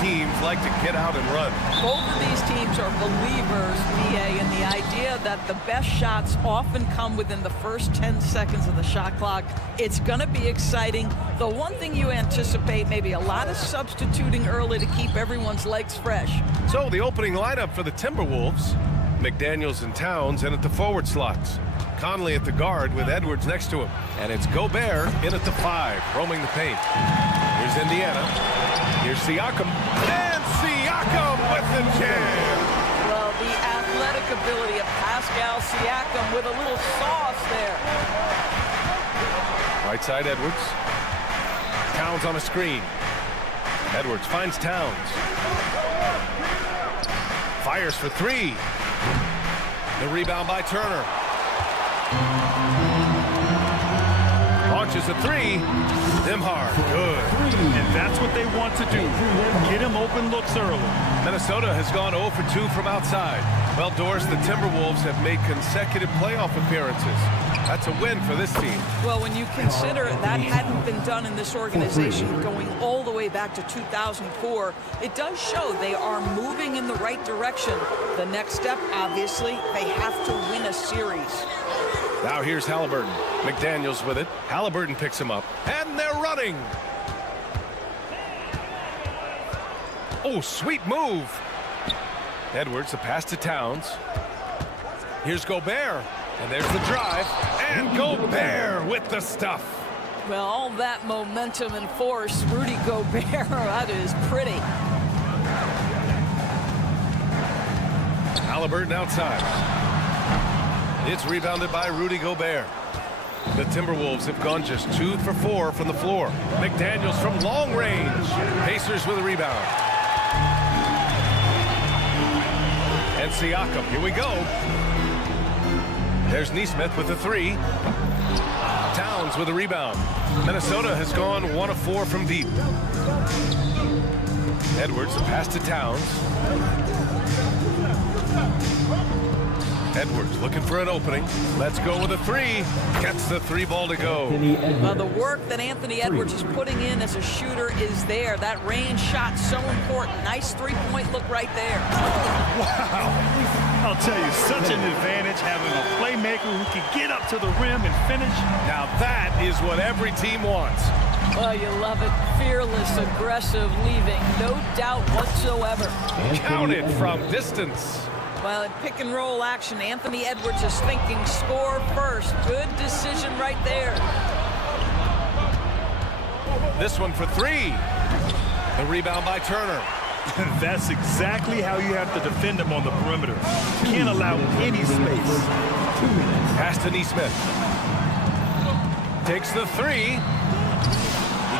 teams like to get out and run. Both of these teams are believers, BA, in the idea that the best shots often come within the first 10 seconds of the shot clock. It's going to be exciting. The one thing you anticipate, maybe a lot of substituting early to keep everyone's legs fresh. So the opening lineup for the Timberwolves, McDaniels and Towns in at the forward slots. Conley at the guard with Edwards next to him. And it's Gobert in at the 5, roaming the paint. Here's Indiana. Here's Siakam. And Siakam with the jam. Well, the athletic ability of Pascal Siakam with a little sauce there. Right side Edwards. Towns on a screen. Edwards finds Towns. Fires for 3. The rebound by Turner. Launches a 3. Nembhard, good. And that's what they want to do. Get him open looks early. Minnesota has gone 0 for 2 from outside. Well, Doris, the Timberwolves have made consecutive playoff appearances. That's a win for this team. Well, when you consider that hadn't been done in this organization going all the way back to 2004, it does show they are moving in the right direction. The next step, obviously, they have to win a series. Now here's Halliburton. McDaniels with it. Halliburton picks him up. And they're running. Oh, sweet move. Edwards, the pass to Towns. Here's Gobert. And there's the drive. And Gobert with the stuff. Well, all that momentum and force, Rudy Gobert, that is pretty. Halliburton outside. It's rebounded by Rudy Gobert. The Timberwolves have gone just 2 for 4 from the floor. McDaniels from long range. Pacers with a rebound. And Siakam, here we go. There's Nesmith with the 3. Towns with a rebound. Minnesota has gone 1 of 4 from deep. Edwards, the pass to Towns. Edwards looking for an opening. Let's go with a 3. Gets the 3 ball to go. The work that Anthony Edwards is putting in as a shooter is there. That range shot so important. Nice 3-point look right there. Wow. I'll tell you, such an advantage having a playmaker who can get up to the rim and finish. Now that is what every team wants. Well, you love it. Fearless, aggressive, leaving. No doubt whatsoever. Counted from distance. Well, in pick and roll action, Anthony Edwards is thinking score first. Good decision right there. This one for 3. The rebound by Turner. That's exactly how you have to defend him on the perimeter. Can't allow any space. Pass to Nesmith. Takes the 3. He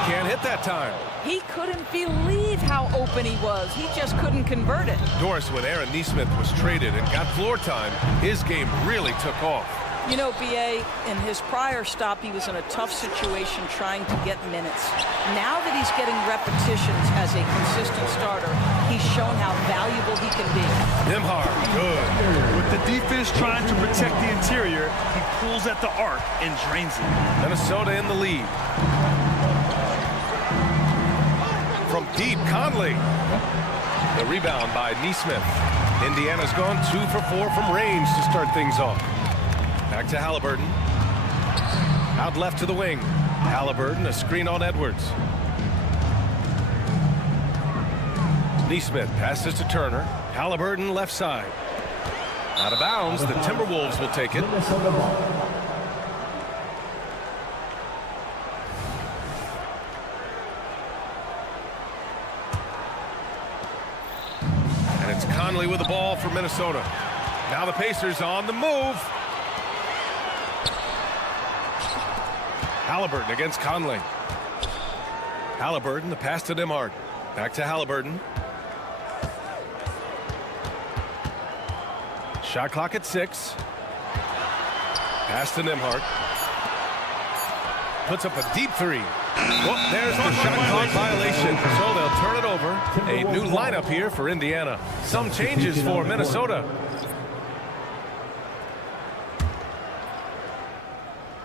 can't hit that time. He couldn't believe how open he was. He just couldn't convert it. Doris, when Aaron Nesmith was traded and got floor time, his game really took off. You know, BA, in his prior stop, he was in a tough situation trying to get minutes. Now that he's getting repetitions as a consistent starter, he's shown how valuable he can be. Nembhard, good. With the defense trying to protect the interior, he pulls at the arc and drains it. Minnesota in the lead. From deep, Conley. The rebound by Nesmith. Indiana's gone 2 for 4 from range to start things off. Back to Halliburton. Out left to the wing. Halliburton, a screen on Edwards. Nesmith passes to Turner. Halliburton left side. Out of bounds, the Timberwolves will take it. And it's Conley with the ball for Minnesota. Now the Pacers on the move. Halliburton against Conley. Halliburton, the pass to Nembhard. Back to Halliburton. Shot clock at 6. Pass to Nembhard. Puts up a deep 3. Well, there's the shot clock violation, so they'll turn it over. A new lineup here for Indiana. Some changes for Minnesota.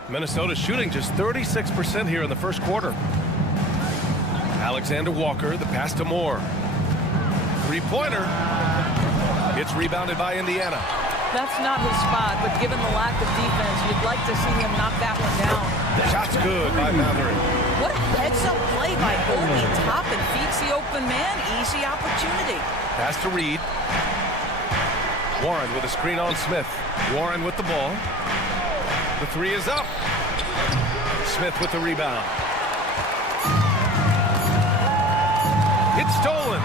Minnesota shooting just 36% here in the first quarter. Alexander Walker, the pass to Moore. Three-pointer. It's rebounded by Indiana. That's not his spot, but given the lack of defense, you'd like to see him knock that one down. Shot's good by Matherin. What a heads-up play by Obi. Toppin feeds the open man. Easy opportunity. Pass to Reed. Warren with a screen on Smith. Warren with the ball. The three is up. Smith with the rebound. It's stolen.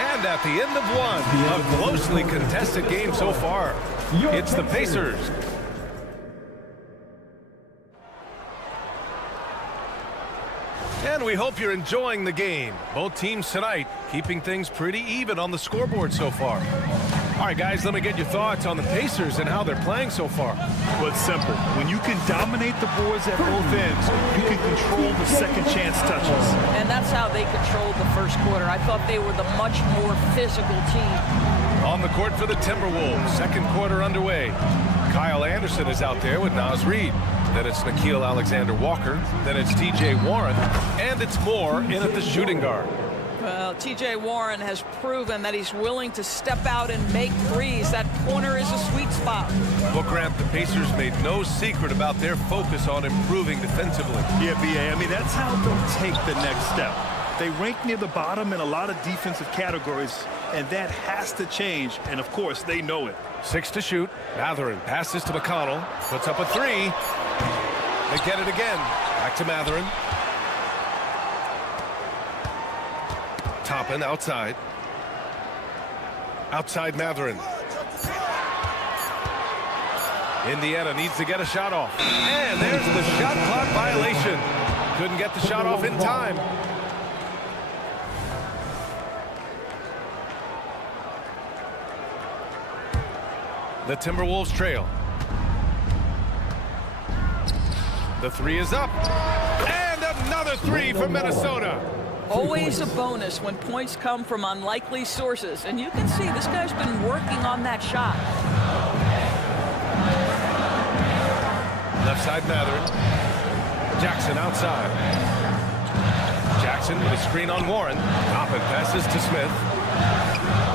And at the end of one, a closely contested game so far. It's the Pacers. And we hope you're enjoying the game. Both teams tonight keeping things pretty even on the scoreboard so far. All right, guys, let me get your thoughts on the Pacers and how they're playing so far. Well, it's simple. When you can dominate the boards at both ends, you can control the second chance touches. And that's how they controlled the first quarter. I thought they were the much more physical team. On the court for the Timberwolves, second quarter underway. Kyle Anderson is out there with Naz Reid. Then it's Nickeil Alexander-Walker. Then it's T.J. Warren. And it's Moore in at the shooting guard. Well, T.J. Warren has proven that he's willing to step out and make threes. That corner is a sweet spot. Well, Grant, the Pacers made no secret about their focus on improving defensively. Yeah, B.A., I mean, that's how they'll take the next step. They rank near the bottom in a lot of defensive categories, and that has to change, and of course, they know it. 6 to shoot. Matherin passes to McConnell. Puts up a three. They get it again. Back to Matherin. Toppin outside. Outside Matherin. Indiana needs to get a shot off. And there's the shot clock violation. Couldn't get the shot off in time. The Timberwolves trail. The three is up. And another three for Minnesota. Always a bonus when points come from unlikely sources. And you can see this guy's been working on that shot. Left side Matherin. Jackson outside. Jackson with a screen on Warren. Toppin passes to Smith.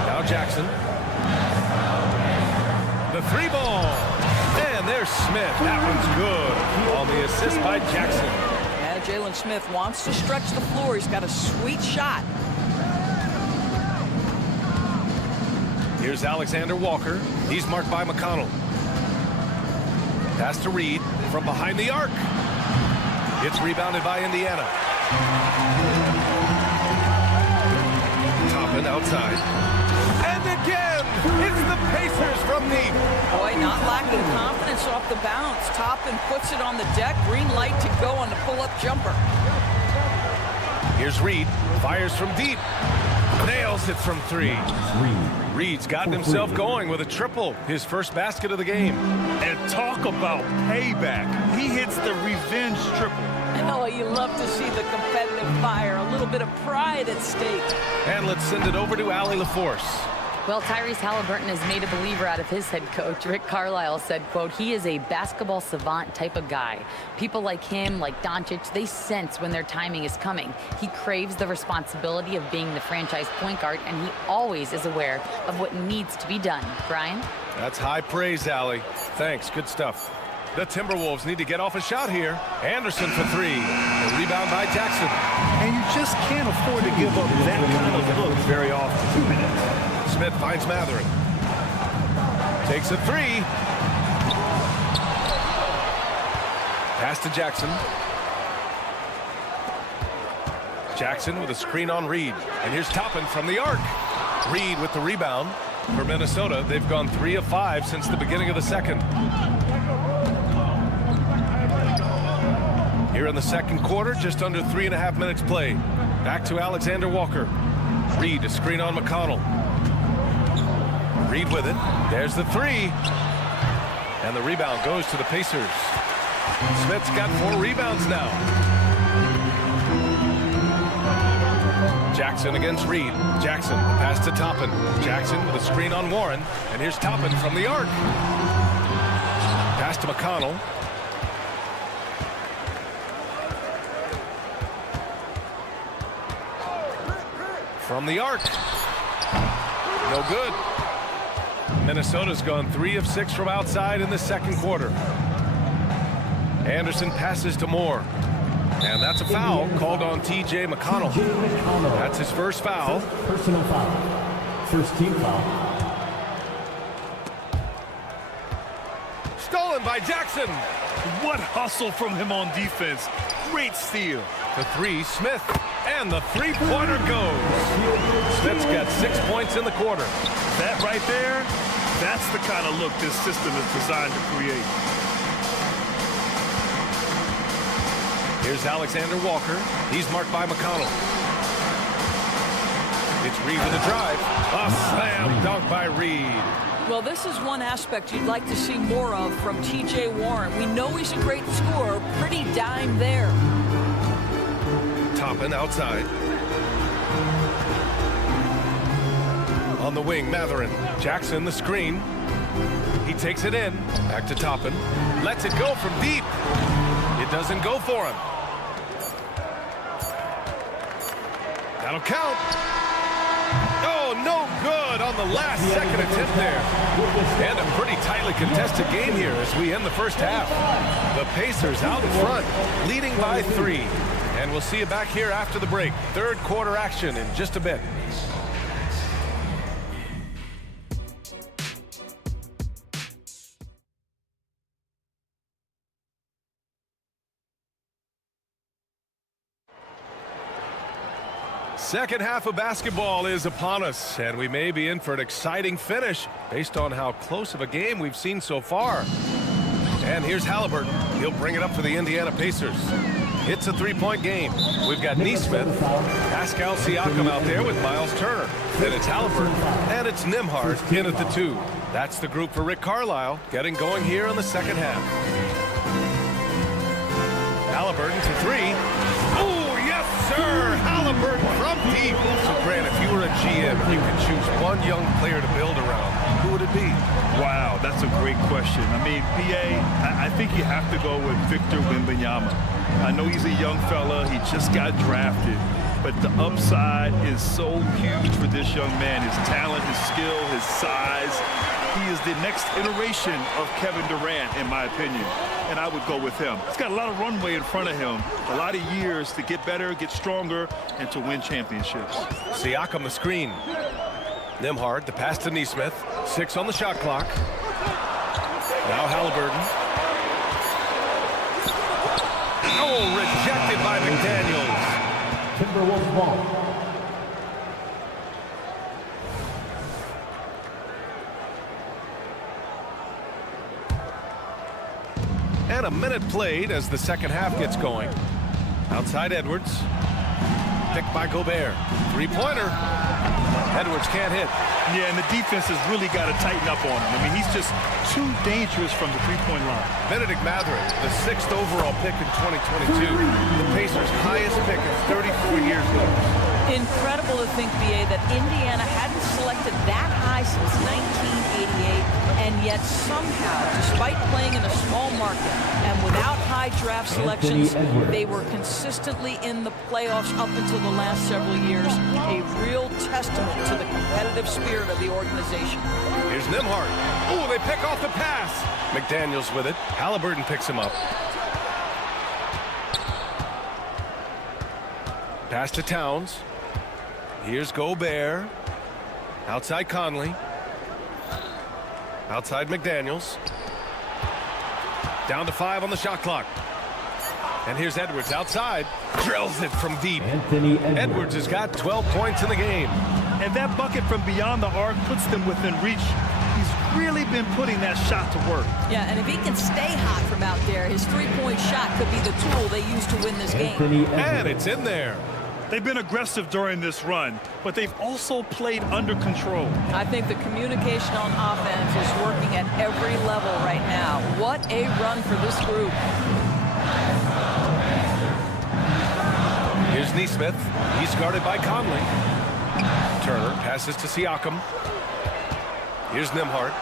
Now Jackson. The three ball. And there's Smith. That one's good on the assist by Jackson. Yeah, Jalen Smith wants to stretch the floor. He's got a sweet shot. Here's Alexander Walker. He's marked by McConnell. Pass to Reed from behind the arc. It's rebounded by Indiana. Toppin outside. And again, it's the Pacers from deep. Boy, not lacking confidence off the bounce. Toppin puts it on the deck. Green light to go on the pull-up jumper. Here's Reed. Fires from deep. Nails it from three. Reed's gotten himself going with a triple. His first basket of the game. And talk about payback. He hits the revenge triple. Oh, you love to see the competitive fire. A little bit of pride at stake. And let's send it over to Allie LaForce. Well, Tyrese Halliburton has made a believer out of his head coach. Rick Carlisle said, quote, he is a basketball savant type of guy. People like him, like Doncic, they sense when their timing is coming. He craves the responsibility of being the franchise point guard, and he always is aware of what needs to be done. Brian? That's high praise, Allie. Thanks. Good stuff. The Timberwolves need to get off a shot here. Anderson for three. The rebound by Jackson. And you just can't afford to give up that kind of look very often. Smith finds Matherin. Takes a three. Pass to Jackson. Jackson with a screen on Reed. And here's Toppin from the arc. Reed with the rebound. For Minnesota, they've gone 3 of 5 since the beginning of the second. Here in the second quarter, just under 3.5 minutes played. Back to Alexander Walker. Reed, a screen on McConnell. Reed with it. There's the three. And the rebound goes to the Pacers. Smith's got 4 rebounds now. Jackson against Reed. Jackson, pass to Toppin. Jackson with a screen on Warren. And here's Toppin from the arc. Pass to McConnell. From the arc. No good. Minnesota's gone 3 of 6 from outside in the second quarter. Anderson passes to Moore. And that's a foul called on T.J. McConnell. That's his first foul. Personal foul. First team foul. Stolen by Jackson. What hustle from him on defense. Great steal. The 3, Smith. And the three-pointer goes. Smith's got 6 points in the quarter. That right there, that's the kind of look this system is designed to create. Here's Alexander Walker. He's marked by McConnell. It's Reed with a drive. A slam dunk by Reed. Well, this is one aspect you'd like to see more of from T.J. Warren. We know he's a great scorer. Pretty dime there. Toppin outside. On the wing, Matherin. Jackson, the screen. He takes it in. Back to Toppin. Lets it go from deep. It doesn't go for him. That'll count. Oh, no good on the last second attempt there. And a pretty tightly contested game here as we end the first half. The Pacers out in front, leading by 3. And we'll see you back here after the break. Third quarter action in just a bit. Second half of basketball is upon us, and we may be in for an exciting finish based on how close of a game we've seen so far. And here's Halliburton. He'll bring it up for the Indiana Pacers. It's a three-point game. We've got Neesmith, Pascal Siakam out there with Miles Turner. Then it's Halliburton, and it's Nembhard in at the 2. That's the group for Rick Carlisle getting going here in the second half. Halliburton to 3. Oh, yes, sir! Halliburton from deep. So, Grant, if you were a GM, you could choose one young player to build around, who would it be? Wow, that's a great question. I mean, I think you have to go with Victor Wembanyama. I know he's a young fella. He just got drafted. But the upside is so huge for this young man. His talent, his skill, his size. He is the next iteration of Kevin Durant, in my opinion. And I would go with him. He's got a lot of runway in front of him. A lot of years to get better, get stronger, and to win championships. Siakam the screen. Nembhard, the pass to Neesmith. 6 on the shot clock. Now Halliburton. Oh, rejected by McDaniels. Timberwolves ball. And a minute played as the second half gets going. Outside Edwards. Picked by Gobert. Three-pointer. Edwards can't hit. Yeah, and the defense has really got to tighten up on him. I mean, he's just too dangerous from the three-point line. Benedict Matherin, the 6th overall pick in 2022. The Pacers' highest pick in 34 years ago. Incredible to think, BA, that Indiana hadn't selected that high since 1988, and yet somehow, despite playing in a small market and without high draft selections, they were consistently in the playoffs up until the last several years. A real testament to the competitive spirit of the organization. Here's Nembhard. Oh, they pick off the pass. McDaniels with it. Halliburton picks him up. Pass to Towns. Here's Gobert. Outside Conley. Outside McDaniels. Down to 5 on the shot clock. And here's Edwards outside. Drills it from deep. Anthony Edwards has got 12 points in the game. And that bucket from beyond the arc puts them within reach. He's really been putting that shot to work. Yeah, and if he can stay hot from out there, his three-point shot could be the tool they use to win this game. And it's in there. They've been aggressive during this run, but they've also played under control. I think the communication on offense is working at every level right now. What a run for this group. Here's Neesmith. He's guarded by Conley. Turner passes to Siakam. Here's Nembhard.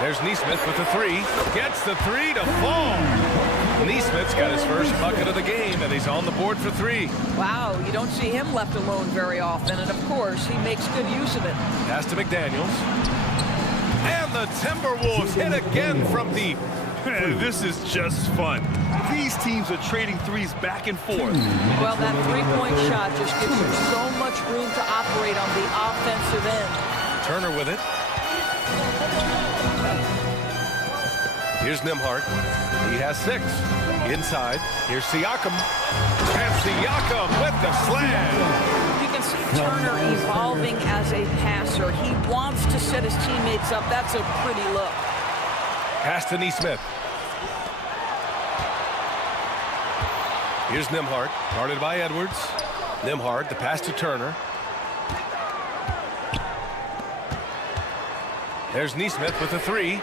There's Neesmith with the three. Gets the three to fall. Neesmith's got his first bucket of the game, and he's on the board for three. Wow, you don't see him left alone very often, and of course, he makes good use of it. Pass to McDaniels. And the Timberwolves hit again from deep. This is just fun. These teams are trading threes back and forth. Well, that three-point shot just gives you so much room to operate on the offensive end. Turner with it. Here's Nembhard. He has 6. Inside. Here's Siakam. And Siakam with the slam. You can see Turner evolving as a passer. He wants to set his teammates up. That's a pretty look. Pass to Neesmith. Here's Nembhard. Guarded by Edwards. Nembhard, the pass to Turner. There's Neesmith with a 3.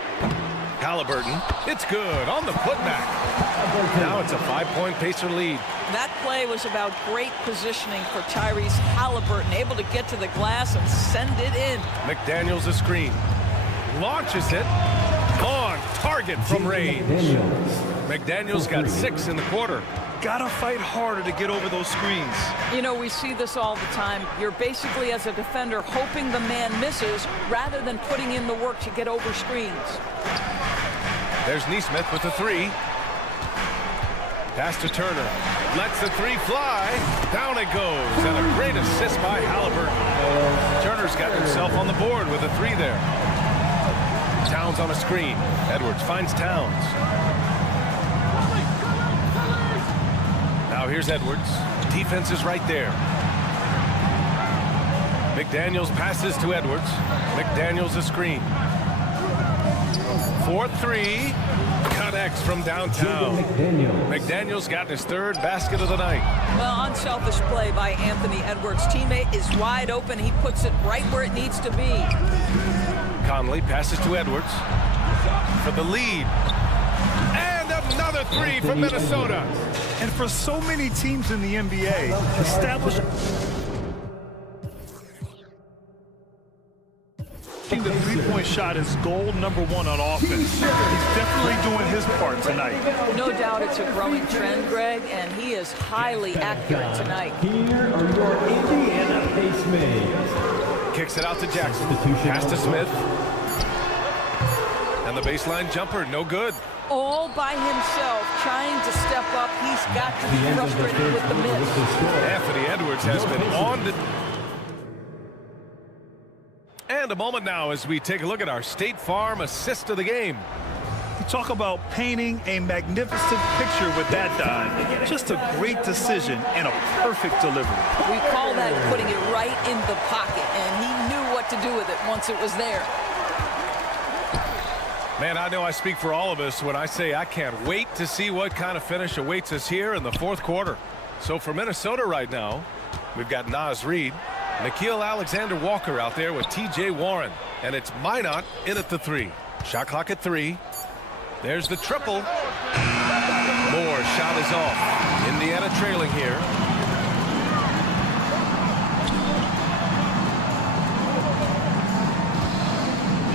Halliburton. It's good on the putback. Now it's a 5-point Pacer lead. That play was about great positioning for Tyrese Halliburton, able to get to the glass and send it in. McDaniels a screen. Launches it. On target from range. McDaniels got 6 in the quarter. Gotta fight harder to get over those screens. You know, we see this all the time. You're basically, as a defender, hoping the man misses rather than putting in the work to get over screens. There's Neesmith with the 3. Pass to Turner. Lets the 3 fly. Down it goes. And a great assist by Halliburton. Turner's got himself on the board with a 3 there. Towns on a screen. Edwards finds Towns. Now here's Edwards. Defense is right there. McDaniels passes to Edwards. McDaniels a screen. 4-3. Connects from downtown. McDaniels got his 3rd basket of the night. Well, unselfish play by Anthony Edwards. Teammate is wide open. He puts it right where it needs to be. Conley passes to Edwards for the lead. And another 3 from Minnesota. And for so many teams in the NBA, the three-point shot is goal number 1 on offense. He's definitely doing his part tonight. No doubt it's a growing trend, Greg, and he is highly accurate tonight. Here are your Indiana Pacemates. Kicks it out to Jackson. Pass to Smith. And the baseline jumper, no good. All by himself, trying to step up. He's got to be frustrated with the miss. Anthony Edwards has been on the... And a moment now as we take a look at our State Farm assist of the game. You talk about painting a magnificent picture with that dive. Just a great decision and a perfect delivery. We call that putting it right in the pocket, and he knew what to do with it once it was there. Man, I know I speak for all of us when I say I can't wait to see what kind of finish awaits us here in the 4th quarter. So for Minnesota right now, we've got Naz Reid, Nickeil Alexander-Walker out there with T.J. Warren. And it's Minot in at the 3. Shot clock at 3. There's the triple. Moore shot is off. Indiana trailing here.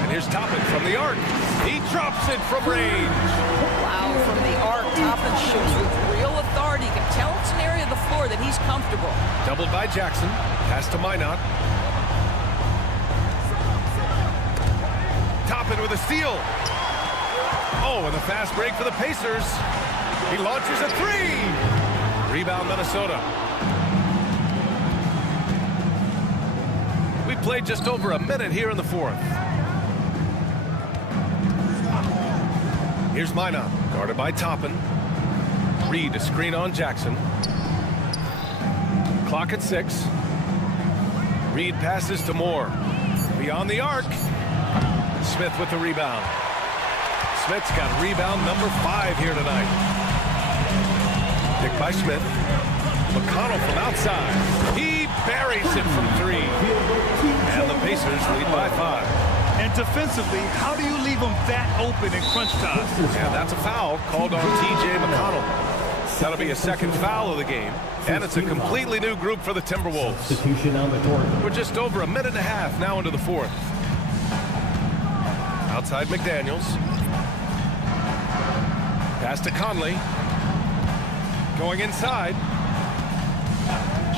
And here's Toppin from the arc. He drops it from range. Wow, from the arc, Toppin shoots with real authority. You can tell it's an area of the floor that he's comfortable. Doubled by Jackson. Pass to Minot. Toppin with a steal. Oh, and the fast break for the Pacers. He launches a 3. Rebound Minnesota. We played just over a minute here in the 4th. Here's Minot, guarded by Toppin. Reid a screen on Jackson. Clock at 6. Reid passes to Moore. Beyond the arc. Smith with the rebound. Smith's got rebound number 5 here tonight. Picked by Smith. McConnell from outside. He buries it from 3. And the Pacers lead by 5. And defensively, how do you leave them that open in crunch time? And that's a foul called on T.J. McConnell. That'll be a 2nd foul of the game. And it's a completely new group for the Timberwolves. We're just over a minute and a half now into the 4th. outside McDaniels. Pass to Conley. Going inside.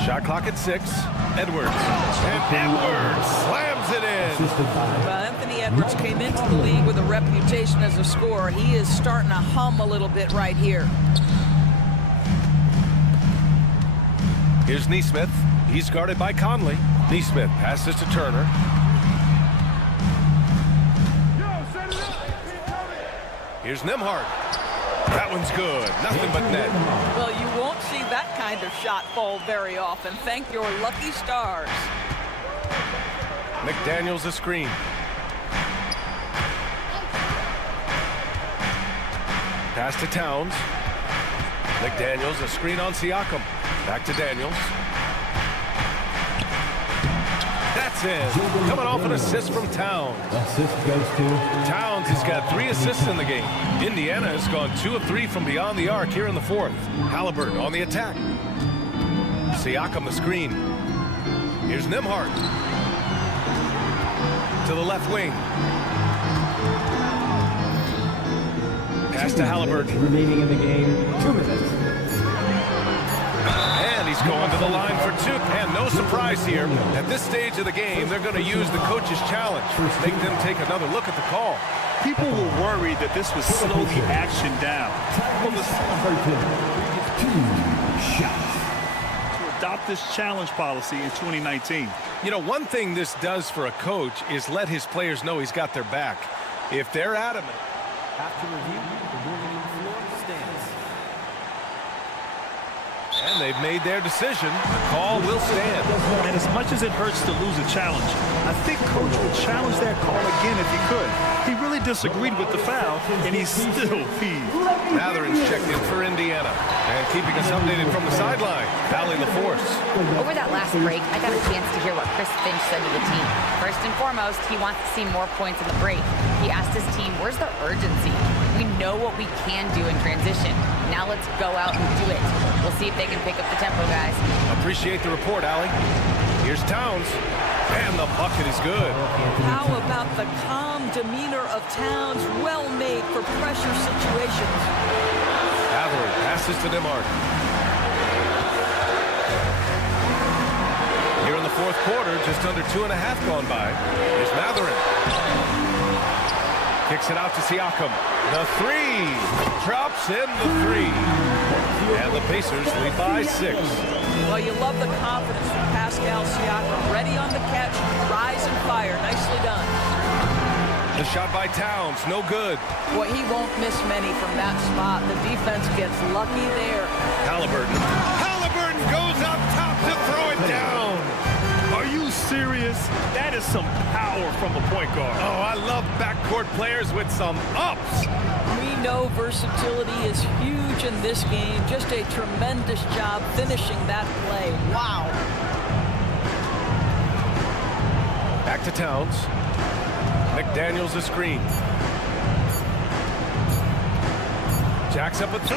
Shot clock at 6. Edwards. And Edwards slams it in. Well, Anthony Edwards came into the league with a reputation as a scorer. He is starting to hum a little bit right here. Here's Neesmith. He's guarded by Conley. Neesmith passes to Turner. Here's Nembhard. That one's good. Nothing but net. Well, you won't see that kind of shot fall very often. Thank your lucky stars. McDaniels a screen. Pass to Towns. McDaniels a screen on Siakam. Back to Daniels. That's it. Coming off an assist from Towns. Assist goes to Towns has got 3 assists in the game. Indiana has gone 2 of 3 from beyond the arc here in the 4th. Halliburton on the attack. Siakam the screen. Here's Nembhard. To the left wing. Pass to Halliburton. remaining in the game. 2 minutes. And he's going to the line for 2. And no surprise here. At this stage of the game, they're going to use the coach's challenge. Make them take another look at the call. People were worried that this would slow the action down. Well, 2 shots. to adopt this challenge policy in 2019. You know, one thing this does for a coach is let his players know he's got their back. If they're adamant. After review, the ruling on the floor stands. And they've made their decision. The call will stand. And as much as it hurts to lose a challenge, I think Coach would challenge that call again if he could. He really disagreed with the foul, and he's still peeved. Matherin's checked in for Indiana. And keeping us updated from the sideline, Valley LaForce. Over that last break, I got a chance to hear what Chris Finch said to the team. First and foremost, he wants to see more points in the break. He asked his team, where's the urgency? We know what we can do in transition. Now let's go out and do it. We'll see if they can pick up the tempo, guys. Appreciate the report, Allie. Here's Towns. And the bucket is good. How about the calm demeanor of Towns? Well made for pressure situations. Matherin passes to Nembhard. Here in the 4th quarter, just under 2.5 gone by. Here's Matherin. Kicks it out to Siakam. The 3. Drops in the 3. And the Pacers lead by 6. Well, you love the confidence from Pascal Siakam. Ready on the catch, rise and fire. Nicely done. The shot by Towns, no good. Boy, he won't miss many from that spot. The defense gets lucky there. Halliburton. Halliburton goes up top to throw it down. Are you serious? That is some power from a point guard. Oh, I love backcourt players with some ups. We know versatility is huge in this game. Just a tremendous job finishing that play. Wow. Back to Towns. McDaniels a screen. Jacks up a 3.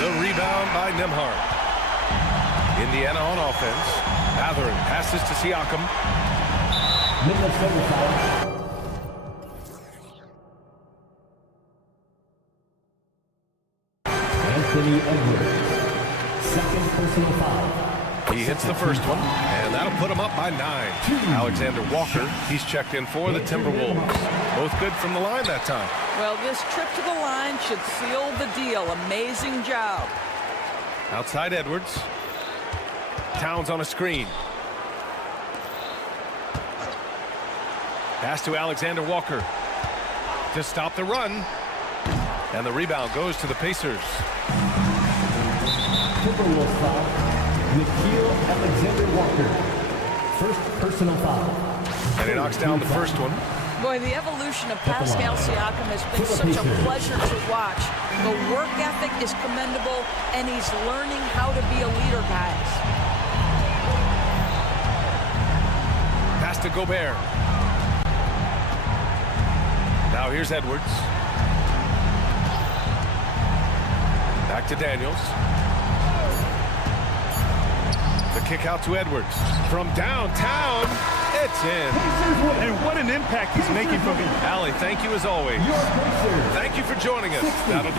The rebound by Nembhard. Indiana on offense. Matherin passes to Siakam. Anthony Edwards. Second personal foul. He hits the first one, and that'll put him up by 9. Alexander Walker, he's checked in for the Timberwolves. Both good from the line that time. Well, this trip to the line should seal the deal. Amazing job. Outside Edwards. Towns on a screen. Pass to Alexander Walker to stop the run. And the rebound goes to the Pacers. Timberwolves foul. Nikhil Alexander Walker. First personal foul. And he knocks down the first one. Boy, the evolution of Pascal Siakam has been such a pleasure to watch. The work ethic is commendable, and he's learning how to be a leader, guys. Pass to Gobert. Now here's Edwards. Back to Daniels. The kick out to Edwards. From downtown, It's in. And what an impact he's making from the... Allie, thank you as always. Thank you for joining us. That'll...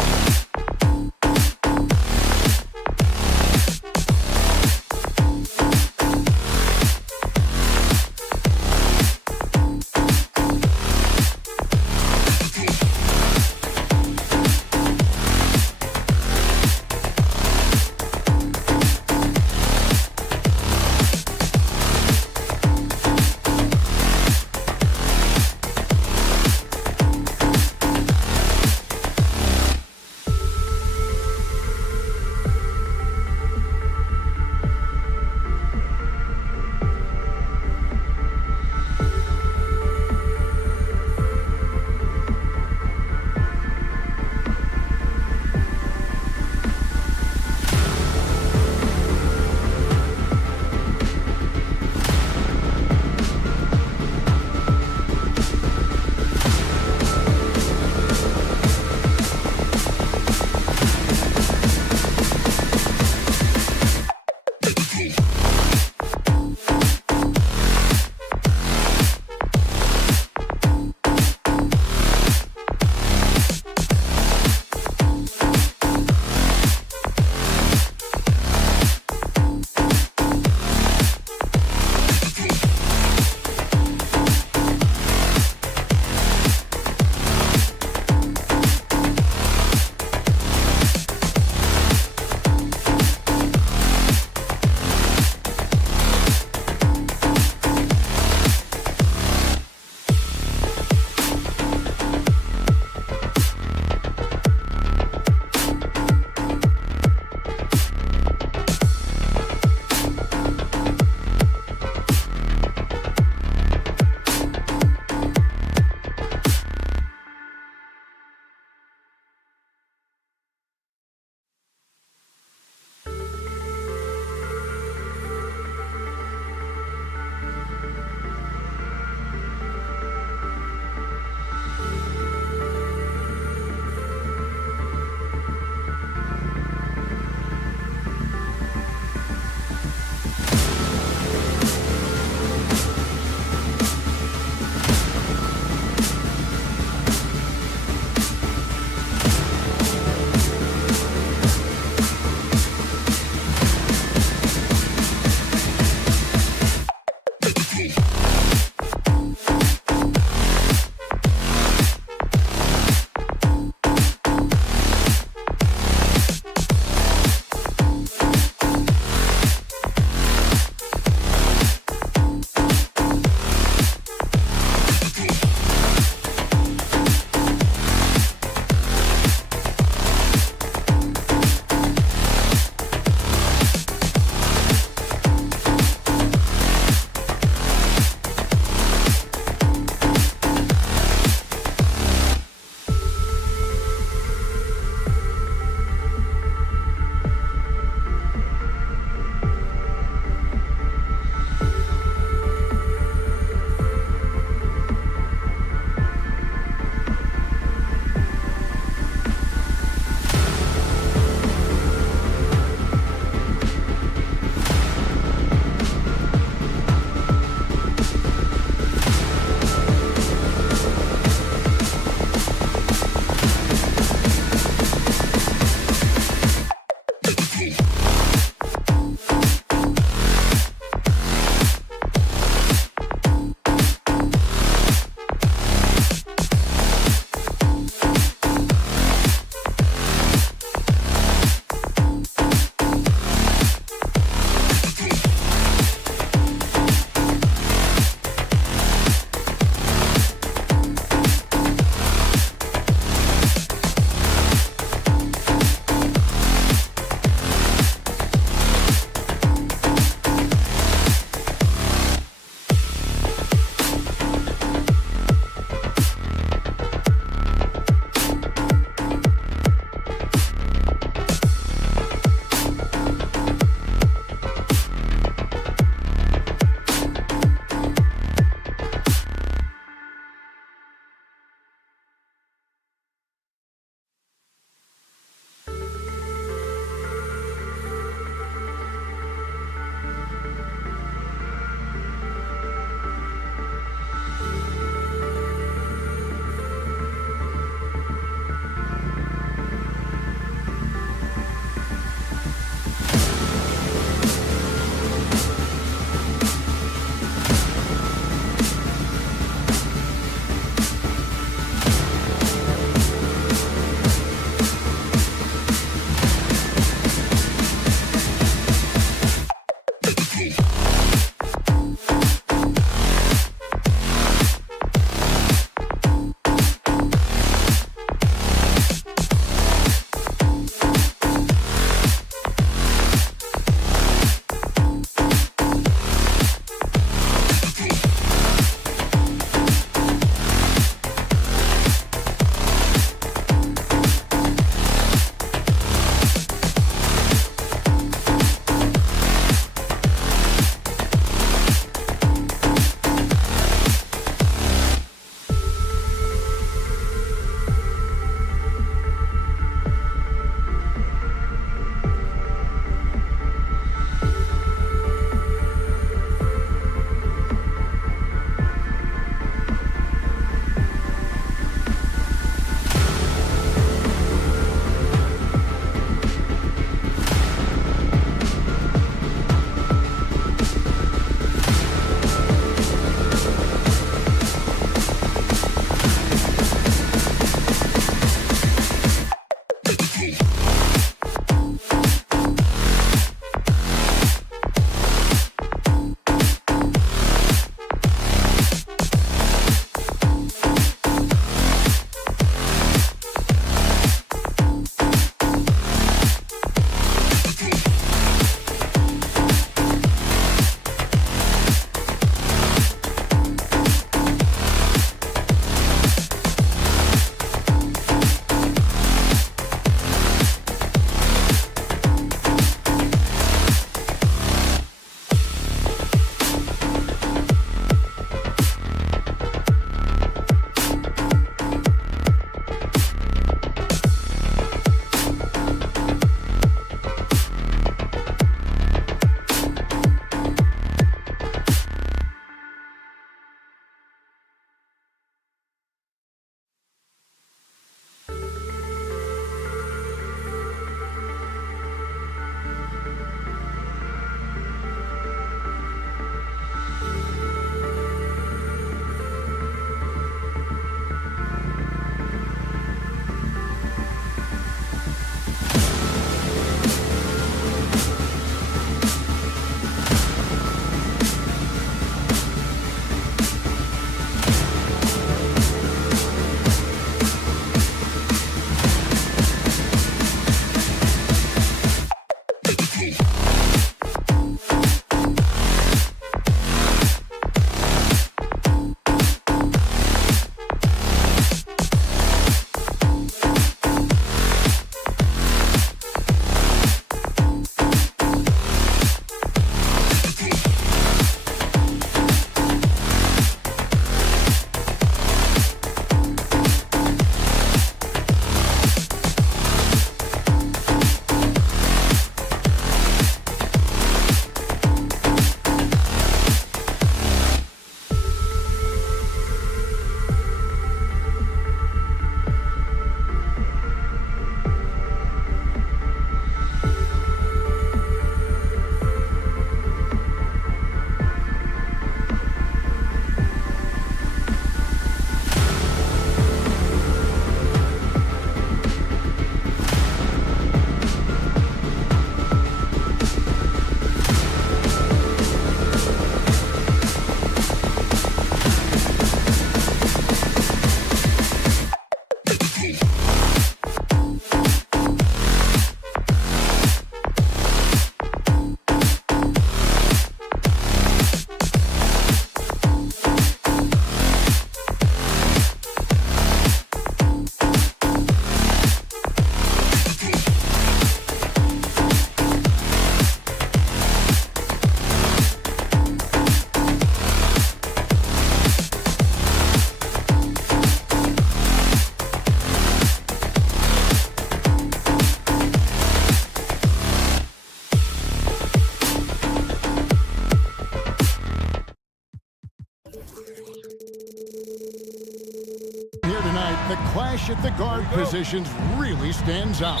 the clash at the guard positions really stands out.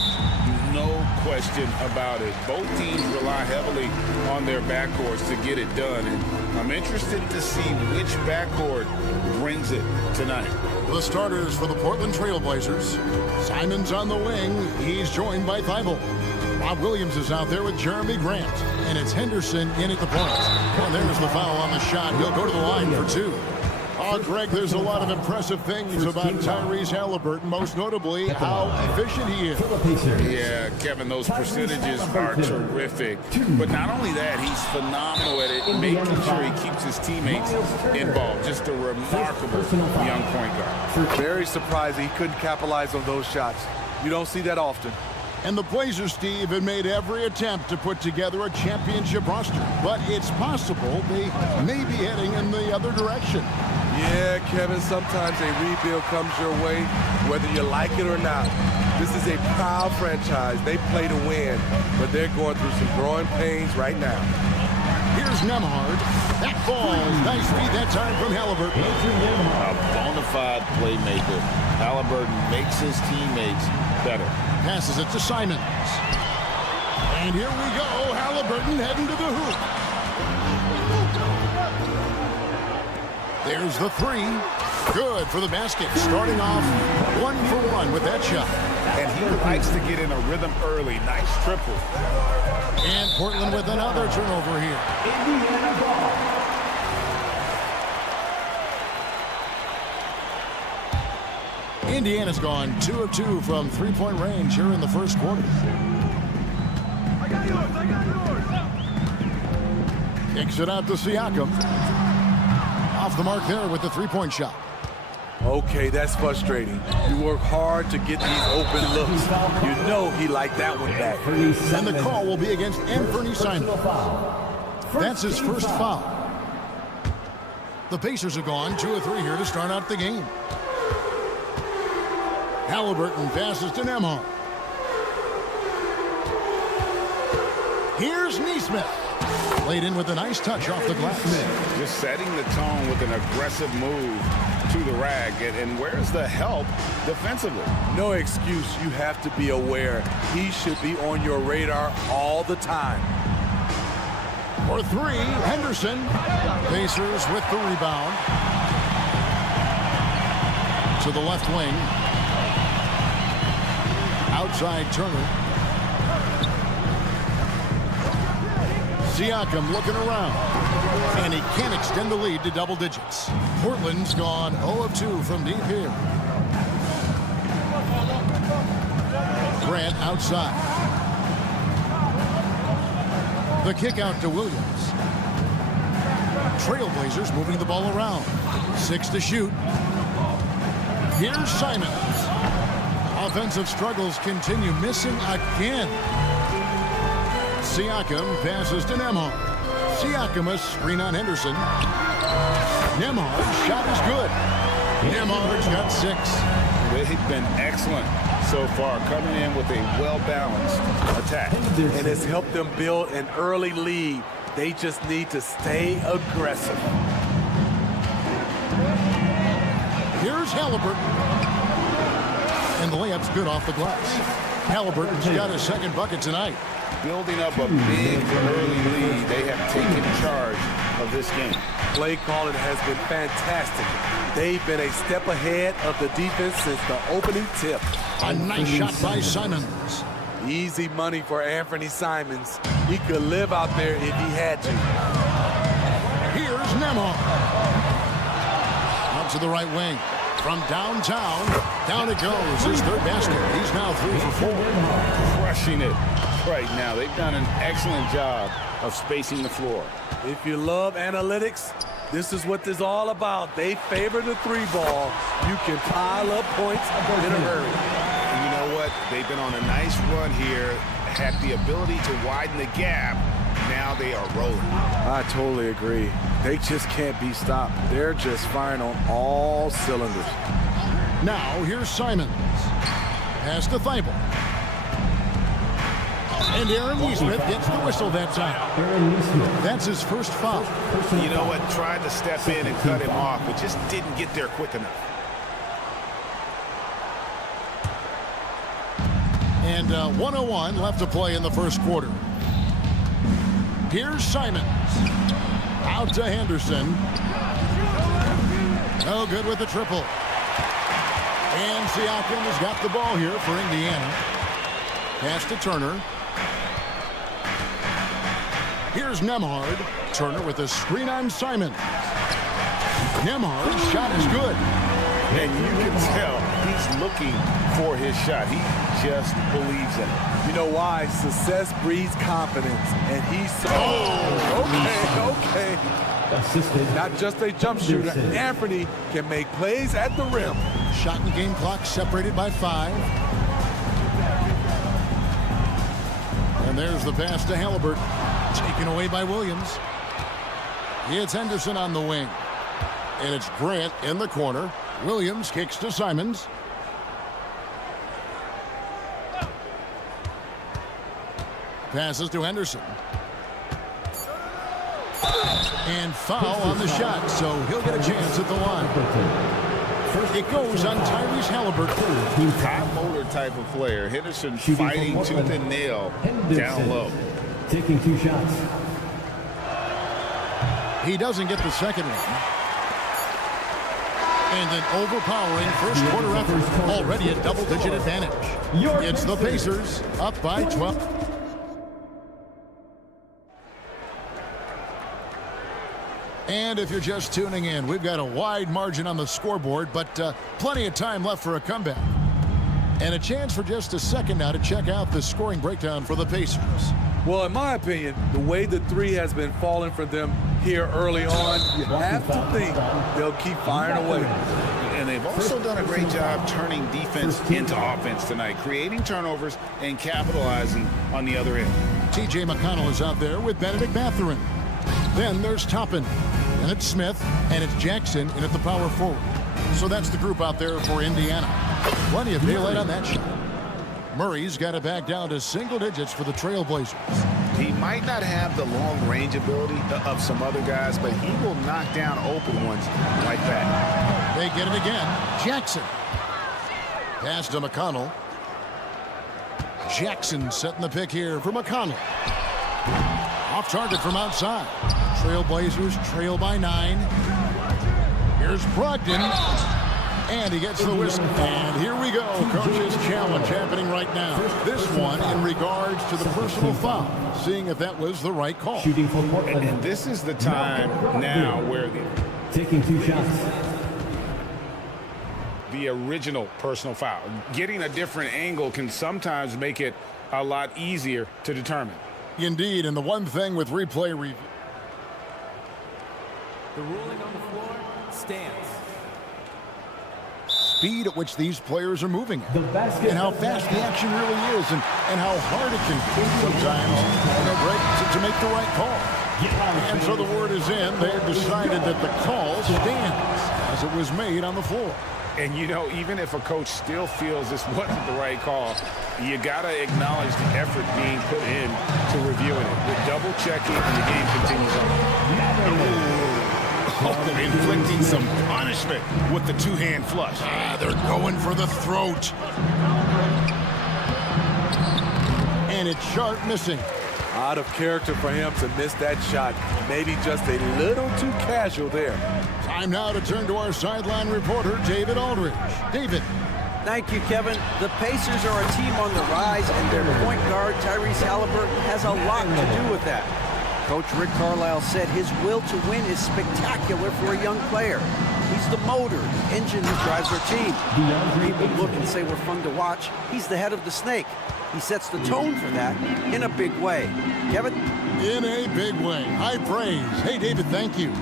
No question about it. Both teams rely heavily on their backcourts to get it done, and I'm interested to see which backcourt brings it tonight. The starters for the Portland Trail Blazers. Simons on the wing. He's joined by Thibault. Bob Williams is out there with Jeremy Grant. And it's Henderson in at the point. And there's the foul on the shot. He'll go to the line for two. Oh, Greg, there's a lot of impressive things about Tyrese Halliburton, most notably how efficient he is. Yeah, Kevin, those percentages are terrific. But not only that, he's phenomenal at it, making sure he keeps his teammates involved. Just a remarkable young point guard. Very surprised he couldn't capitalize on those shots. You don't see that often. And the Blazers, Steve, have made every attempt to put together a championship roster. But it's possible they may be heading in the other direction. Yeah, Kevin, sometimes a rebuild comes your way, whether you like it or not. This is a proud franchise. They play to win, but they're going through some growing pains right now. Here's Nembhard. That falls. Nice feed that time from Halliburton. A bona fide playmaker. Halliburton makes his teammates better. Passes it to Simons. And here we go. Halliburton heading to the hoop. There's the three. Good for the basket. Starting off 1 for 1 with that shot. And he likes to get in a rhythm early. Nice triple. And Portland with another turnover here. Indiana's gone 2 of 2 from three-point range here in the first quarter. I got yours. Kicks it out to Siakam. Off the mark there with the three-point shot. Okay, that's frustrating. You work hard to get these open looks. You know he liked that one back. And the call will be against Anthony Simons. That's his first foul. The Pacers have gone 2 of 3 here to start out the game. Halliburton passes to Nembhard. Here's Nesmith. Laid in with a nice touch off the glass. Just setting the tone with an aggressive move to the rack. And where's the help defensively? No excuse. You have to be aware. He should be on your radar all the time. For three, Henderson. Pacers with the rebound. To the left wing. Outside Turner. Siakam looking around. And he can't extend the lead to double digits. Portland's gone 0 of 2 from deep here. Grant outside. The kick out to Williams. Trailblazers moving the ball around. 6 to shoot. Here's Simons. Offensive struggles continue, missing again. Siakam passes to Nembhard. Siakam a screen on Henderson. Nembhard's shot is good. Nembhard's got 6. They've been excellent so far, coming in with a well-balanced attack. And it's helped them build an early lead. They just need to stay aggressive. Here's Halliburton. And the layup's good off the glass. Halliburton's got his second bucket tonight. Building up a big early lead. They have taken charge of this game. Play calling has been fantastic. They've been a step ahead of the defense since the opening tip. A nice shot by Simons. Easy money for Anthony Simons. He could live out there if he had to. Here's Nembhard. Out to the right wing. From downtown, down it goes. His third basket. He's now 3 for 4. Crushing it right now. They've done an excellent job of spacing the floor. If you love analytics, this is what this is all about. They favor the 3-ball. You can pile up points in a hurry. And you know what? They've been on a nice run here, had the ability to widen the gap. Now they are rolling. I totally agree. They just can't be stopped. They're just firing on all cylinders. Now here's Simons. Pass to Thibault. And Aaron Nesmith gets the whistle that time. That's his first foul. You know what? Tried to step in and cut him off, but just didn't get there quick enough. And 1:01 left to play in the first quarter. Here's Simons. Out to Henderson. No good with the triple. And Siakam has got the ball here for Indiana. Pass to Turner. Here's Nembhard. Turner with a screen on Simons. Nembhard's shot is good. And you can tell he's looking for his shot. He just believes in it. You know why? Success breeds confidence. And he's okay. Not just a jump shooter. Anthony can make plays at the rim. Shot and game clock separated by 5. And there's the pass to Halliburton. Taken away by Williams. It's Henderson on the wing. And it's Grant in the corner. Williams kicks to Simons. Passes to Henderson. And foul on the shot, so he'll get a chance at the line. It goes on Tyrese Halliburton. High motor type of player. Henderson fighting tooth and nail down low. Taking 2 shots. He doesn't get the second one. And an overpowering first quarter effort. Already a double-digit advantage. It's the Pacers up by 12. And if you're just tuning in, we've got a wide margin on the scoreboard, but plenty of time left for a comeback. And a chance for just a second now to check out the scoring breakdown for the Pacers. Well, in my opinion, the way the three has been falling for them here early on, you have to think they'll keep firing away. And they've also done a great job turning defense into offense tonight, creating turnovers and capitalizing on the other end. T.J. McConnell is out there with Benedict Mathurin. Then there's Toppin, and it's Smith, and it's Jackson in at the power forward. So that's the group out there for Indiana. Plenty of daylight on that shot. Murray's got it back down to single digits for the Trailblazers. He might not have the long range ability of some other guys, but he will knock down open ones like that. They get it again. Jackson. Pass to McConnell. Jackson setting the pick here for McConnell. Off target from outside. Trailblazers trail by 9. Here's Brogdon. And he gets the whistle. And here we go. Coach's challenge happening right now. This one in regards to the personal foul. Seeing if that was the right call. Shooting for Portland. And this is the time now where Taking 2 shots. the original personal foul. Getting a different angle can sometimes make it a lot easier to determine. Indeed, and the one thing with replay review. The ruling on the floor stands. Speed at which these players are moving at, and how fast the action really is, and how hard it can be sometimes, to make the right call. And so the word is in. They've decided that the call stands as it was made on the floor. And, you know, even if a coach still feels this wasn't the right call, you got to acknowledge the effort being put in to reviewing it. The double checking, and the game continues on. Inflicting some punishment with the two-hand flush. They're going for the throat. And it's Sharp missing. Out of character for him to miss that shot. Maybe just a little too casual there. Time now to turn to our sideline reporter, David Aldridge. David. Thank you, Kevin. The Pacers are a team on the rise, and their point guard, Tyrese Halliburton, has a lot to do with that. Coach Rick Carlisle said his will to win is spectacular for a young player. He's the motor, the engine that drives our team. People look and say we're fun to watch. He's the head of the snake. He sets the tone for that in a big way. Kevin? In a big way. High praise. Hey, David, thank you.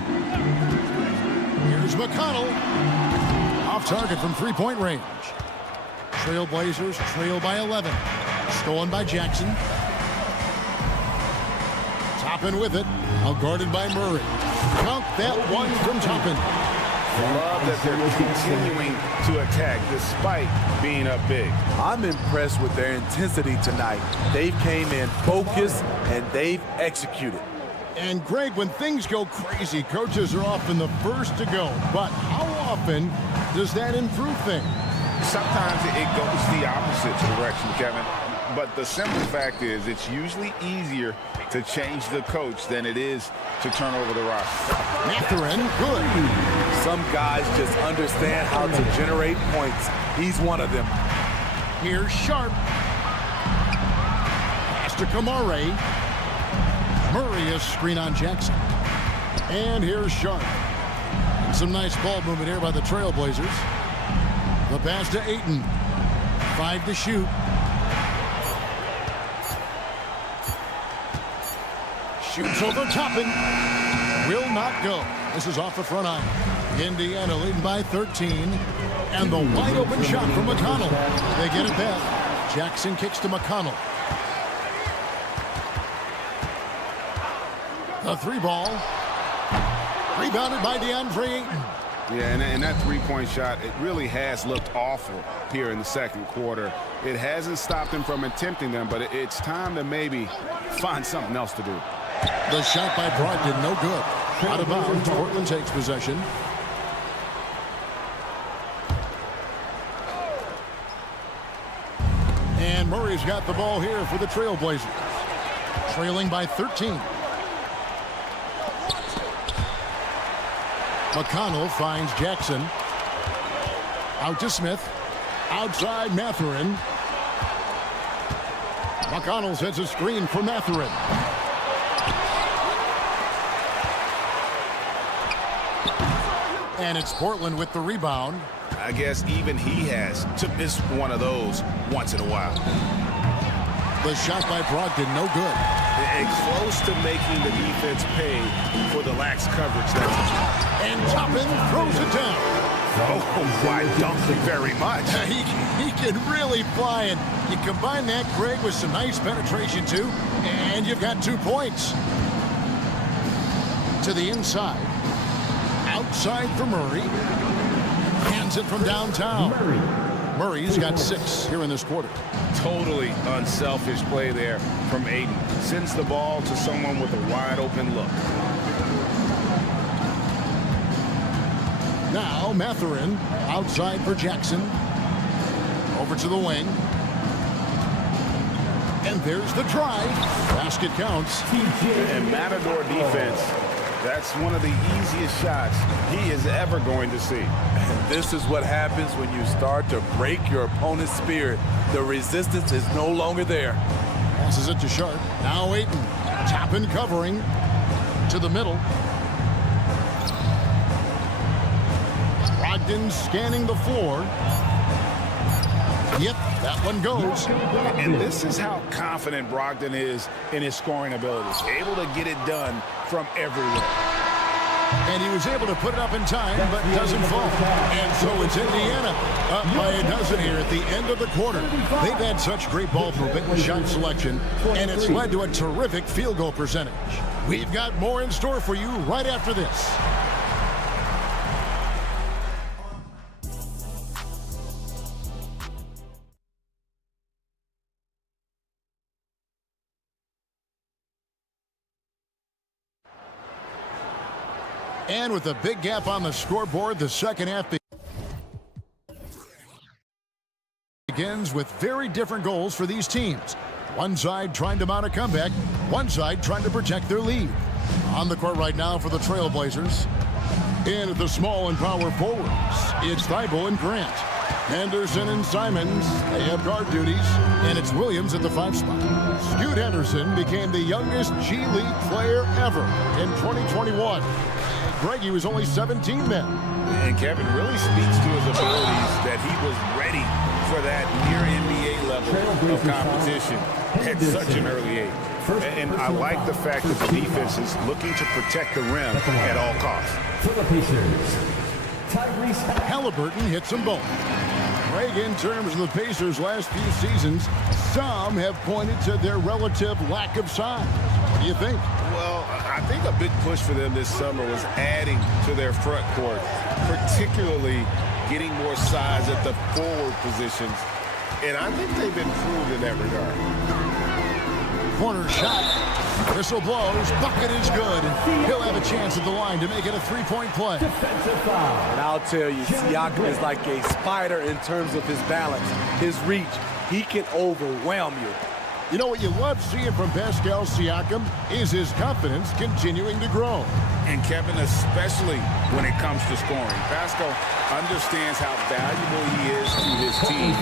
Here's McConnell. Off target from three-point range. Trailblazers trail by 11. Stolen by Jackson. Toppin with it. Now guarded by Murray. Count that one from Toppin. Love that they're continuing to attack despite being up big. I'm impressed with their intensity tonight. They came in focused and they've executed. And Greg, when things go crazy, coaches are often the first to go. But how often does that improve things? Sometimes it goes the opposite direction, Kevin. but the simple fact is it's usually easier to change the coach than it is to turn over the roster. Mathurin, good. Some guys just understand how to generate points. He's one of them. Here's Sharp. Pass to Kamare. Murray is screen on Jackson. And here's Sharp. And some nice ball movement here by the Trailblazers. The pass to Ayton. 5 to shoot. Shoots over Toppin. Will not go. This is off the front iron. Indiana leading by 13. And the wide open shot from McConnell. They get it back. Jackson kicks to McConnell. The 3-ball. Rebounded by DeAndre Ayton. Yeah, and that three-point shot, it really has looked awful here in the second quarter. It hasn't stopped him from attempting them, but it's time to maybe find something else to do. The shot by Brogdon, no good. Out of bounds, Portland takes possession. And Murray's got the ball here for the Trailblazers. Trailing by 13. McConnell finds Jackson. Out to Smith. Outside Mathurin. McConnell sets a screen for Mathurin. And it's Portland with the rebound. I guess even he has to miss one of those once in a while. The shot by Brogdon, no good. And close to making the defense pay for the lax coverage. And Toppin throws it down. Oh, why don't very much. He can really fly, and you combine that, Greg, with some nice penetration too, and you've got 2 points. To the inside. Outside for Murray. Hands it from downtown. Murray's got 6 here in this quarter. Totally unselfish play there from Ayton. Sends the ball to someone with a wide open look. Now Mathurin outside for Jackson. Over to the wing. And there's the drive. Basket counts. And Matador defense, that's one of the easiest shots he is ever going to see. And this is what happens when you start to break your opponent's spirit. The resistance is no longer there. Passes it to Sharp. Now Ayton. Toppin covering. To the middle. Brogdon scanning the floor. Yep, that one goes. And this is how confident Brogdon is in his scoring abilities. Able to get it done from everywhere. And he was able to put it up in time, but doesn't fall. And so it's Indiana up by a dozen here at the end of the quarter. They've had such great ball movement and shot selection, and it's led to a terrific field goal percentage. We've got more in store for you right after this. And with a big gap on the scoreboard, the second half begins with very different goals for these teams. One side trying to mount a comeback, one side trying to protect their lead. On the court right now for the Trailblazers. In at the small and power forwards, it's Thibault and Grant. Henderson and Simons, they have guard duties, and it's Williams at the 5 spot. Scoot Henderson became the youngest G League player ever in 2021. Greg, he was only 17 then. And Kevin really speaks to his abilities that he was ready for that near NBA level of competition at such an early age. And I like the fact that the defense is looking to protect the rim at all costs. Halliburton hits them both. Greg, in terms of the Pacers' last few seasons, some have pointed to their relative lack of size. What do you think? Well, I think a big push for them this summer was adding to their front court, particularly getting more size at the forward positions. And I think they've improved in that regard. Corner shot. Whistle blows. Bucket is good. He'll have a chance at the line to make it a 3-point play. And I'll tell you, Siakam is like a spider in terms of his balance, his reach. He can overwhelm you. You know what you love seeing from Pascal Siakam is his confidence continuing to grow. And Kevin, especially when it comes to scoring. Pascal understands how valuable he is to his team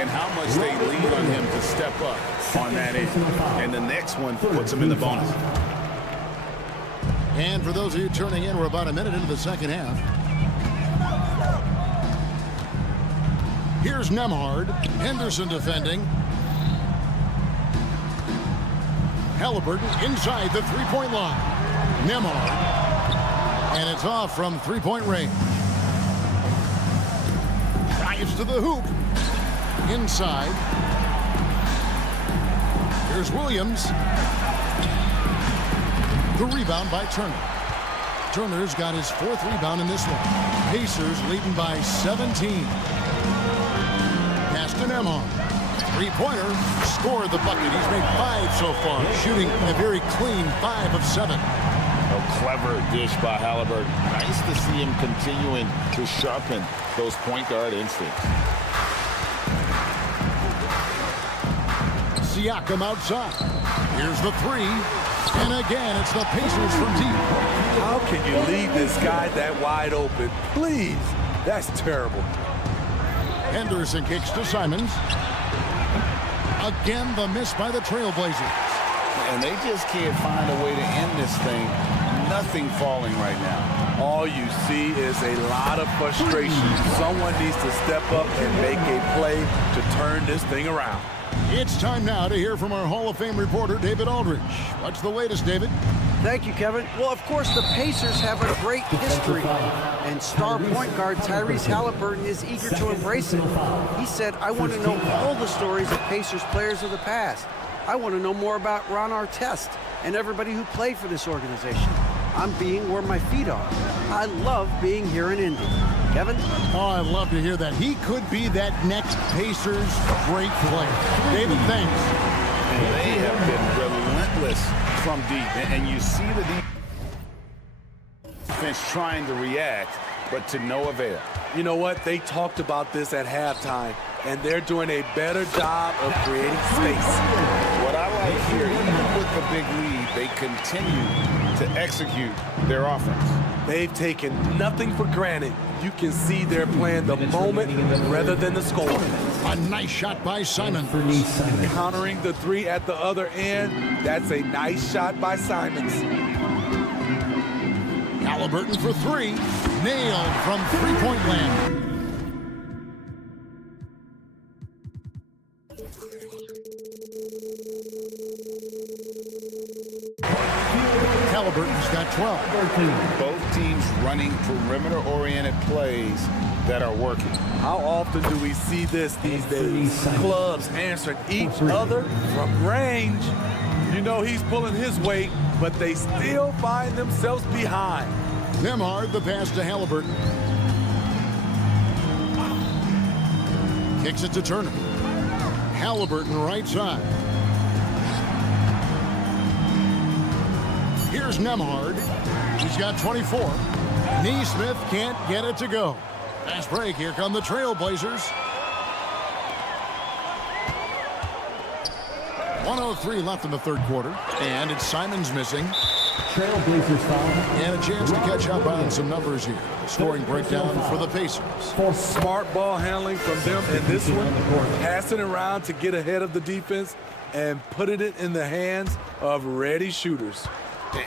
and how much they lean on him to step up on that end. And the next one puts him in the bonus. And for those of you turning in, we're about a minute into the second half. Here's Nembhard. Henderson defending. Halliburton inside the three-point line. Nembhard. And it's off from three-point range. Drives to the hoop. Inside. Here's Williams. The rebound by Turner. Turner's got his fourth rebound in this one. Pacers leading by 17. Pass to Nembhard. Three-pointer. Scored the bucket. He's made 5 so far. Shooting a very clean 5 of 7. A clever dish by Halliburton. Nice to see him continuing to sharpen those point guard instincts. Siakam outside. Here's the three. And again, it's the Pacers from deep. How can you leave this guy that wide open? Please. That's terrible. Henderson kicks to Simons. Again, the miss by the Trailblazers. And they just can't find a way to end this thing. Nothing falling right now. All you see is a lot of frustration. Someone needs to step up and make a play to turn this thing around. It's time now to hear from our Hall of Fame reporter, David Aldridge. What's the latest, David? Thank you, Kevin. Well, of course, the Pacers have a great history, and star point guard Tyrese Halliburton is eager to embrace it. He said, I want to know all the stories of Pacers players of the past. I want to know more about Ron Artest and everybody who played for this organization. I'm being where my feet are. I love being here in Indy. Kevin? Oh, I'd love to hear that. He could be that next Pacers great player. David, thanks. And they have been relentless from deep. And you see the defense trying to react, but to no avail. You know what? They talked about this at halftime, and they're doing a better job of creating space. What I like here, even with the big lead, they continue to execute their offense. They've taken nothing for granted. You can see they're playing the moment rather than the score. A nice shot by Simon. Countering the three at the other end. That's a nice shot by Simons. Halliburton for three. Nailed from three-point land. Halliburton's got 12. Both teams running perimeter-oriented plays that are working. How often do we see this these days? Clubs answering each other from range. You know he's pulling his weight, but they still find themselves behind. Nembhard, the pass to Halliburton. Kicks it to Turner. Halliburton right side. Here's Nembhard. He's got 24. Neesmith can't get it to go. Fast break. Here come the Trailblazers. 1:03 left in the third quarter. And it's Simons missing. Trailblazers foul. And a chance to catch up on some numbers here. The scoring breakdown for the Pacers. Smart ball handling from them in this one. Passing around to get ahead of the defense and putting it in the hands of ready shooters.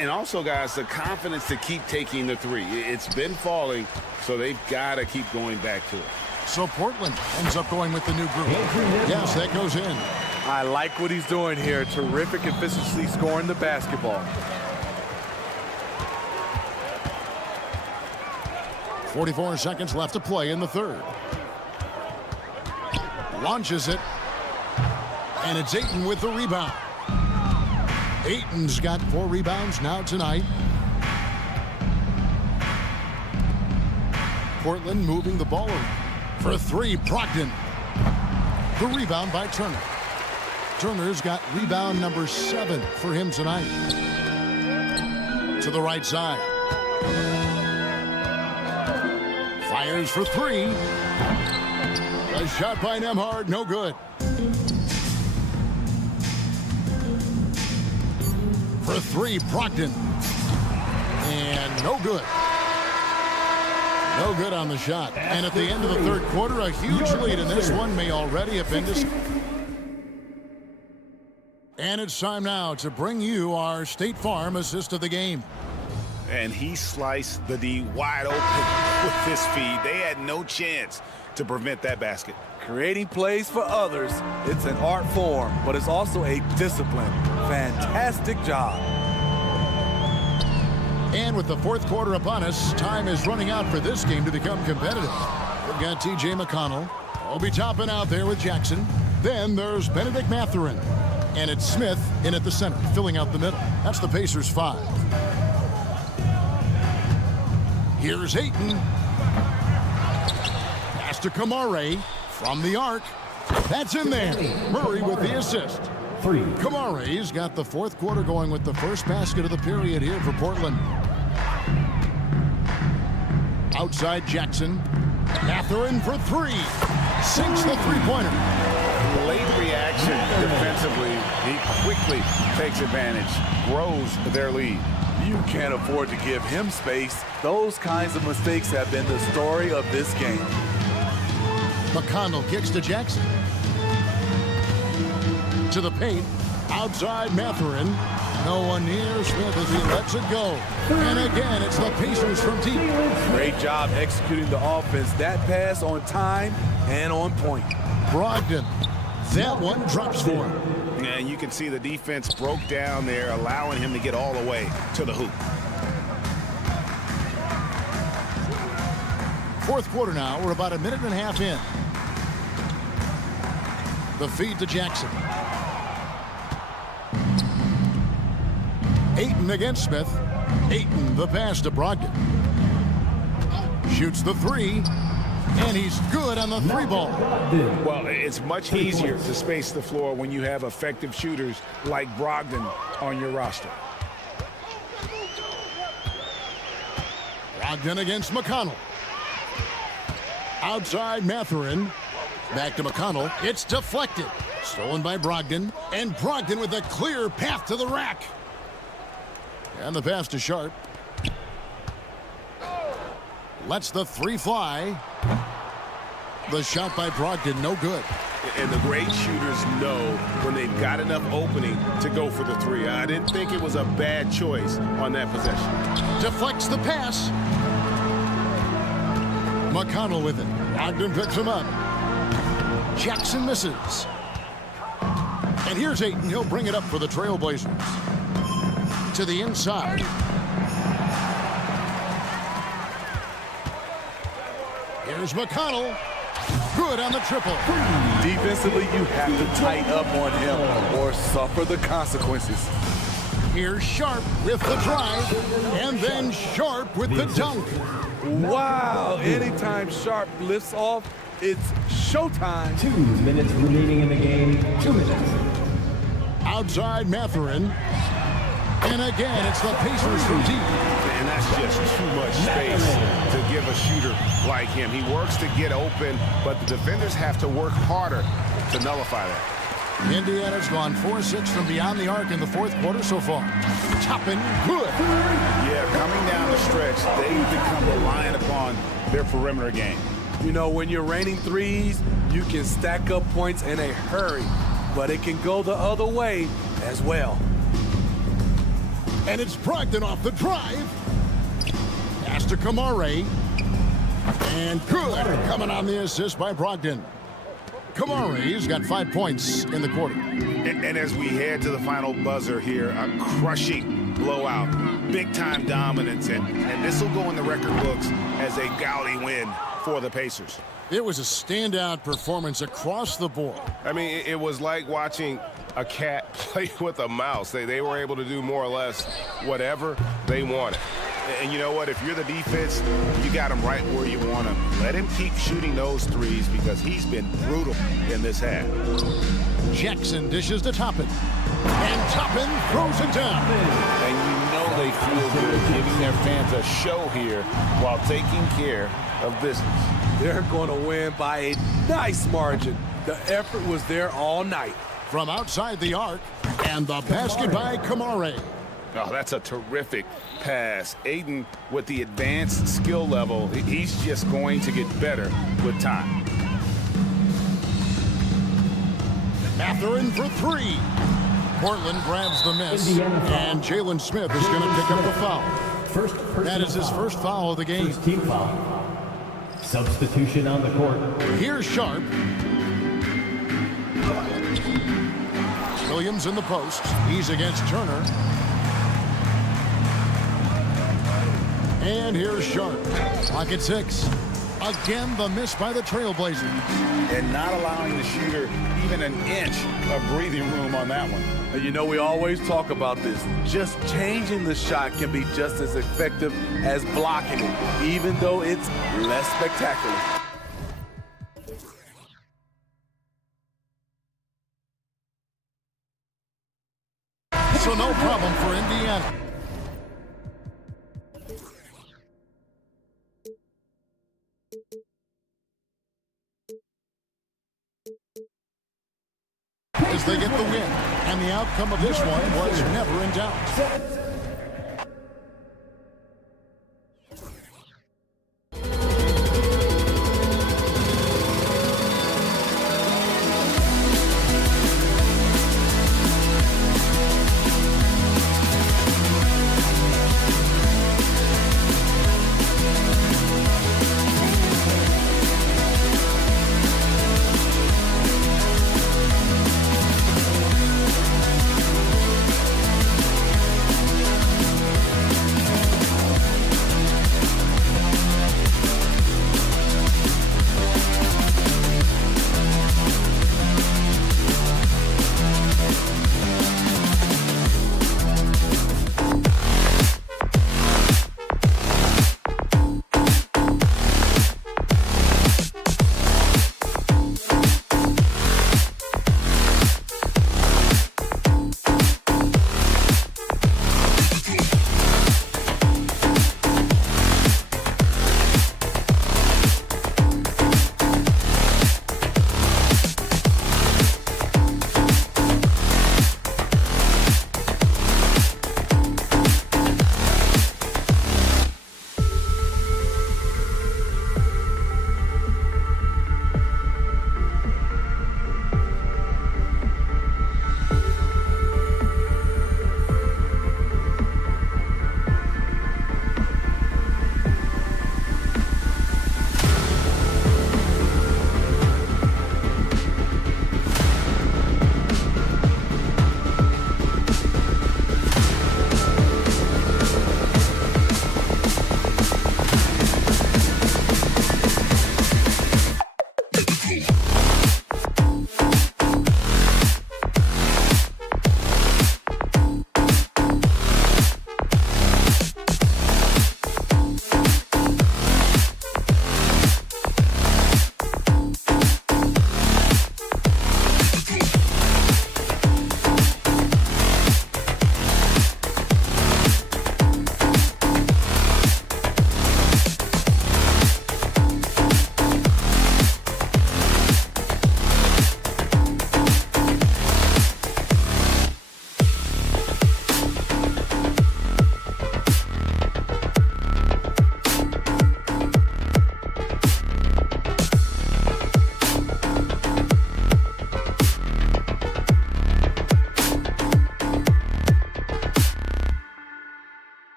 And also, guys, the confidence to keep taking the three. It's been falling, so they've got to keep going back to it. So Portland ends up going with the new group. Yes, that goes in. I like what he's doing here. Terrific efficiency scoring the basketball. 44 seconds left to play in the third. Launches it. And it's Ayton with the rebound. Ayton's got 4 rebounds now tonight. Portland moving the ball around. For 3, Brogdon. The rebound by Turner. Turner's got rebound number 7 for him tonight. To the right side. Fires for 3. A shot by Nembhard, no good. For three, Brogdon. And no good. No good on the shot. And at the end of the third quarter, a huge lead in this one may already have been decided. And it's time now to bring you our State Farm assist of the game. And he sliced the D wide open with this feed. They had no chance to prevent that basket. Creating plays for others, it's an art form, but it's also a discipline. Fantastic job. And with the fourth quarter upon us, time is running out for this game to become competitive. We've got T.J. McConnell. Obi Toppin out there with Jackson. Then there's Benedict Mathurin. And it's Smith in at the center, filling out the middle. That's the Pacers' 5. Here's Ayton. Pass to Kamare from the arc. That's in there. Murray with the assist. Kamare's got the fourth quarter going with the first basket of the period here for Portland. Outside Jackson. Mathurin for three. Sinks the three-pointer. Late reaction defensively. He quickly takes advantage, grows their lead. You can't afford to give him space. Those kinds of mistakes have been the story of this game. McConnell kicks to Jackson. To the paint. Outside Mathurin. No one near Smith as he lets it go. And again, it's the Pacers from deep. Great job executing the offense. That pass on time and on point. Brogdon. That one drops for him. And you can see the defense broke down there, allowing him to get all the way to the hoop. Fourth quarter now. We're about a minute and a half in. The feed to Jackson. Ayton against Smith. Ayton, the pass to Brogdon. Shoots the three. And he's good on the three ball. Well, it's much easier to space the floor when you have effective shooters like Brogdon on your roster. Brogdon against McConnell. Outside Mathurin. Back to McConnell. It's deflected. Stolen by Brogdon. And Brogdon with a clear path to the rack. And the pass to Sharp. Lets the three fly. The shot by Brogdon, no good. And the great shooters know when they've got enough opening to go for the three. I didn't think it was a bad choice on that possession. Deflects the pass. McConnell with it. Brogdon picks him up. Jackson misses. And here's Ayton. He'll bring it up for the Trailblazers. To the inside. Here's McConnell. Good on the triple. Defensively, you have to tighten up on him or suffer the consequences. Here's Sharp with the drive, and then Sharp with the dunk. Wow, anytime Sharp lifts off, it's showtime. 2 minutes remaining in the game. 2 minutes. Outside Mathurin. And again, it's the Pacers from deep. And that's just too much space to give a shooter like him. He works to get open, but the defenders have to work harder to nullify that. Indiana's gone 4-6 from beyond the arc in the fourth quarter so far. Toppin, good. Yeah, coming down the stretch, they've become reliant upon their perimeter game. You know, when you're raining threes, you can stack up points in a hurry, but it can go the other way as well. And it's Brogdon off the drive. Pass to Kamare. And good. Coming on the assist by Brogdon. Kamare's got 5 points in the quarter. And as we head to the final buzzer here, a crushing blowout, big-time dominance, and this will go in the record books as a gaudy win for the Pacers. It was a standout performance across the board. I mean, it was like watching a cat play with a mouse. They were able to do more or less whatever they wanted. And you know what? If you're the defense, you got him right where you want him. Let him keep shooting those threes because he's been brutal in this half. Jackson dishes to Toppin. And Toppin throws it down. And you know they feel good, giving their fans a show here while taking care of business. They're going to win by a nice margin. The effort was there all night. From outside the arc, and the basket by Kamare. Oh, that's a terrific pass. Aiden, with the advanced skill level, he's just going to get better with time. Mathurin for three. Portland grabs the miss, and Jalen Smith is going to pick up the foul. That is his first foul of the game. First team foul. Substitution on the court. Here's Sharp. Williams in the post. He's against Turner. And here's Sharp. Pocket six. Again, the miss by the Trailblazers. And not allowing the shooter even an inch of breathing room on that one. And you know, we always talk about this. Just changing the shot can be just as effective as blocking it, even though it's less spectacular. So no problem for Indiana. As they get the win, and the outcome of this one was never in doubt.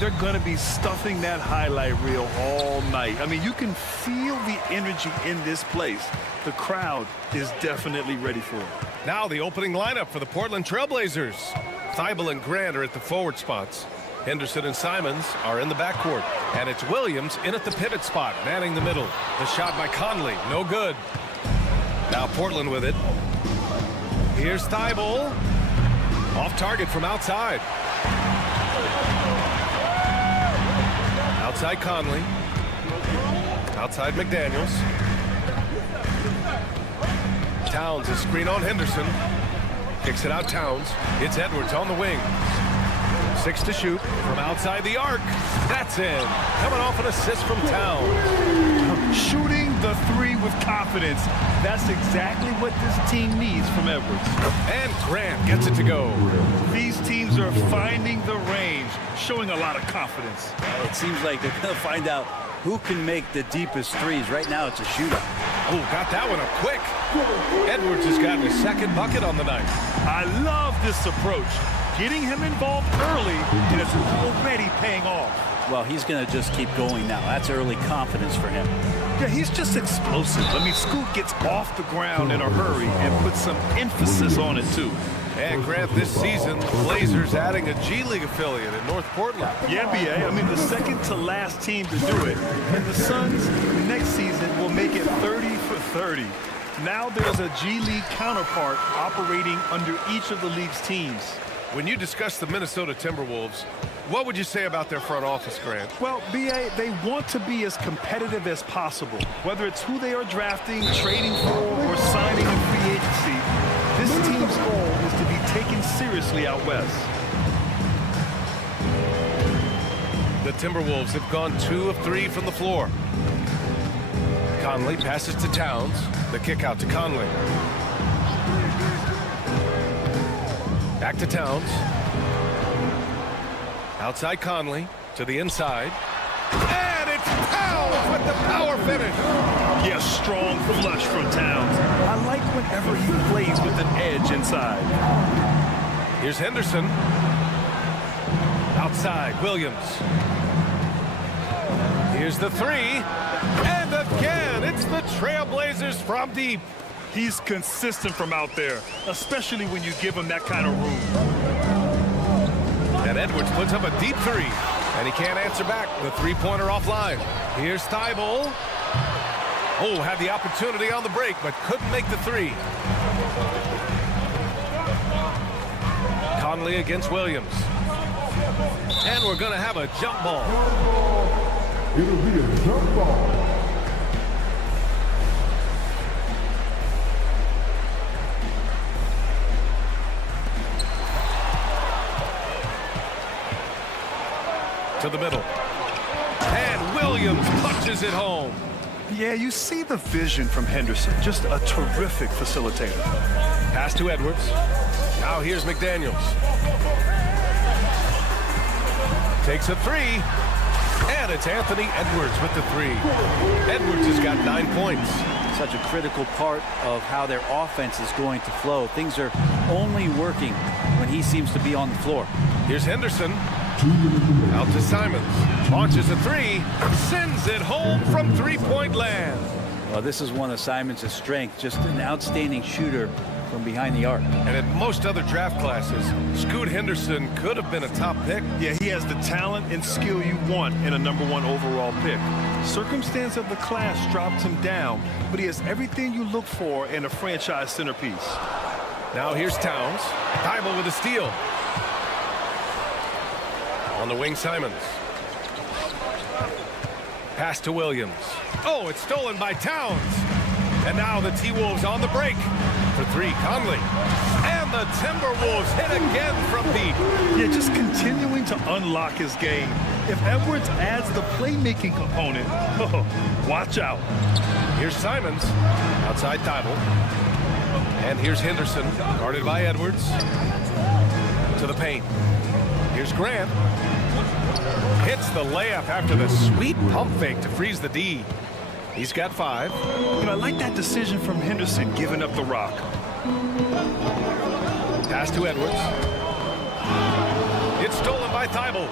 They're going to be stuffing that highlight reel all night. I mean, you can feel the energy in this place. The crowd is definitely ready for it. Now the opening lineup for the Portland Trailblazers. Thybulle and Grant are at the forward spots. Henderson and Simons are in the backcourt. And it's Williams in at the pivot spot, manning the middle. The shot by Conley, no good. Now Portland with it. Here's Thybulle. Off target from outside. Outside Conley. Outside McDaniels. Towns, a screen on Henderson. Kicks it out Towns. It's Edwards on the wing. 6 to shoot from outside the arc. That's in. Coming off an assist from Towns. Shooting the three with confidence. That's exactly what this team needs from Edwards. And Grant gets it to go. These teams are finding the range, showing a lot of confidence. It seems like they're going to find out who can make the deepest threes. Right now, it's a shootout. Oh, got that one up quick. Edwards has gotten his second bucket on the night. I love this approach. Getting him involved early, and it's already paying off. Well, he's going to just keep going now. That's early confidence for him. Yeah, he's just explosive. I mean, Scoot gets off the ground in a hurry and puts some emphasis on it, too. And Grant, this season, the Blazers adding a G League affiliate in North Portland. Yeah, BA. I mean, the second to last team to do it. And the Suns next season will make it 30 for 30. Now there's a G League counterpart operating under each of the league's teams. When you discuss the Minnesota Timberwolves, what would you say about their front office, Grant? Well, BA, they want to be as competitive as possible. Whether it's who they are drafting, trading for, or signing in free agency, this team's goal is to be taken seriously out west. The Timberwolves have gone 2 of 3 from the floor. Conley passes to Towns. The kick out to Conley. Back to Towns. Outside Conley to the inside. And it's Towns with the power finish. Yes, strong flush from Towns. I like whenever he plays with an edge inside. Here's Henderson. Outside, Williams. Here's the three. And again, it's the Trailblazers from deep. He's consistent from out there, especially when you give him that kind of room. Edwards puts up a deep three, and he can't answer back. The three-pointer offline. Here's Thibault. Oh, had the opportunity on the break, but couldn't make the three. Conley against Williams. And we're going to have a jump ball. It'll be a jump ball. To the middle. And Williams punches it home. Yeah, you see the vision from Henderson. Just a terrific facilitator. Pass to Edwards. Now here's McDaniels. Takes a three. And it's Anthony Edwards with the three. Edwards has got 9 points. Such a critical part of how their offense is going to flow. Things are only working when he seems to be on the floor. Here's Henderson. Out to Simons. Launches a three. Sends it home from three-point land. Well, this is one of Simons' strengths. Just an outstanding shooter from behind the arc. And in most other draft classes, Scoot Henderson could have been a top pick. Yeah, he has the talent and skill you want in a #1 overall pick. Circumstance of the class dropped him down, but he has everything you look for in a franchise centerpiece. Now here's Towns. Thibault with a steal. On the wing, Simons. Pass to Williams. Oh, it's stolen by Towns. And now the T-Wolves on the break. For three, Conley. And the Timberwolves hit again from deep. Yeah, just continuing to unlock his game. If Edwards adds the playmaking component, oh, watch out. Here's Simons. Outside Thibault. And here's Henderson, guarded by Edwards. To the paint. Here's Grant. Hits the layup after the sweet pump fake to freeze the D. He's got 5. You know, I like that decision from Henderson, giving up the rock. Pass to Edwards. It's stolen by Thibault.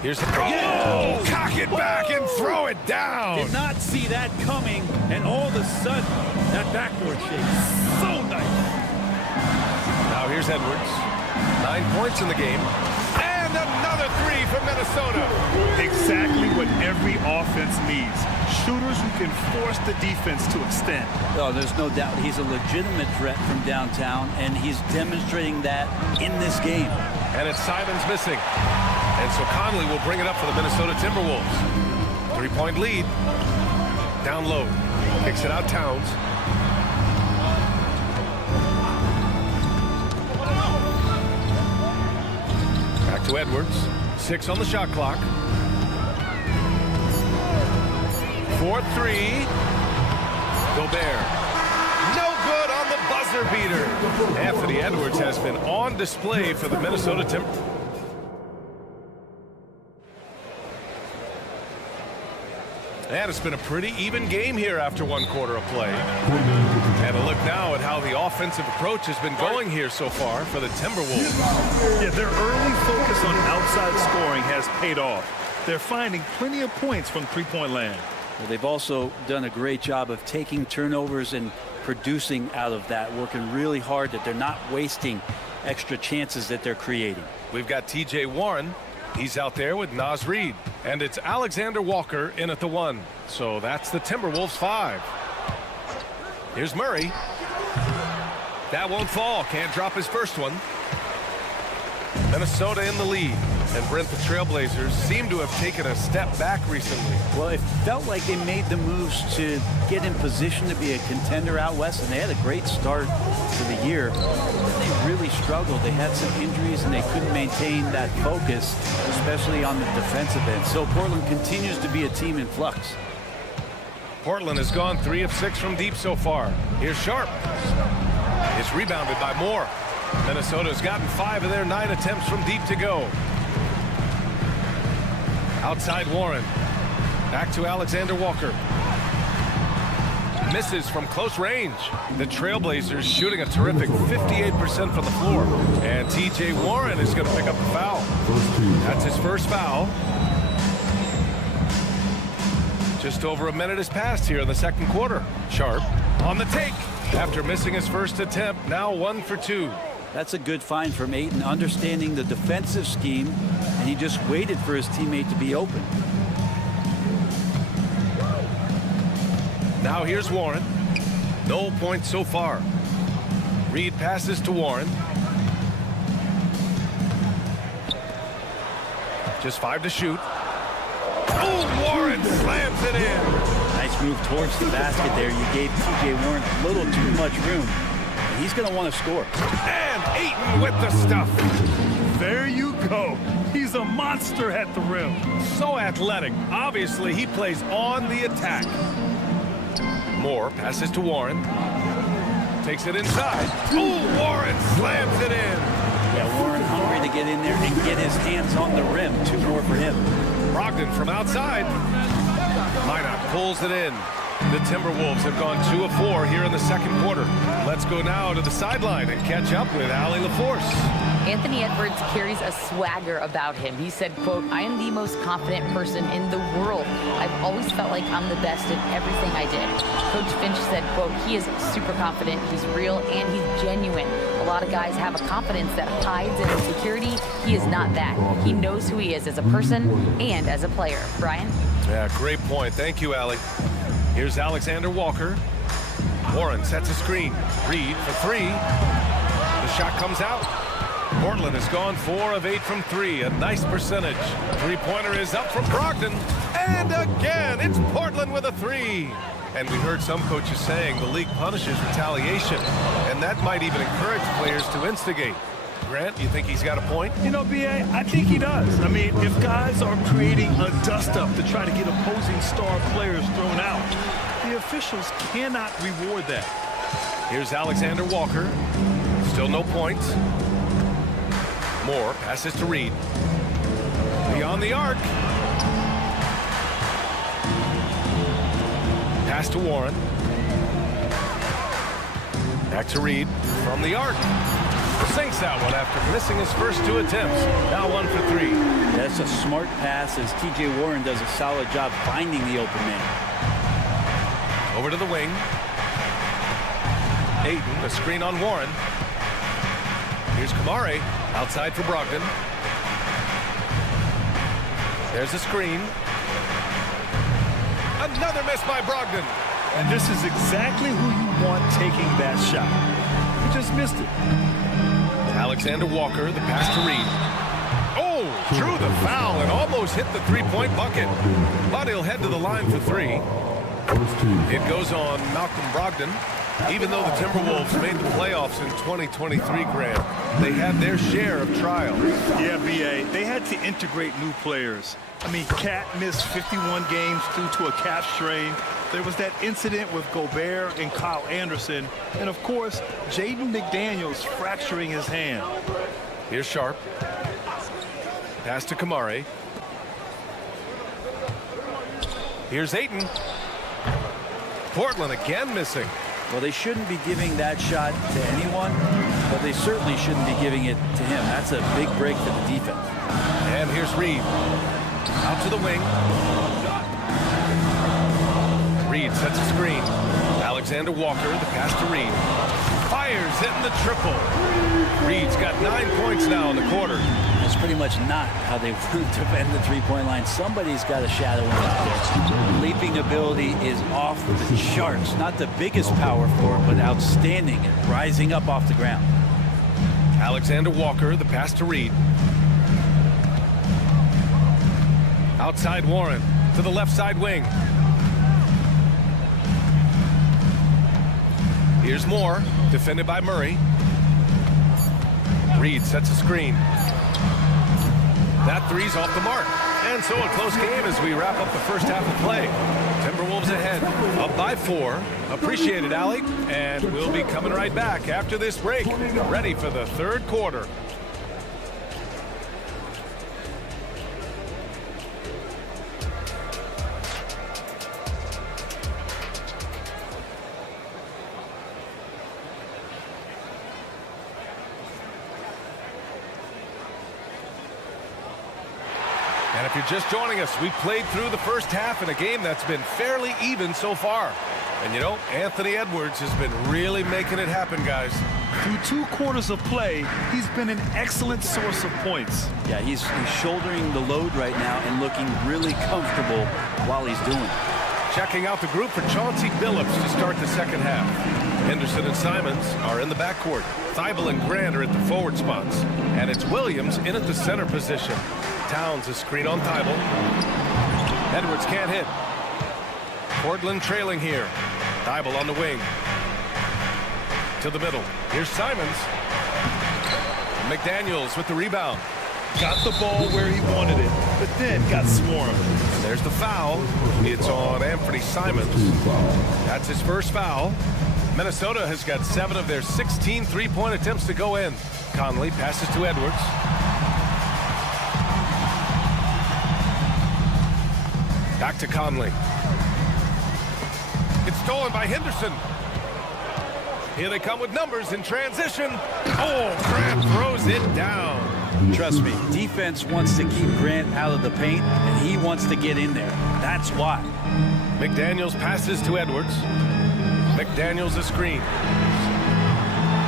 Here's the cock it back and throw it down. Did not see that coming, and all of a sudden, that backboard shake. So nice. Now here's Edwards. 9 points in the game. And another three from Minnesota. Exactly what every offense needs. Shooters who can force the defense to extend. Oh, there's no doubt he's a legitimate threat from downtown, and he's demonstrating that in this game. And it's Simons missing. And so Conley will bring it up for the Minnesota Timberwolves. 3-point lead. Down low. Kicks it out Towns. Back to Edwards. 6 on the shot clock. 4-3. Gobert. No good on the buzzer beater. Anthony Edwards has been on display for the Minnesota Timberwolves. And it's been a pretty even game here after 1 quarter of play. And a look now at how the offensive approach has been going here so far for the Timberwolves. Yeah, their early focus on outside scoring has paid off. They're finding plenty of points from three-point land. Well, they've also done a great job of taking turnovers and producing out of that, working really hard that they're not wasting extra chances that they're creating. We've got T.J. Warren. He's out there with Naz Reid. And it's Alexander Walker in at the 1. So that's the Timberwolves 5. Here's Murray. That won't fall. Can't drop his first one. Minnesota in the lead. And Brent, the Trailblazers seem to have taken a step back recently. Well, it felt like they made the moves to get in position to be a contender out west, and they had a great start to the year. Then they really struggled. They had some injuries, and they couldn't maintain that focus, especially on the defensive end. So Portland continues to be a team in flux. Portland has gone 3 of 6 from deep so far. Here's Sharp. It's rebounded by Moore. Minnesota's gotten 5 of their 9 attempts from deep to go. Outside Warren. Back to Alexander Walker. Misses from close range. The Trailblazers shooting a terrific 58% from the floor. And T.J. Warren is going to pick up the foul. That's his first foul. Just over a minute has passed here in the second quarter. Sharp on the take. After missing his first attempt, now 1 for 2. That's a good find from Ayton, understanding the defensive scheme, and he just waited for his teammate to be open. Now here's Warren. No points so far. Reed passes to Warren. Just 5 to shoot. Oh, Warren slams it in. Nice move towards the basket there. You gave T.J. Warren a little too much room. He's going to want to score. And Ayton with the stuff. There you go. He's a monster at the rim. So athletic. Obviously, he plays on the attack. Moore passes to Warren. Takes it inside. Oh, Warren slams it in. Yeah, Warren hungry to get in there and get his hands on the rim. 2 more for him. Brogdon from outside. Minot pulls it in. The Timberwolves have gone 2 of 4 here in the second quarter. Let's go now to the sideline and catch up with Allie LaForce. Anthony Edwards carries a swagger about him. He said, quote, "I am the most confident person in the world. I've always felt like I'm the best in everything I did." Coach Finch said, quote, "He is super confident, he's real, and he's genuine. A lot of guys have a confidence that hides in insecurity. He is not that. He knows who he is as a person and as a player." Brian? Yeah, great point. Thank you, Allie. Here's Alexander Walker. Warren sets a screen. Reed for 3. The shot comes out. Portland has gone 4 of 8 from 3. A nice percentage. Three-pointer is up from Brogdon. And again, it's Portland with a 3. And we heard some coaches saying the league punishes retaliation. And that might even encourage players to instigate. Grant, you think he's got a point? You know, B.A., I think he does. I mean, if guys are creating a dust-up to try to get opposing star players thrown out, the officials cannot reward that. Here's Alexander Walker. Still no points. Moore passes to Reed. Beyond the arc. Pass to Warren. Back to Reed from the arc. Sinks that one after missing his first 2 attempts. Now 1 for 3. That's a smart pass as T.J. Warren does a solid job finding the open man. Over to the wing. Ayton, a screen on Warren. Here's Kamare, outside for Brogdon. There's a screen. Another miss by Brogdon. And this is exactly who you want taking that shot. He just missed it. Alexander Walker, the pass to Reed. Oh, drew the foul and almost hit the 3-point bucket. But he'll head to the line for 3. It goes on Malcolm Brogdon. Even though the Timberwolves made the playoffs in 2023, Grant, they had their share of trials. Yeah, B.A., they had to integrate new players. I mean, Cat missed 51 games due to a calf strain. There was that incident with Gobert and Kyle Anderson. And, of course, Jaden McDaniels fracturing his hand. Here's Sharp. Pass to Kamare. Here's Ayton. Portland again missing. Well, they shouldn't be giving that shot to anyone, but they certainly shouldn't be giving it to him. That's a big break for the defense. And here's Reed. Out to the wing. Reed sets a screen. Alexander Walker, the pass to Reed. Fires, hitting the triple. Reed's got 9 points now in the quarter. That's pretty much not how they want to defend the three-point line. Somebody's got a shadow in out there. Leaping ability is off the charts. Not the biggest power forward, but outstanding and rising up off the ground. Alexander Walker, the pass to Reed. Outside Warren to the left side wing. Here's Moore, defended by Murray. Reed sets a screen. That three's off the mark. And so a close game as we wrap up the first half of play. Timberwolves ahead, up by 4. Appreciate it, Allie. And we'll be coming right back after this break, ready for the third quarter. And if you're just joining us, we played through the first half in a game that's been fairly even so far. And you know, Anthony Edwards has been really making it happen, guys. Through 2 quarters of play, he's been an excellent source of points. Yeah, he's shouldering the load right now and looking really comfortable while he's doing it. Checking out the group for Chauncey Billups to start the second half. Henderson and Simons are in the backcourt. Thibault and Grant are at the forward spots. And it's Williams in at the center position. Towns a screen on Thibault. Edwards can't hit. Portland trailing here. Thibault on the wing. To the middle. Here's Simons. McDaniels with the rebound. Got the ball where he wanted it, but then got swarmed. There's the foul. It's on Anthony Simons. That's his first foul. Minnesota has got 7 of their 16 three-point attempts to go in. Conley passes to Edwards. Back to Conley. It's stolen by Henderson. Here they come with numbers in transition. Oh, Grant throws it down. Trust me, defense wants to keep Grant out of the paint, and he wants to get in there. That's why. McDaniels passes to Edwards. McDaniels a screen.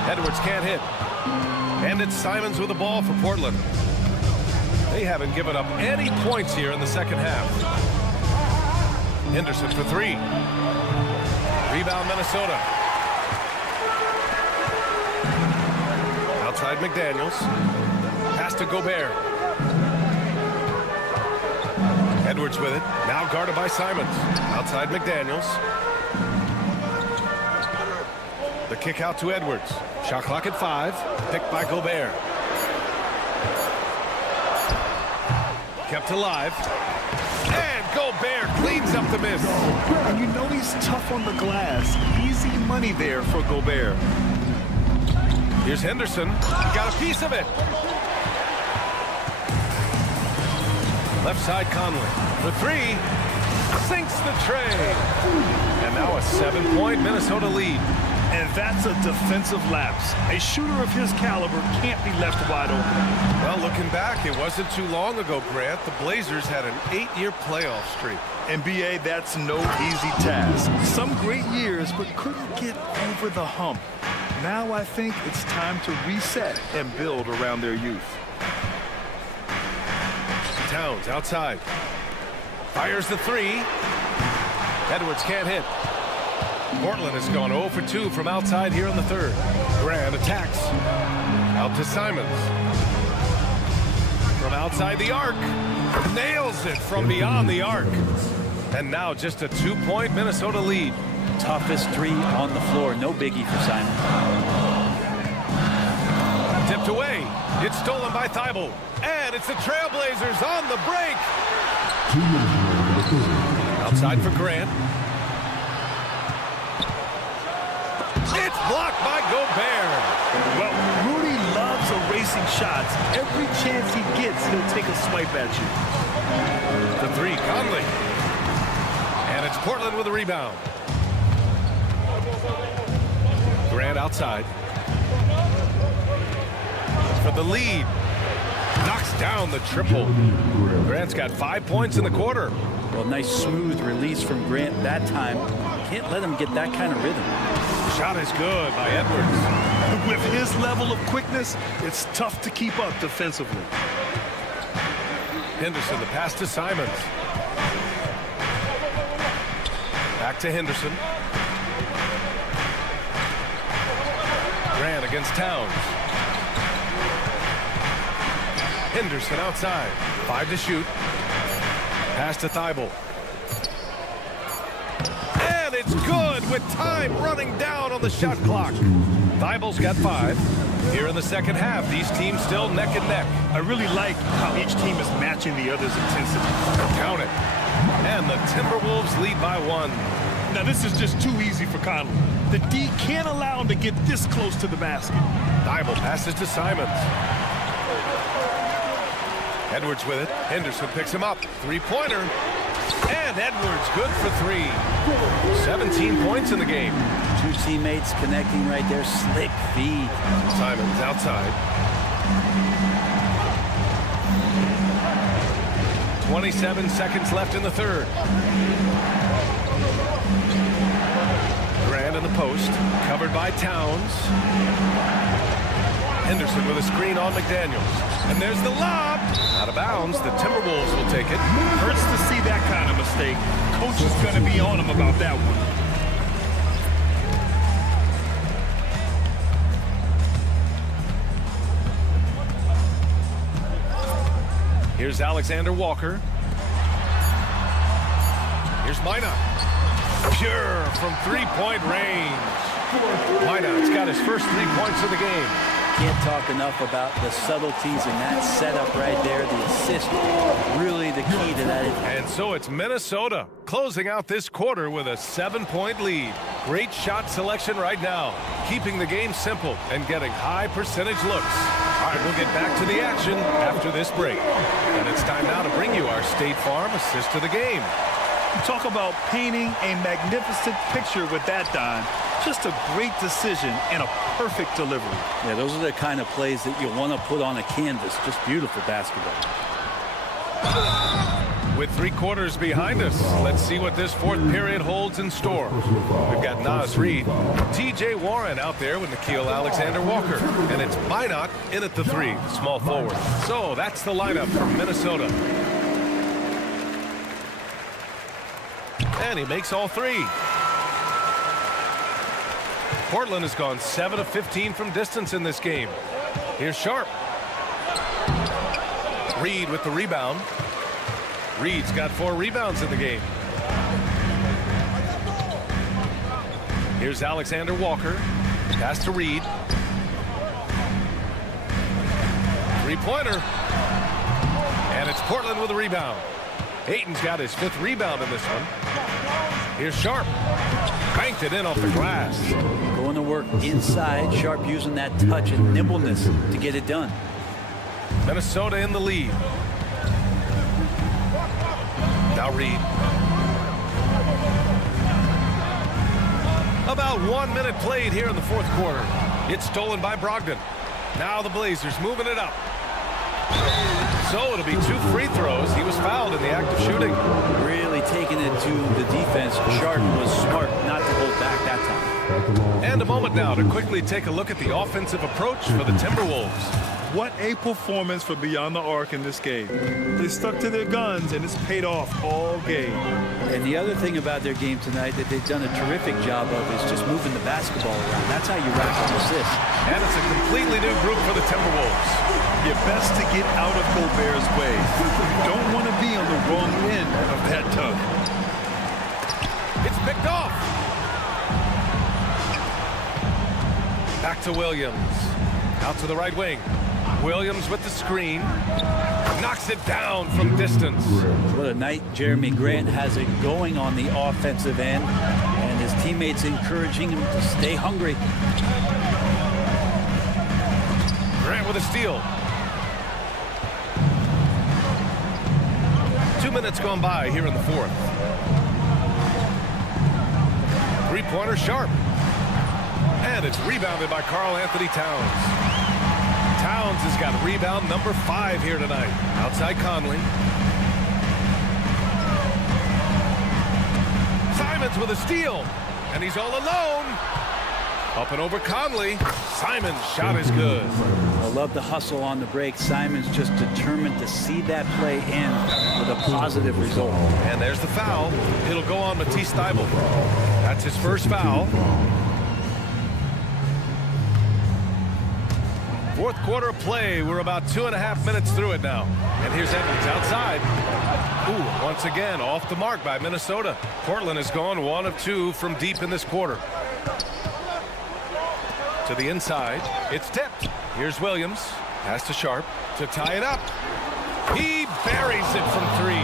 Edwards can't hit. And it's Simons with the ball for Portland. They haven't given up any points here in the second half. Henderson for 3. Rebound Minnesota. Outside McDaniels. Pass to Gobert. Edwards with it. Now guarded by Simons. Outside McDaniels. The kick out to Edwards. Shot clock at 5. Picked by Gobert. Kept alive. And Gobert cleans up the miss. And you know he's tough on the glass. Easy money there for Gobert. Here's Henderson. He got a piece of it. Left side Conley for 3. Sinks the tray. And now a 7-point Minnesota lead. And that's a defensive lapse. A shooter of his caliber can't be left wide open. Well, looking back, it wasn't too long ago, Grant. The Blazers had an 8-year playoff streak. NBA, that's no easy task. Some great years, but couldn't get over the hump. Now I think it's time to reset and build around their youth. Towns outside. Fires the 3. Edwards can't hit. Portland has gone 0 for 2 from outside here in the third. Grant attacks. Out to Simons. From outside the arc. Nails it from beyond the arc. And now just a 2-point Minnesota lead. Toughest 3 on the floor. No biggie for Simon. Tipped away. It's stolen by Thibault. And it's the Trailblazers on the break. Outside for Grant. It's blocked by Gobert. Well, Rudy loves erasing shots. Every chance he gets, he'll take a swipe at you. The 3, Conley. And it's Portland with a rebound. Grant outside. For the lead. Knocks down the triple. Grant's got 5 points in the quarter. Well, nice smooth release from Grant that time. Can't let him get that kind of rhythm. Shot is good by Edwards. With his level of quickness, it's tough to keep up defensively. Henderson, the pass to Simons. Back to Henderson. Grant against Towns. Henderson outside. 5 to shoot. Pass to Thibault. And it's good with time running down on the shot clock. Thibault's got 5. Here in the second half, these teams still neck and neck. I really like how each team is matching the other's intensity. Count it. And the Timberwolves lead by 1. Now this is just too easy for Conley. The D can't allow him to get this close to the basket. Thibault passes to Simons. Edwards with it. Henderson picks him up. 3-pointer. And Edwards good for 3. 17 points in the game. 2 teammates connecting right there. Slick feed. Simons outside. 27 seconds left in the third. Grant in the post. Covered covered by Towns. Henderson with a screen on McDaniels. And there's the lob. Out of bounds. The Timberwolves will take it. Hurts to see that kind of mistake. Coach is going to be on him about that one. Here's Alexander Walker. Here's Minot. Pure from three-point range. Minot's got his first 3 points of the game. Can't talk enough about the subtleties in that setup right there. The assist, really the key to that. And so it's Minnesota closing out this quarter with a 7-point lead. Great shot selection right now, keeping the game simple and getting high percentage looks. All right, we'll get back to the action after this break. And it's time now to bring you our State Farm assist of the game. Talk about painting a magnificent picture with that, Don. Just a great decision and a perfect delivery. Yeah, those are the kind of plays that you want to put on a canvas. Just beautiful basketball. With 3 quarters behind us, let's see what this fourth period holds in store. We've got Nas Reed, T.J. Warren out there with Nickeil Alexander-Walker, and it's Minot in at the 3, small forward. So that's the lineup from Minnesota. And he makes all 3. Portland has gone 7 of 15 from distance in this game. Here's Sharp. Reed with the rebound. Reed's got 4 rebounds in the game. Here's Alexander Walker. Pass to Reed. 3-pointer. And it's Portland with a rebound. Ayton's got his 5th rebound in this one. Here's Sharp. Banked it in off the glass. Going to work inside. Sharp using that touch and nimbleness to get it done. Minnesota in the lead. Now Reed. About 1 minute played here in the fourth quarter. It's stolen by Brogdon. Now the Blazers moving it up. So it'll be 2 free throws. He was fouled in the act of shooting. Really taking it to the defense. Sharp was smart not to hold back that time. And a moment now to quickly take a look at the offensive approach for the Timberwolves. What a performance for Beyond the Arc in this game. They stuck to their guns, and it's paid off all game. And the other thing about their game tonight that they've done a terrific job of is just moving the basketball around. That's how you rack up assists. And it's a completely new group for the Timberwolves. You're best to get out of Gobert's way. You don't want to be on the wrong end of that tug. It's picked off. Back to Williams. Out to the right wing. Williams with the screen. Knocks it down from distance. What a night Jeremy Grant has it going on the offensive end. And his teammates encouraging him to stay hungry. Grant with a steal. 2 minutes gone by here in the fourth. 3-pointer Sharp. And it's rebounded by Karl Anthony Towns. Towns has got rebound number 5 here tonight. Outside Conley. Simons with a steal. And he's all alone. Up and over Conley. Simons' shot is good. I love the hustle on the break. Simons just determined to see that play end with a positive result. And there's the foul. It'll go on Matisse Thybulle. That's his first foul. Fourth quarter of play. We're about 2.5 minutes through it now. And here's Edwards outside. Ooh, once again, off the mark by Minnesota. Portland has gone 1 of 2 from deep in this quarter. To the inside. It's tipped. Here's Williams. Pass to Sharp to tie it up. He buries it from 3.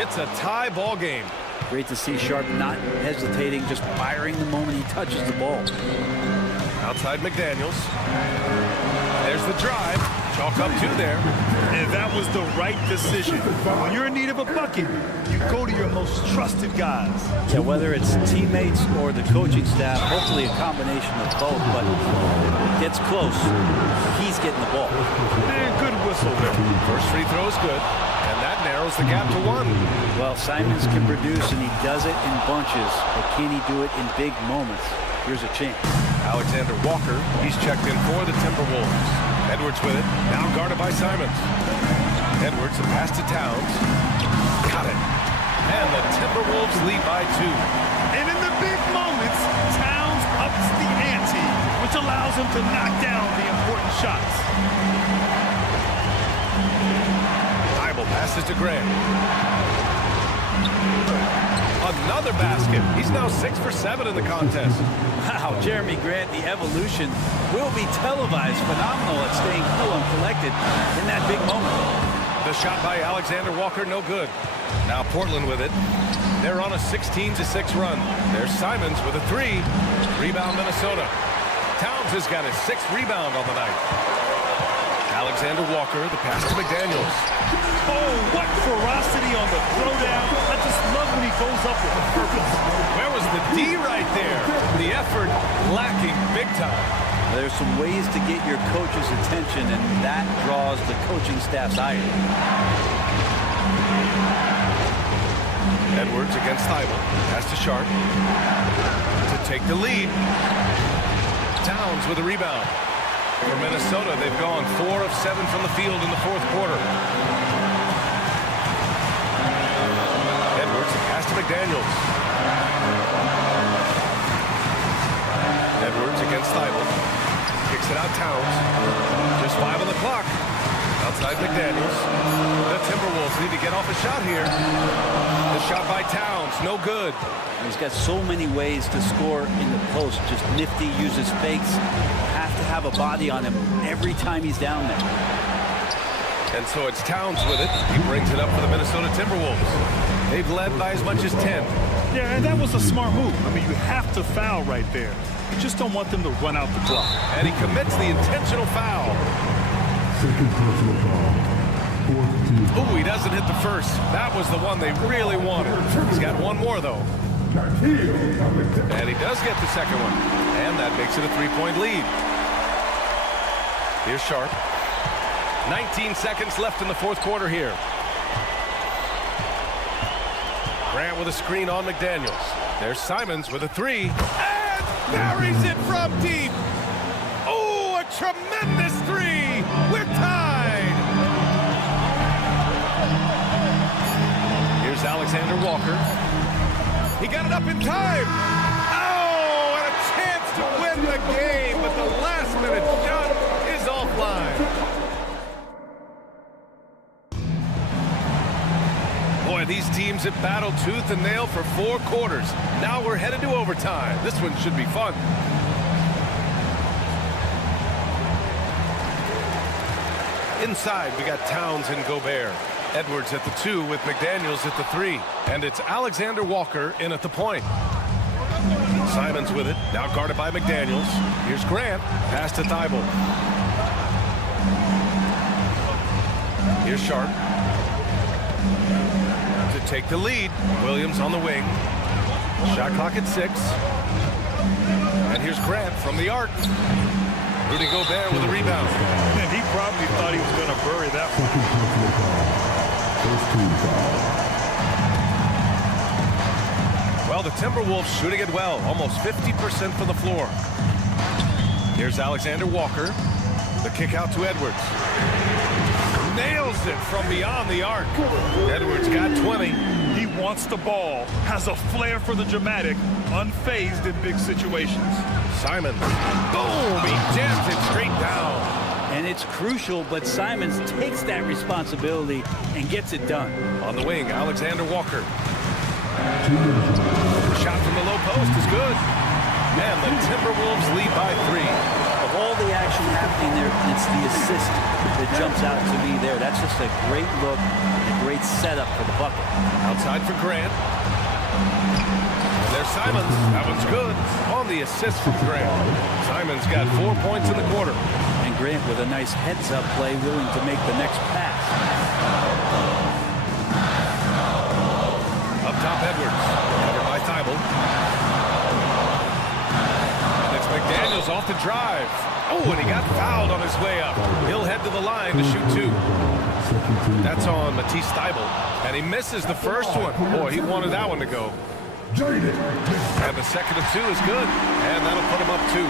It's a tie ball game. Great to see Sharp not hesitating, just firing the moment he touches the ball. Outside McDaniels. There's the drive. Chalk up 2 there. And that was the right decision. When you're in need of a bucket, you go to your most trusted guys. Yeah, whether it's teammates or the coaching staff, hopefully a combination of both, but it gets close. He's getting the ball. And good whistle there. First free throw is good, and that narrows the gap to 1. Well, Simons can produce, and he does it in bunches, but can he do it in big moments? here's a chance. Alexander Walker, he's checked in for the Timberwolves. Edwards with it, now guarded by Simons. Edwards, the pass to Towns. Got it. And the Timberwolves lead by 2. And in the big moments, Towns ups the ante, which allows him to knock down the important shots. Thibault passes to Grant. Another basket. He's now 6 for 7 in the contest. Wow, Jeremy Grant, the evolution will be televised. Phenomenal at staying cool and collected in that big moment. The shot by Alexander Walker, no good. Now Portland with it. They're on a 16-6 run. There's Simons with a 3. Rebound Minnesota. Towns has got his 6th rebound on the night. Alexander Walker, the pass to McDaniels. Oh, what ferocity on the throwdown. I just love when he goes up with a purpose. Where was the D right there? The effort lacking big time. There's some ways to get your coach's attention, and that draws the coaching staff's ire. Edwards against Thibault. Pass to Sharp. To take the lead. Towns with a rebound. For Minnesota, they've gone 4 of 7 from the field in the 4th quarter. Edwards, a pass to McDaniels. Edwards against Thibault. Kicks it out Towns. Just 5 on the clock. Outside McDaniels. The Timberwolves need to get off a shot here. The shot by Towns, no good. He's got so many ways to score in the post. Just nifty, uses fakes. Have to have a body on him every time he's down there. And so it's Towns with it. He brings it up for the Minnesota Timberwolves. They've led by as much as 10. Yeah, and that was a smart move. I mean, you have to foul right there. You just don't want them to run out the clock. And he commits the intentional foul. Second personal foul. Ooh, he doesn't hit the first. That was the one they really wanted. He's got one more, though. And he does get the second one. And that makes it a 3-point lead. Here's Sharp. 19 seconds left in the 4th quarter here. Grant with a screen on McDaniels. There's Simons with a 3. And buries it from deep. Oh, a tremendous 3. We're tied. Here's Alexander Walker. He got it up in time. Oh, and a chance to win the game, but the last-minute shot is offline. Boy, these teams have battled tooth and nail for 4 quarters. Now we're headed to overtime. This one should be fun. Inside, we got Towns and Gobert. Edwards at the 2 with McDaniels at the 3. And it's Alexander Walker in at the point. Simons with it, now guarded by McDaniels. Here's Grant, pass to Thibault. Here's Sharp. To take the lead, Williams on the wing. Shot clock at 6. And here's Grant from the arc. Rudy Gobert with a rebound. And he probably thought he was going to bury that one. Well, the Timberwolves shooting it well, almost 50% from the floor. Here's Alexander Walker. The kick out to Edwards. Nails it from beyond the arc. Edwards got 20. He wants the ball, has a flair for the dramatic, unfazed in big situations. Simons. Boom! He jams it straight down. And it's crucial, but Simons takes that responsibility and gets it done. On the wing, Alexander Walker. The shot from the low post is good. And the Timberwolves lead by 3. Of all the action happening there, it's the assist that jumps out to me there. That's just a great look, a great setup for the bucket. Outside for Grant. And there's Simons. That one's good. On the assist from Grant. Simons got 4 points in the quarter. And Grant with a nice heads-up play, willing to make the next pass. Up top, Edwards. Covered by Thibault. And it's McDaniels off the drive. Oh, and he got fouled on his way up. He'll head to the line to shoot 2. That's on Matisse Thibault. And he misses the first one. Boy, he wanted that one to go. And the second of 2 is good. And that'll put him up 2.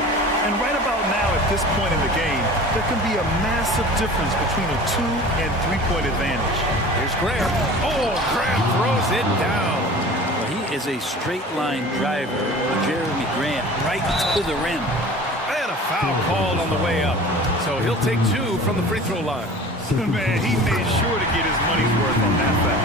And right about now, at this point in the game, there can be a massive difference between a 2- and 3-point advantage. Here's Grant. Oh, Grant throws it down. Well, he is a straight-line driver, Jeremy Grant, right to the rim. And a foul called on the way up. So he'll take 2 from the free throw line. Man, he made sure to get his money's worth on that foul.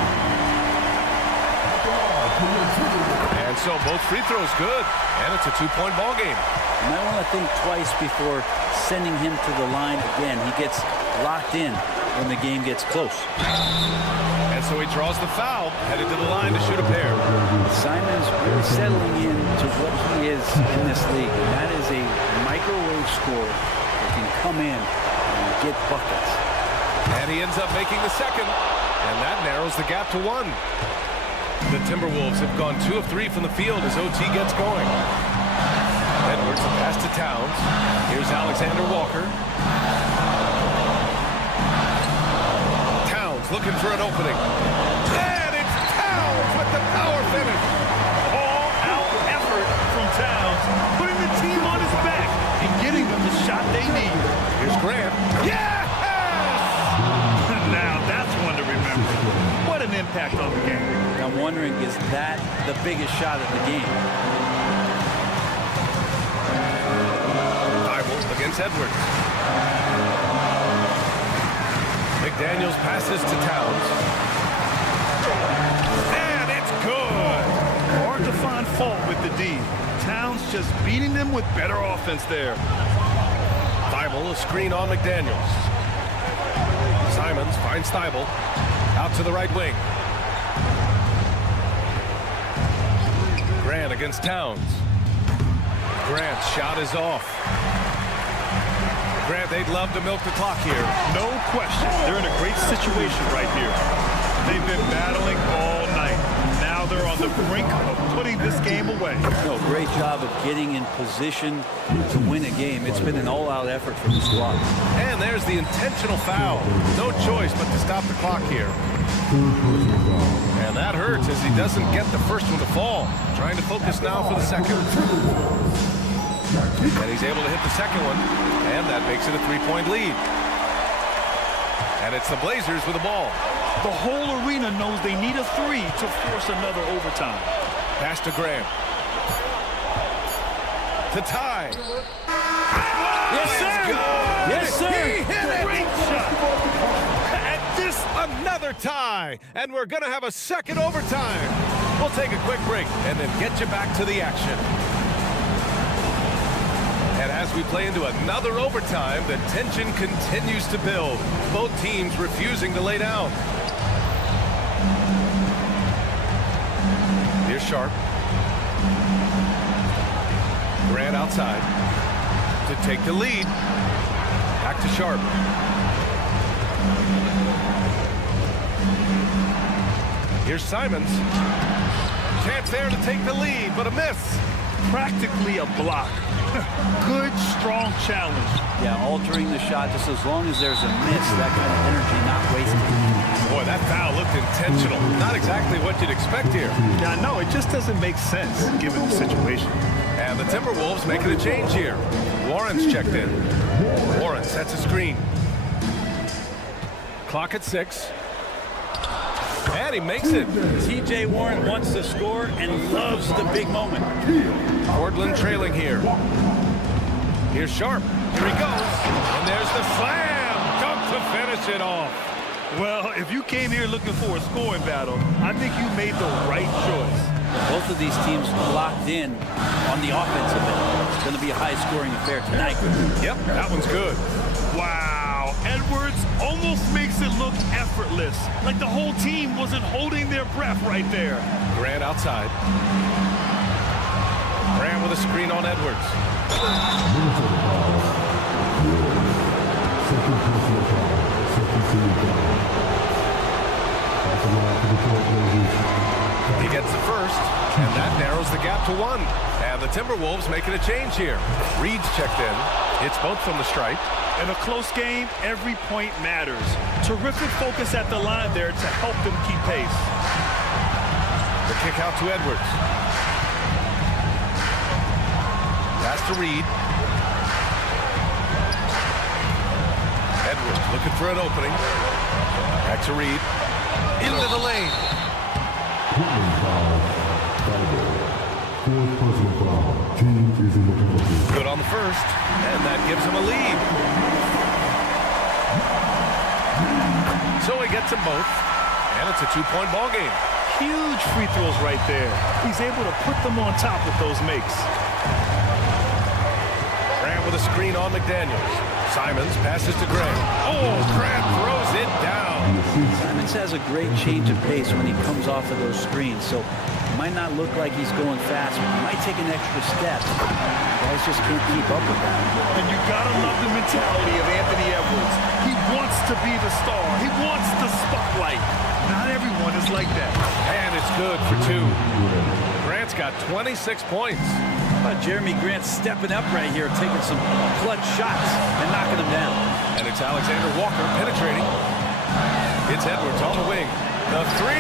And so both free throws good. And it's a 2-point ball game. You might want to think twice before sending him to the line again. He gets locked in when the game gets close. And so he draws the foul, headed to the line to shoot a pair. Simon's really settling in to what he is in this league. And that is a microwave scorer that can come in and get buckets. And he ends up making the second. And that narrows the gap to 1. The Timberwolves have gone 2 of 3 from the field as OT gets going. Edwards pass to Towns. Here's Alexander Walker. Towns looking for an opening. And it's Towns with the power finish. All-out effort from Towns, putting the team on his back and getting them the shot they need. Here's Grant. Yes! Now that's one to remember. What an impact on the game. I'm wondering, is that the biggest shot of the game? Against Edwards. McDaniels passes to Towns. And it's good. Hard to find fault with the D. Towns just beating them with better offense there. Thibault, a screen on McDaniels. Simons finds Thibault. Out to the right wing. Grant against Towns. Grant's shot is off. Grant, they'd love to milk the clock here. No question. They're in a great situation right here. They've been battling all night. Now they're on the brink of putting this game away. No, great job of getting in position to win a game. It's been an all-out effort from the squad. And there's the intentional foul. No choice but to stop the clock here. And that hurts as he doesn't get the first one to fall. Trying to focus now for the second. And he's able to hit the second one. And that makes it a 3-point lead. And it's the Blazers with the ball. The whole arena knows they need a 3 to force another overtime. Pass to Graham. To tie. Yes, sir. Yes, sir. He hit it. Great shot. And this another tie. And we're going to have a second overtime. We'll take a quick break and then get you back to the action. And as we play into another overtime, the tension continues to build. Both teams refusing to lay down. Here's Sharp. Grant outside to take the lead. Back to Sharp. Here's Simons. Chance there to take the lead, but a miss. Practically a block. Good, strong challenge. Yeah, altering the shot just as long as there's a miss, that kind of energy not wasted. Boy, that foul looked intentional. Not exactly what you'd expect here. Yeah, no, it just doesn't make sense given the situation. And the Timberwolves making a change here. Warren's checked in. Warren sets a screen. Clock at 6. And he makes it. T.J. Warren wants to score and loves the big moment. Portland trailing here. Here's Sharp. Here he goes. And there's the slam dunk to finish it off. Well, if you came here looking for a scoring battle, I think you made the right choice. Both of these teams locked in on the offensive end. It's going to be a high-scoring affair tonight. Yep, that one's good. Wow. Edwards almost makes it look effortless, like the whole team wasn't holding their breath right there. Grant outside. Grant with a screen on Edwards. He gets the first, and that narrows the gap to 1. And the Timberwolves making a change here. Reed's checked in. It's both from the stripe. In a close game, every point matters. Terrific focus at the line there to help them keep pace. The kick out to Edwards. Pass to Reed. Edwards looking for an opening. Back to Reed. Into the lane. Portland foul. Fourth personal foul. Team is in the penalty. Good on the first, and that gives him a lead. So he gets them both, and it's a 2-point ball game. Huge free throws right there. He's able to put them on top with those makes. Grant with a screen on McDaniels. Simons passes to Grant. Oh, Grant throws it down. Simons has a great change of pace when he comes off of those screens, so it might not look like he's going fast, but he might take an extra step. Guys just can't keep up with that. And you gotta love the mentality of Anthony Edwards. He wants to be the star. He wants the spotlight. Not everyone is like that. And it's good for 2. Grant's got 26 points. How about Jeremy Grant stepping up right here, taking some clutch shots and knocking them down. And it's Alexander Walker penetrating. It's Edwards on the wing. The 3.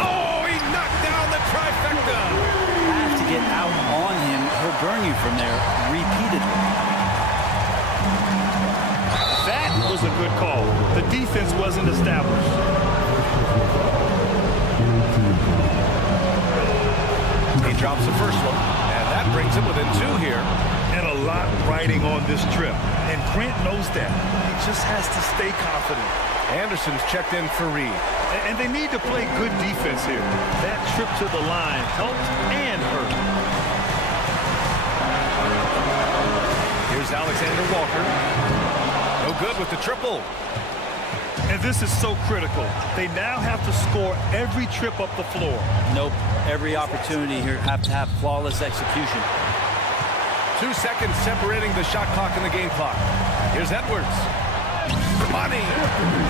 Oh, he knocked down the trifecta. Have to get out on him. He'll burn you from there repeatedly. That was a good call. The defense wasn't established. He drops the first one, and that brings him within 2 here. And a lot riding on this trip. And Grant knows that. He just has to stay confident. Anderson's checked in for Reed. And they need to play good defense here. That trip to the line helped and hurt. Here's Alexander Walker. No good with the triple. And this is so critical. They now have to score every trip up the floor. Nope. Every opportunity here have to have flawless execution. 2 seconds separating the shot clock and the game clock. Here's Edwards. Money.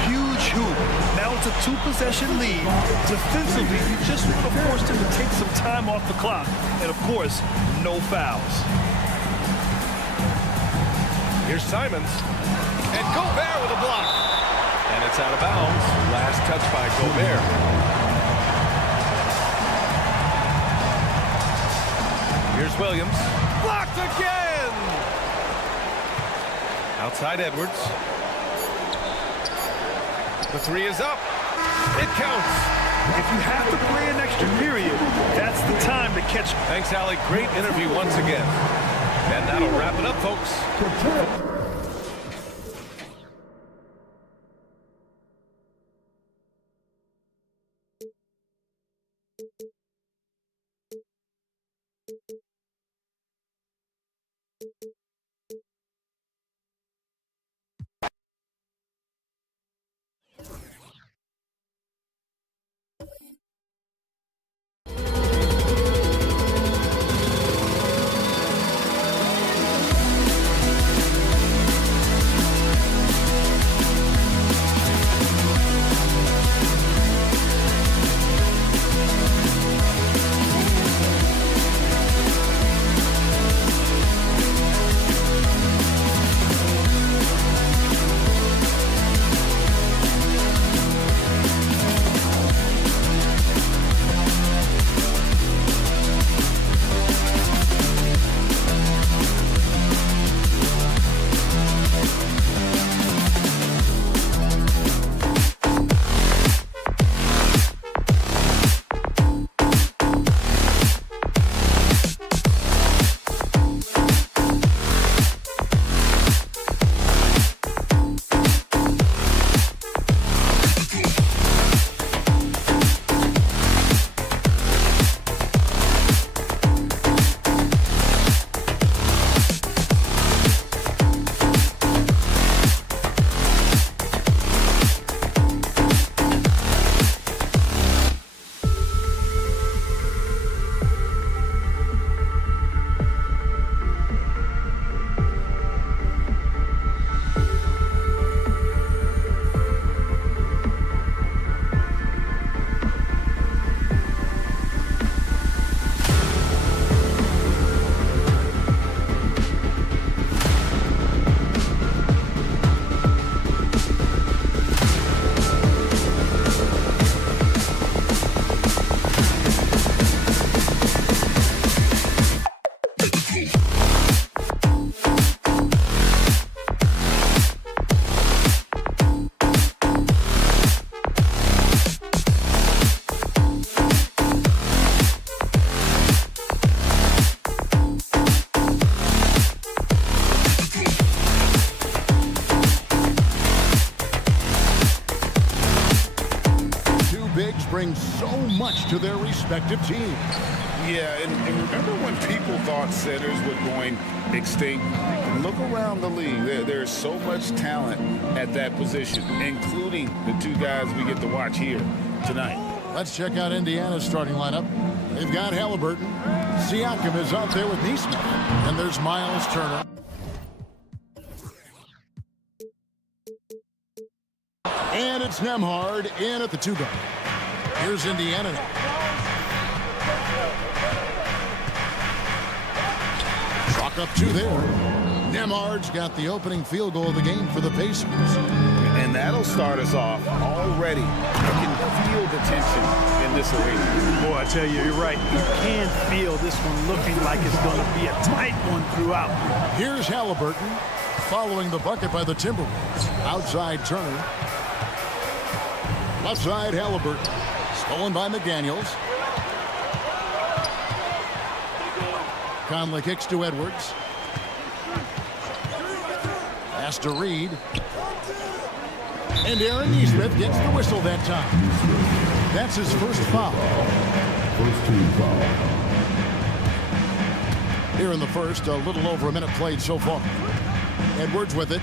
Huge hoop. Now it's a 2-possession lead. Defensively, you just forced him to take some time off the clock. And of course, no fouls. Here's Simons. And Gobert with a block. And it's out of bounds. Last touch by Gobert. Here's Williams. Blocked again! Outside Edwards. The 3 is up. It counts. If you have to play an extra period, that's the time to catch. Thanks, Allie. Great interview once again. And that'll wrap it up, folks. bring so much to their respective teams. Yeah, and remember when people thought centers were going extinct? Look around the league. There's so much talent at that position, including the two guys we get to watch here tonight. Let's check out Indiana's starting lineup. They've got Halliburton. Siakam is out there with Neesmith. And there's Miles Turner. And it's Nembhard in at the 2 guard. Here's Indiana now. Chalk up 2 there. Nembhard's got the opening field goal of the game for the Pacers. And that'll start us off already. You can feel the tension in this arena. Boy, I tell you, you're right. You can feel this one looking like it's going to be a tight one throughout. Here's Halliburton following the bucket by the Timberwolves. Outside Turner. Left side Halliburton. Stolen by McDaniels. Conley kicks to Edwards. Pass to Reed. And Aaron Neesmith gets the whistle that time. That's his first foul. First team foul. Here in the first, a little over a minute played so far. Edwards with it.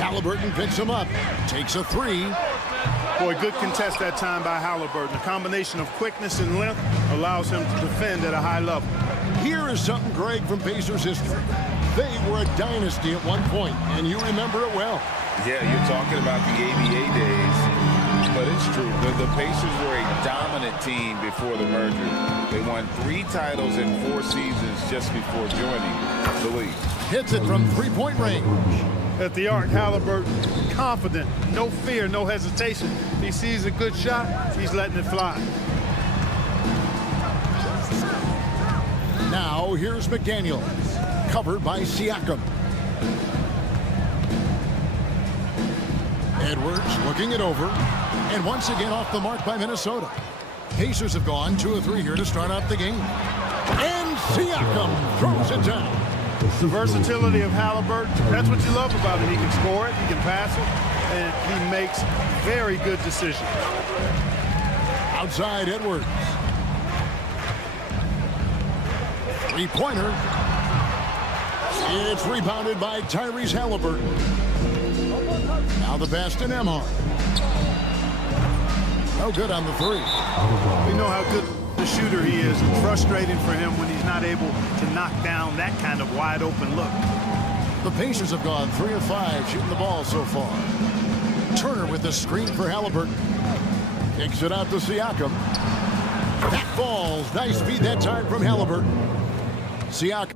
Halliburton picks him up. Takes a 3. Boy, good contest that time by Halliburton. A combination of quickness and length allows him to defend at a high level. Here is something, Greg, from Pacers history. They were a dynasty at one point, and you remember it well. Yeah, you're talking about the ABA days, but it's true. The Pacers were a dominant team before the merger. They won 3 titles in 4 seasons just before joining the league. Hits it from 3-point range. At the arc, Halliburton, confident, no fear, no hesitation. If he sees a good shot, he's letting it fly. Now, here's McDaniels, covered by Siakam. Edwards looking it over, and once again off the mark by Minnesota. Pacers have gone 2 of 3 here to start out the game. And Siakam throws it down. The versatility of Halliburton, that's what you love about it. He can score it, he can pass it, and he makes very good decisions. Outside Edwards. 3-pointer. It's rebounded by Tyrese Halliburton. Now the pass to Nembhard. No good on the 3. We know how good the shooter he is. It's frustrating for him when he's not able to knock down that kind of wide open look. The Pacers have gone 3 of 5 shooting the ball so far. Turner with the screen for Halliburton. Kicks it out to Siakam. That falls. Nice feed that time from Halliburton. Siakam.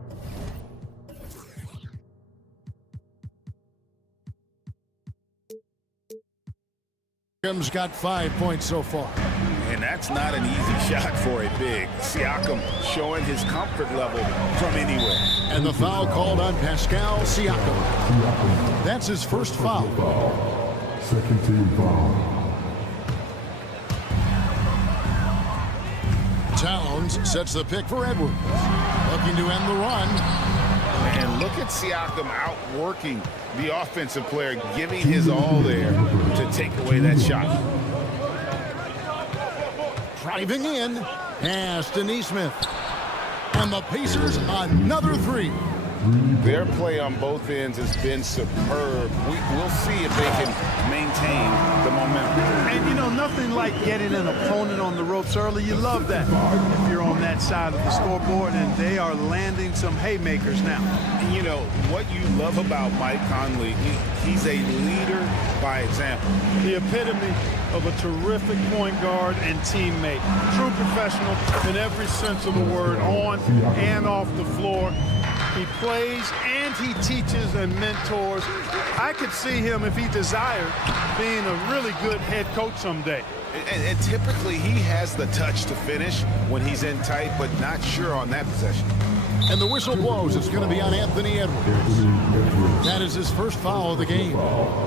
Siakam's got 5 points so far. And that's not an easy shot for a big. Siakam showing his comfort level from anywhere. And the foul called on Pascal Siakam. That's his first foul. Second team foul. Towns sets the pick for Edwards. Looking to end the run. And look at Siakam outworking the offensive player, giving his all there to take away that shot. Driving in. Pass to Neesmith. And the Pacers another 3. Their play on both ends has been superb. We'll see if they can maintain the momentum. And you know, nothing like getting an opponent on the ropes early. You love that if you're on that side of the scoreboard, and they are landing some haymakers now. And you know, what you love about Mike Conley, he's a leader by example. The epitome of a terrific point guard and teammate. True professional in every sense of the word, on and off the floor. He plays and he teaches and mentors. I could see him, if he desired, being a really good head coach someday. And typically he has the touch to finish when he's in tight, but not sure on that possession. And the whistle blows. It's going to be on Anthony Edwards. That is his first foul of the game.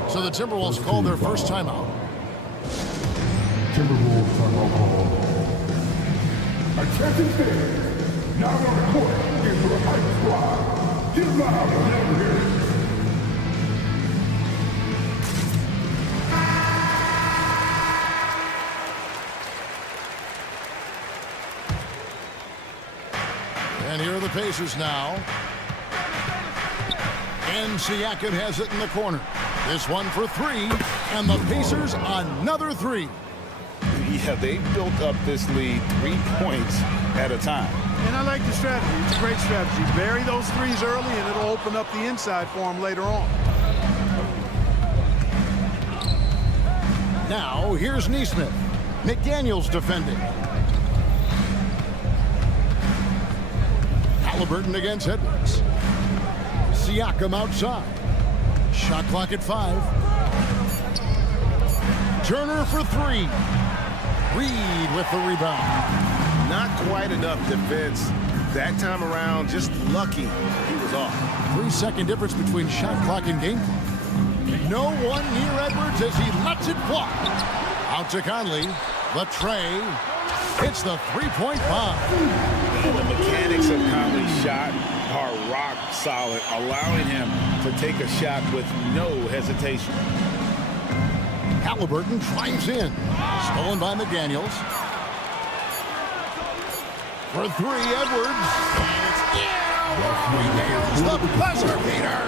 So the Timberwolves call their first timeout. Timberwolves timeout call. Attention fans. Now on the court is the Hype Squad. Get loud and let me hear it. And here are the Pacers now. And Siakam has it in the corner. This one for three, and the Pacers another three. Yeah, they built up this lead 3 points at a time. And I like the strategy. It's a great strategy. Bury those threes early, and it'll open up the inside for them later on. Now, here's Neesmith. McDaniels defending. Halliburton against Edwards. Siakam outside. Shot clock at 5. Turner for 3. Reed with the rebound. Not quite enough defense that time around. Just lucky he was off. 3-second difference between shot clock and game clock. No one near Edwards as he lets it fly. Out to Conley. The tray. Hits the three-point bomb. And the mechanics of Conley's shot are rock solid, allowing him to take a shot with no hesitation. Halliburton drives in. Stolen by McDaniels. For 3, Edwards. Nails the buzzer beater.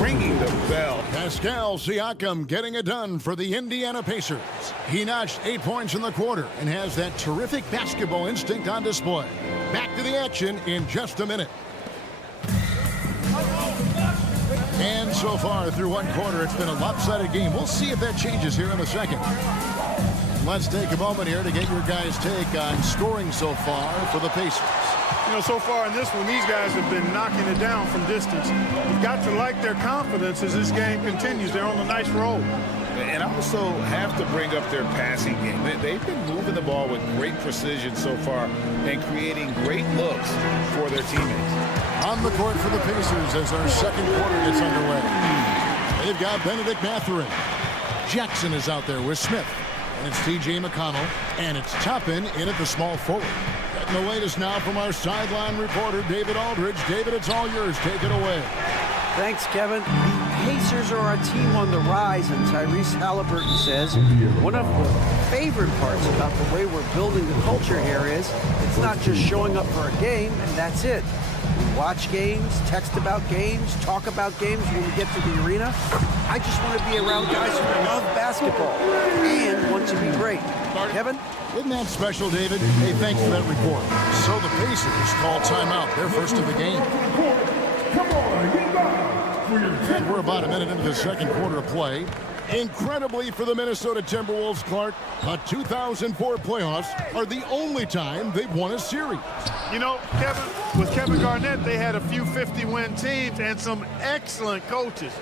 Ringing the bell. Pascal Siakam getting it done for the Indiana Pacers. He notched 8 points in the quarter and has that terrific basketball instinct on display. Back to the action in just a minute. And so far through one quarter, it's been a lopsided game. We'll see if that changes here in a second. Let's take a moment here to get your guys' take on scoring so far for the Pacers. You know, so far in this one, these guys have been knocking it down from distance. You've got to like their confidence as this game continues. They're on a nice roll. And I also have to bring up their passing game. They've been moving the ball with great precision so far and creating great looks for their teammates. On the court for the Pacers as our second quarter gets underway. They've got Benedict Mathurin. Jackson is out there with Smith. And it's T.J. McConnell. And it's Toppin in at the small forward. Getting the latest now from our sideline reporter, David Aldridge. David, it's all yours. Take it away. Thanks, Kevin. The Pacers are a team on the rise, and Tyrese Halliburton says one of the favorite parts about the way we're building the culture here is it's not just showing up for a game, and that's it. We watch games, text about games, talk about games when we get to the arena. I just want to be around guys who love basketball and want to be great. Kevin? Isn't that special, David? Hey, thanks for that report. So the Pacers call timeout, their first of the game. And we're about a minute into the second quarter of play. Incredibly for the Minnesota Timberwolves, Clark, the 2004 playoffs are the only time they've won a series. You know, Kevin, with Kevin Garnett, they had a few 50-win teams and some excellent coaches.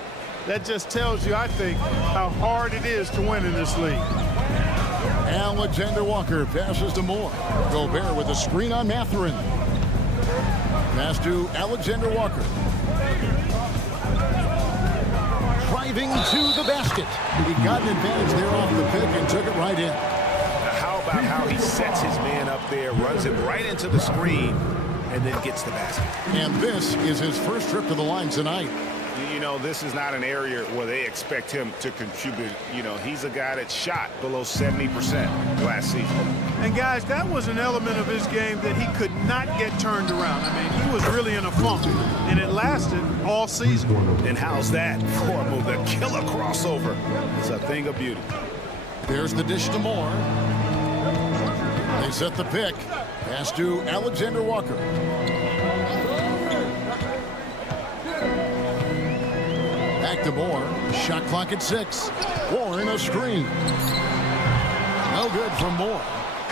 That just tells you, I think, how hard it is to win in this league. Alexander Walker passes to Moore. Gobert with a screen on Mathurin. Pass to Alexander Walker. Driving to the basket. He got an advantage there off the pick and took it right in. How about how he sets his man up there, runs him right into the screen, and then gets the basket. And this is his first trip to the line tonight. You know, this is not an area where they expect him to contribute. You know, he's a guy that shot below 70% last season. And guys, that was an element of his game that he could not get turned around. I mean, he was really in a funk, and it lasted all season. And how's that for a move? The killer crossover. It's a thing of beauty. There's the dish to Moore. They set the pick. Pass to Alexander Walker. Back to Moore. Shot clock at 6. Warren a screen. No good from Moore.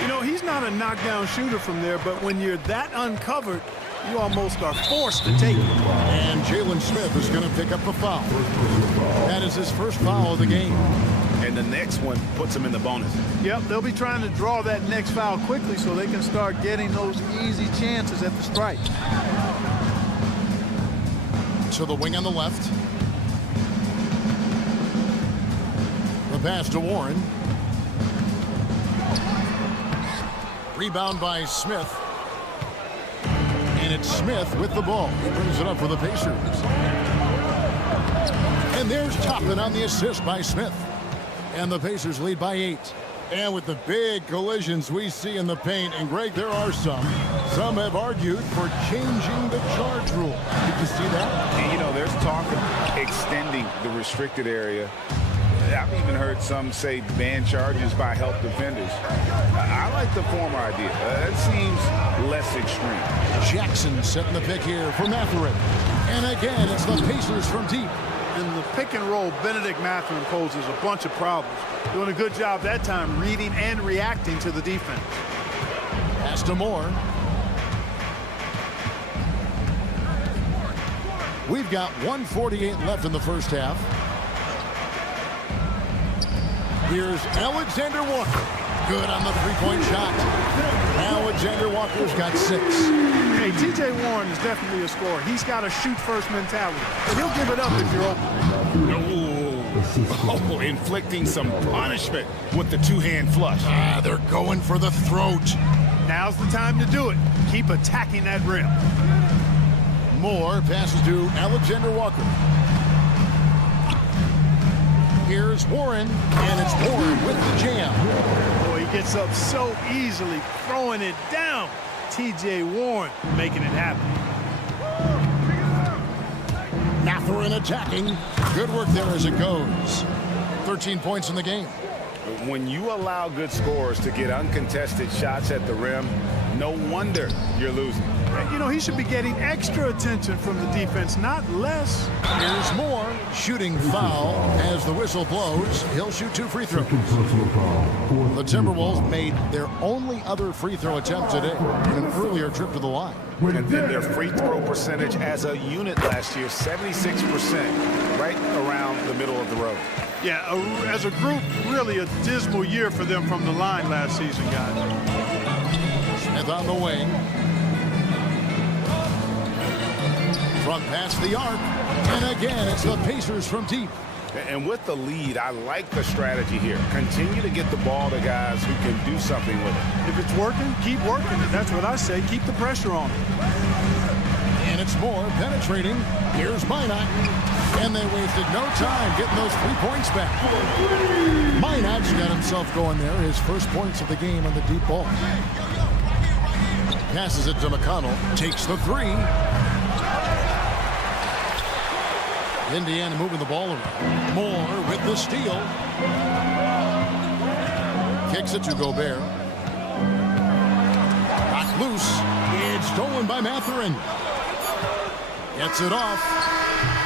You know, he's not a knockdown shooter from there, but when you're that uncovered, you almost are forced to take it. And Jalen Smith is going to pick up the foul. That is his first foul of the game. And the next one puts him in the bonus. Yep, they'll be trying to draw that next foul quickly so they can start getting those easy chances at the strike. To the wing on the left. The pass to Warren. Rebound by Smith. And it's Smith with the ball. He brings it up for the Pacers. And there's Toppin on the assist by Smith. And the Pacers lead by 8. And with the big collisions we see in the paint, and Greg, there are some have argued for changing the charge rule. Did you see that? And, you know, there's talk of extending the restricted area. I've even heard some say ban charges by help defenders. I like the former idea. It seems less extreme. Jackson setting the pick here for Mathurin. And again, it's the Pacers from deep. In the pick and roll, Benedict Mathurin poses a bunch of problems. Doing a good job that time reading and reacting to the defense. Pass to Moore. We've got 1:48 left in the first half. Here's Alexander Walker. Good on the three-point shot. Alexander Walker's got 6. Hey, T.J. Warren is definitely a scorer. He's got a shoot-first mentality, but he'll give it up if you're open. Oh, inflicting some punishment with the two-hand flush. They're going for the throat. Now's the time to do it. Keep attacking that rim. Moore passes to Alexander Walker. Here's Warren, and it's Warren with the jam. Boy, he gets up so easily, throwing it down. T.J. Warren making it happen. Mathurin attacking. Good work there as it goes. 13 points in the game. When you allow good scorers to get uncontested shots at the rim, no wonder you're losing. You know, he should be getting extra attention from the defense, not less. Here's Moore. Shooting foul as the whistle blows. He'll shoot 2 free throws. The Timberwolves made their only other free throw attempt today in an earlier trip to the line. And then their free throw percentage as a unit last year, 76%, right around the middle of the road. Yeah, as a group, really a dismal year for them from the line last season, guys. Smith on the wing. From past the arc. And again, it's the Pacers from deep. And with the lead, I like the strategy here. Continue to get the ball to guys who can do something with it. If it's working, keep working it. That's what I say. Keep the pressure on it. And it's Moore penetrating. Here's Minot. And they wasted no time getting those 3 points back. Minot's got himself going there. His first points of the game on the deep ball. Passes it to McConnell. Takes the 3. Indiana moving the ball around. Moore with the steal. Kicks it to Gobert. Knocked loose. It's stolen by Mathurin. Gets it off.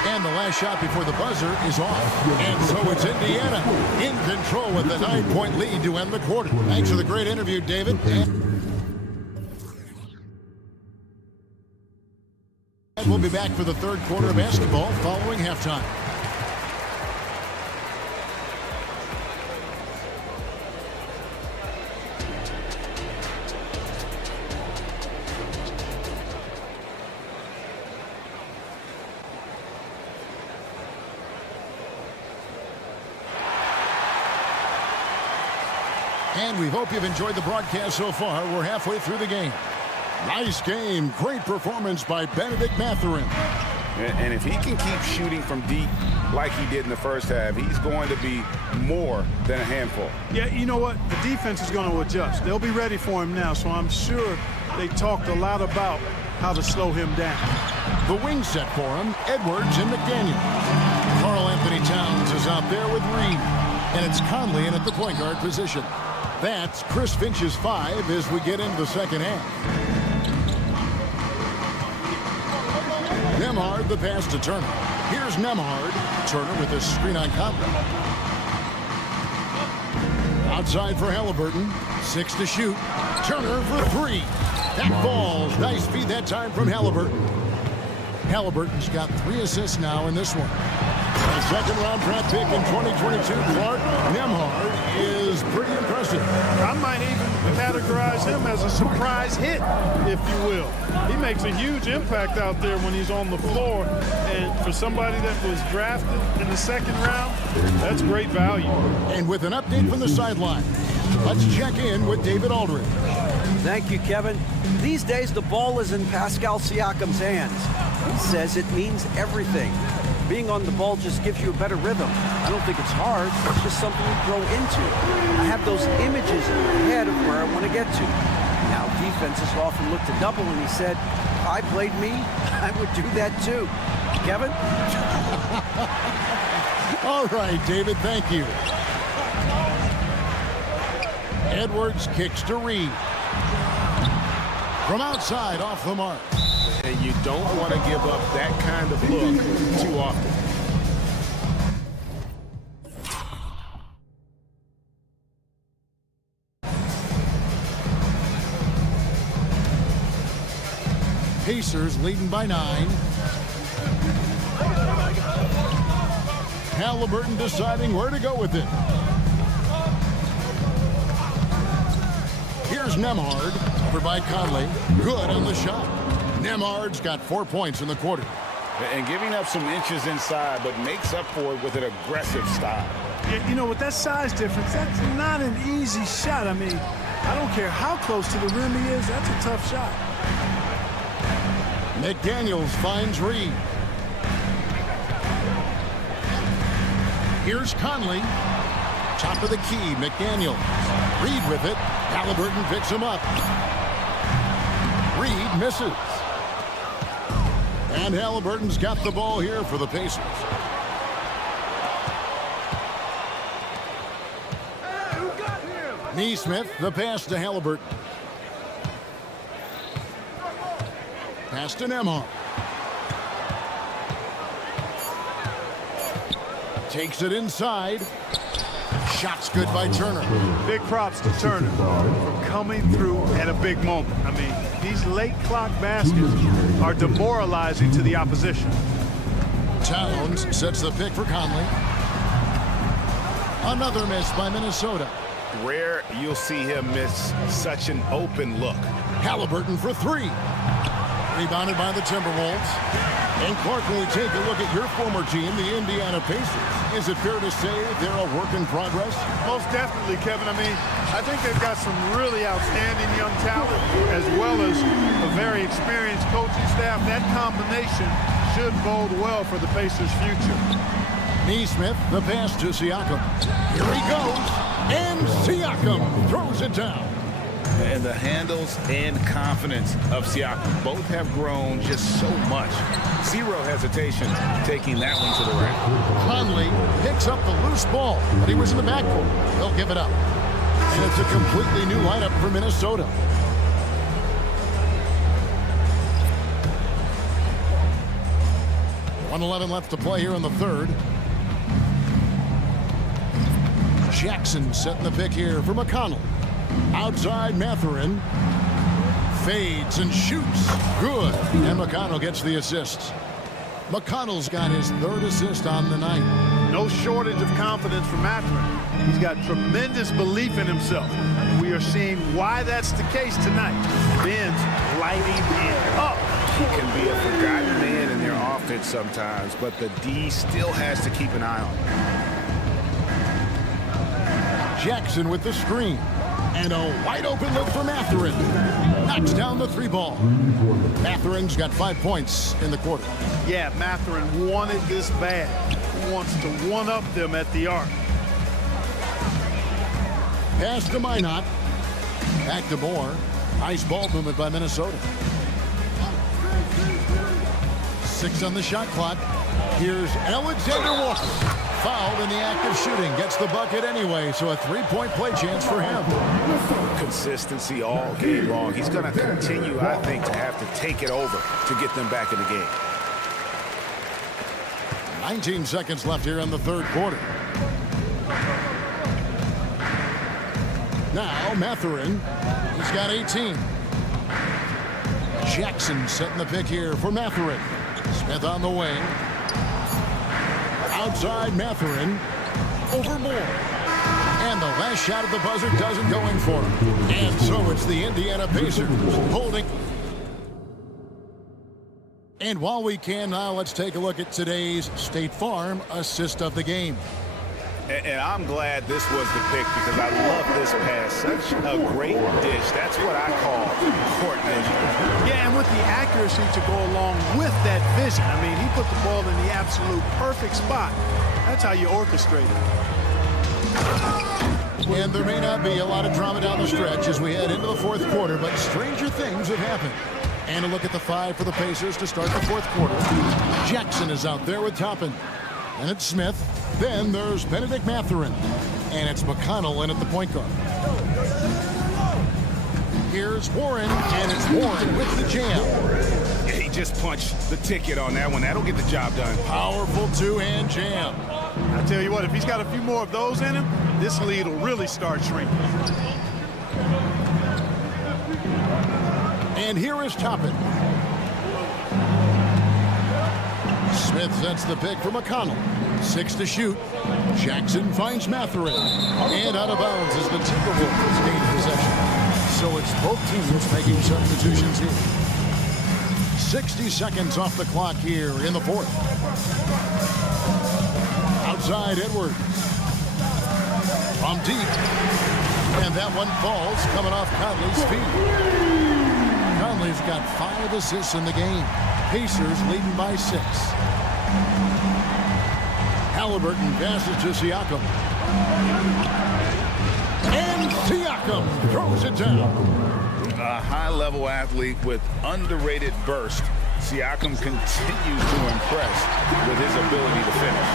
And the last shot before the buzzer is off. And so it's Indiana in control with the 9-point lead to end the quarter. Thanks for the great interview, David. And we'll be back for the third quarter of basketball following halftime. And we hope you've enjoyed the broadcast so far. We're halfway through the game. Nice game. Great performance by Benedict Mathurin. And if he can keep shooting from deep like he did in the first half, he's going to be more than a handful. Yeah, you know what? The defense is going to adjust. They'll be ready for him now, so I'm sure they talked a lot about how to slow him down. The wing set for him, Edwards and McDaniel. Karl Anthony Towns is out there with Reed. And it's Conley in at the point guard position. That's Chris Finch's 5 as we get into the second half. Nembhard the pass to Turner. Here's Nembhard. Turner with a screen on Conley. Outside for Halliburton. 6 to shoot. Turner for 3. That falls. Nice feed that time from Halliburton. Halliburton's got 3 assists now in this one. A second-round draft pick in 2022, Clark. Nembhard is pretty impressive. I might even categorize him as a surprise hit, if you will. He makes a huge impact out there when he's on the floor. And for somebody that was drafted in the second round, that's great value. And with an update from the sideline, let's check in with David Aldridge. Thank you, Kevin. These days, the ball is in Pascal Siakam's hands. He says it means everything. Being on the ball just gives you a better rhythm. I don't think it's hard. It's just something you grow into. I have those images in my head of where I want to get to. Now, defenses often look to double, and he said, if I played me, I would do that too. Kevin? All right, David, thank you. Edwards kicks to Reed. From outside, off the mark. And you don't want to give up that kind of look too often. Pacers leading by 9. Halliburton deciding where to go with it. Here's Nembhard, over by Conley. Good on the shot. Nembhard's got 4 points in the quarter. And giving up some inches inside, but makes up for it with an aggressive style. You know, with that size difference, that's not an easy shot. I mean, I don't care how close to the rim he is, that's a tough shot. McDaniels finds Reed. Here's Conley. Top of the key, McDaniels. Reed with it. Halliburton picks him up. Reed misses. And Halliburton's got the ball here for the Pacers. Neesmith, the pass to Halliburton. Pass to Nembhard. Takes it inside. Shot's good by Turner. Big props to Turner for coming through at a big moment. I mean, these late clock baskets are demoralizing to the opposition. Towns sets the pick for Conley. Another miss by Minnesota. Rare you'll see him miss such an open look. Halliburton for 3. Rebounded by the Timberwolves. And Clark, will we take a look at your former team, the Indiana Pacers? Is it fair to say they're a work in progress? Most definitely, Kevin. I mean, I think they've got some really outstanding young talent as well as a very experienced coaching staff. That combination should bode well for the Pacers' future. Neesmith, the pass to Siakam. Here he goes. And Siakam throws it down. And the handles and confidence of Siakam both have grown just so much. Zero hesitation taking that one to the rack. Conley picks up the loose ball, but he was in the backcourt. They'll give it up. And it's a completely new lineup for Minnesota. .111 left to play here in the third. Jackson setting the pick here for McConnell. Outside Mathurin. Fades and shoots. Good. And McConnell gets the assist. McConnell's got his 3rd assist on the night. No shortage of confidence for Mathurin. He's got tremendous belief in himself. We are seeing why that's the case tonight. Ben's lighting it up. He can be a forgotten man in their offense sometimes, but the D still has to keep an eye on him. Jackson with the screen. And a wide open look for Mathurin. Knocks down the 3 ball. Mathurin's got 5 points in the quarter. Yeah, Mathurin wanted this bad. He wants to one-up them at the arc. Pass to Minot. Back to Moore. Nice ball movement by Minnesota. 6 on the shot clock. Here's Alexander Walker. Fouled in the act of shooting. Gets the bucket anyway, so a 3-point play chance for him. Consistency all game long. He's going to continue, I think, to have to take it over to get them back in the game. 19 seconds left here in the third quarter. Now Mathurin. He's got 18. Jackson setting the pick here for Mathurin. Smith on the wing. Outside Mathurin. Over Moore. And the last shot at the buzzer doesn't go in for him. And so it's the Indiana Pacers holding. And while we can now, let's take a look at today's State Farm assist of the game. And I'm glad this was the pick because I love this pass. Such a great dish. That's what I call court vision. Yeah, and with the accuracy to go along with that vision. I mean, he put the ball in the absolute perfect spot. That's how you orchestrate it. And there may not be a lot of drama down the stretch as we head into the fourth quarter, but stranger things have happened. And a look at the 5 for the Pacers to start the fourth quarter. Jackson is out there with Toppin. And it's Smith. Then there's Benedict Mathurin. And it's McConnell in at the point guard. Here's Warren, and it's Warren with the jam. Yeah, he just punched the ticket on that one. That'll get the job done. Powerful two-hand jam. I tell you what, if he's got a few more of those in him, this lead will really start shrinking. And here is Toppin. Smith sets the pick for McConnell. 6 to shoot. Jackson finds Mathurin. And out of bounds as the Timberwolves gain possession. So it's both teams making substitutions here. 60 seconds off the clock here in the fourth. Outside Edwards. From deep. And that one falls coming off Conley's feet. Conley's got 5 assists in the game. Pacers leading by 6. Halliburton passes to Siakam. And Siakam throws it down. A high-level athlete with underrated burst. Siakam continues to impress with his ability to finish.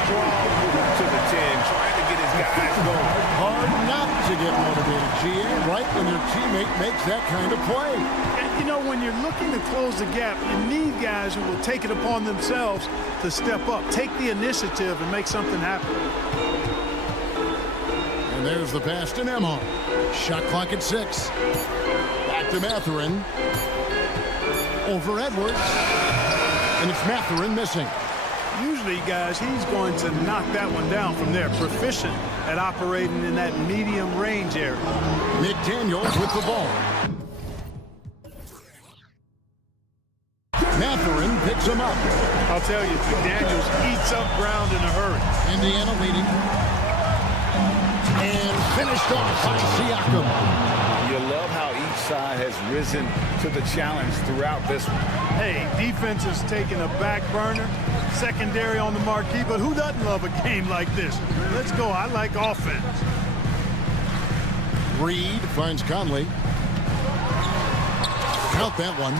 Strong move to the 10, trying to get his guys going. Hard not to get motivated, GA, right when your teammate makes that kind of play. And, you know, when you're looking to close the gap, you need guys who will take it upon themselves to step up, take the initiative, and make something happen. And there's the pass to Nemo. Shot clock at 6. Back to Mathurin. Over Edwards. And it's Mathurin missing. Usually, guys, he's going to knock that one down from there. Proficient at operating in that medium range area. McDaniels with the ball. Mathurin picks him up. I'll tell you, McDaniels eats up ground in a hurry. Indiana leading. And finished off by Siakam. You love how each side has risen to the challenge throughout this one. Hey, defense is taking a back burner, secondary on the marquee, but who doesn't love a game like this? Let's go. I like offense. Reed finds Conley. Count that one.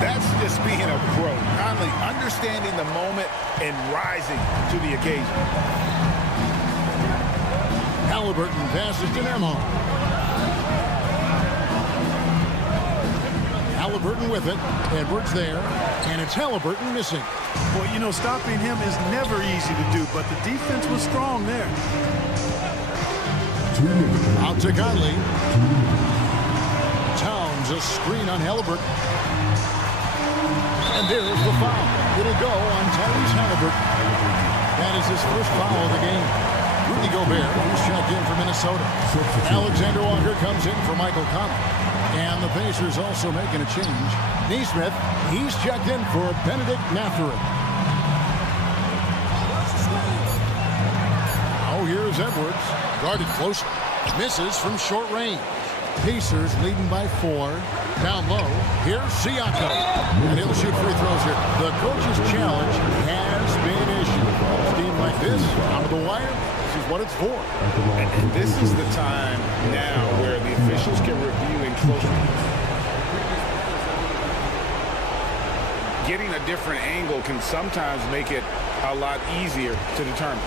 That's just being a pro. Conley understanding the moment and rising to the occasion. Halliburton passes to Nemo. Halliburton with it. Edwards there. And it's Halliburton missing. Well, you know, stopping him is never easy to do, but the defense was strong there. Out to Conley. Towns a screen on Halliburton. And there's the foul. It'll go on Tyrese Halliburton. That is his first foul of the game. Rudy Gobert, who's checked in for Minnesota. Alexander Walker comes in for Michael Conley. And the Pacers also making a change. Nesmith, he's checked in for Benedict Mathurin. Now here's Edwards. Guarded close. Misses from short range. Pacers leading by 4. Down low. Here's Siakam. And he'll shoot free throws here. The coach's challenge has been issued. A team like this, out of the wire, this is what it's for. And this is the time now where the officials can review in close. Getting a different angle can sometimes make it a lot easier to determine.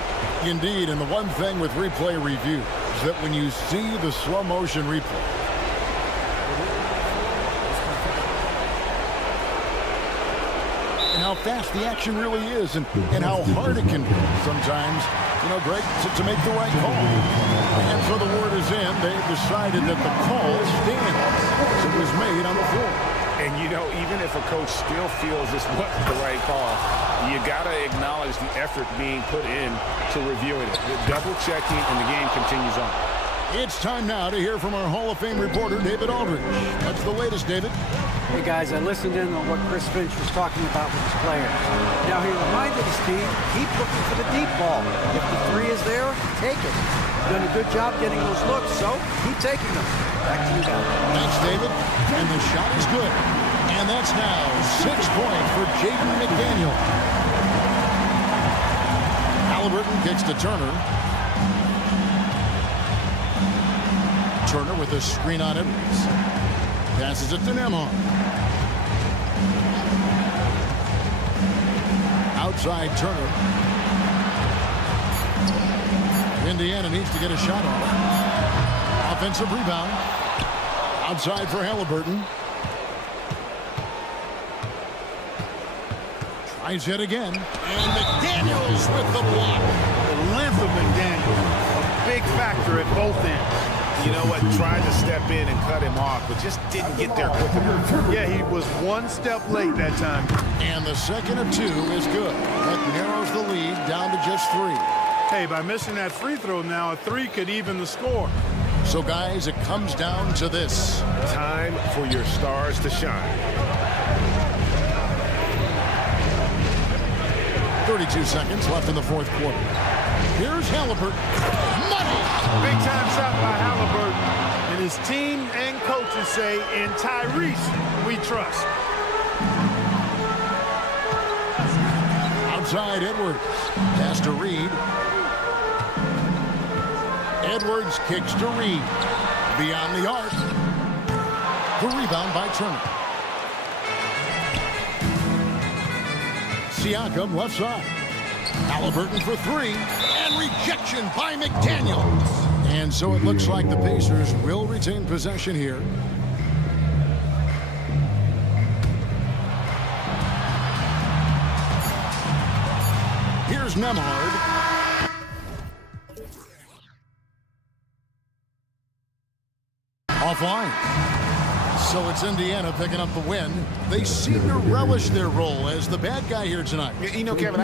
Indeed, and the one thing with replay review is that when you see the slow motion replay, and how fast the action really is and how hard it can be sometimes, you know, Greg, to make the right call. And so the word is in. They've decided that the call stands. It was made on the floor. And, you know, even if a coach still feels this wasn't the right call, you got to acknowledge the effort being put in to reviewing it. The double checking, and the game continues on. It's time now to hear from our Hall of Fame reporter, David Aldridge. That's the latest, David. Hey guys, I listened in on what Chris Finch was talking about with his players. Now he reminded his team, keep looking for the deep ball. If the three is there, take it. Done a good job getting those looks, so keep taking them. Back to you guys. Thanks, David. And the shot is good. And that's now 6 points for Jaden McDaniel. Halliburton kicks to Turner. Turner with a screen on Edwards. Passes it to Nembhard. Outside Turner. Indiana needs to get a shot off. Offensive rebound. Outside for Halliburton. Tries it again. And McDaniels with the block. The length of McDaniels, a big factor at both ends. You know what? Tried to step in and cut him off, but just didn't get there quick enough. Yeah, he was one step late that time. And the second of 2 is good. That narrows the lead down to just 3. Hey, by missing that free throw now, a 3 could even the score. So, guys, it comes down to this. Time for your stars to shine. 32 seconds left in the fourth quarter. Here's Halliburton. Money! Big time shot by Halliburton. And his team and coaches say, in Tyrese, we trust. Outside Edwards. Pass to Reed. Edwards kicks to Reed. Beyond the arc. The rebound by Turner. Siakam left side. Halliburton for 3. And rejection by McDaniels. And so it looks like the Pacers will retain possession here. Here's Nembhard. Offline. So it's Indiana picking up the win. They seem to relish their role as the bad guy here tonight. You know, Kevin,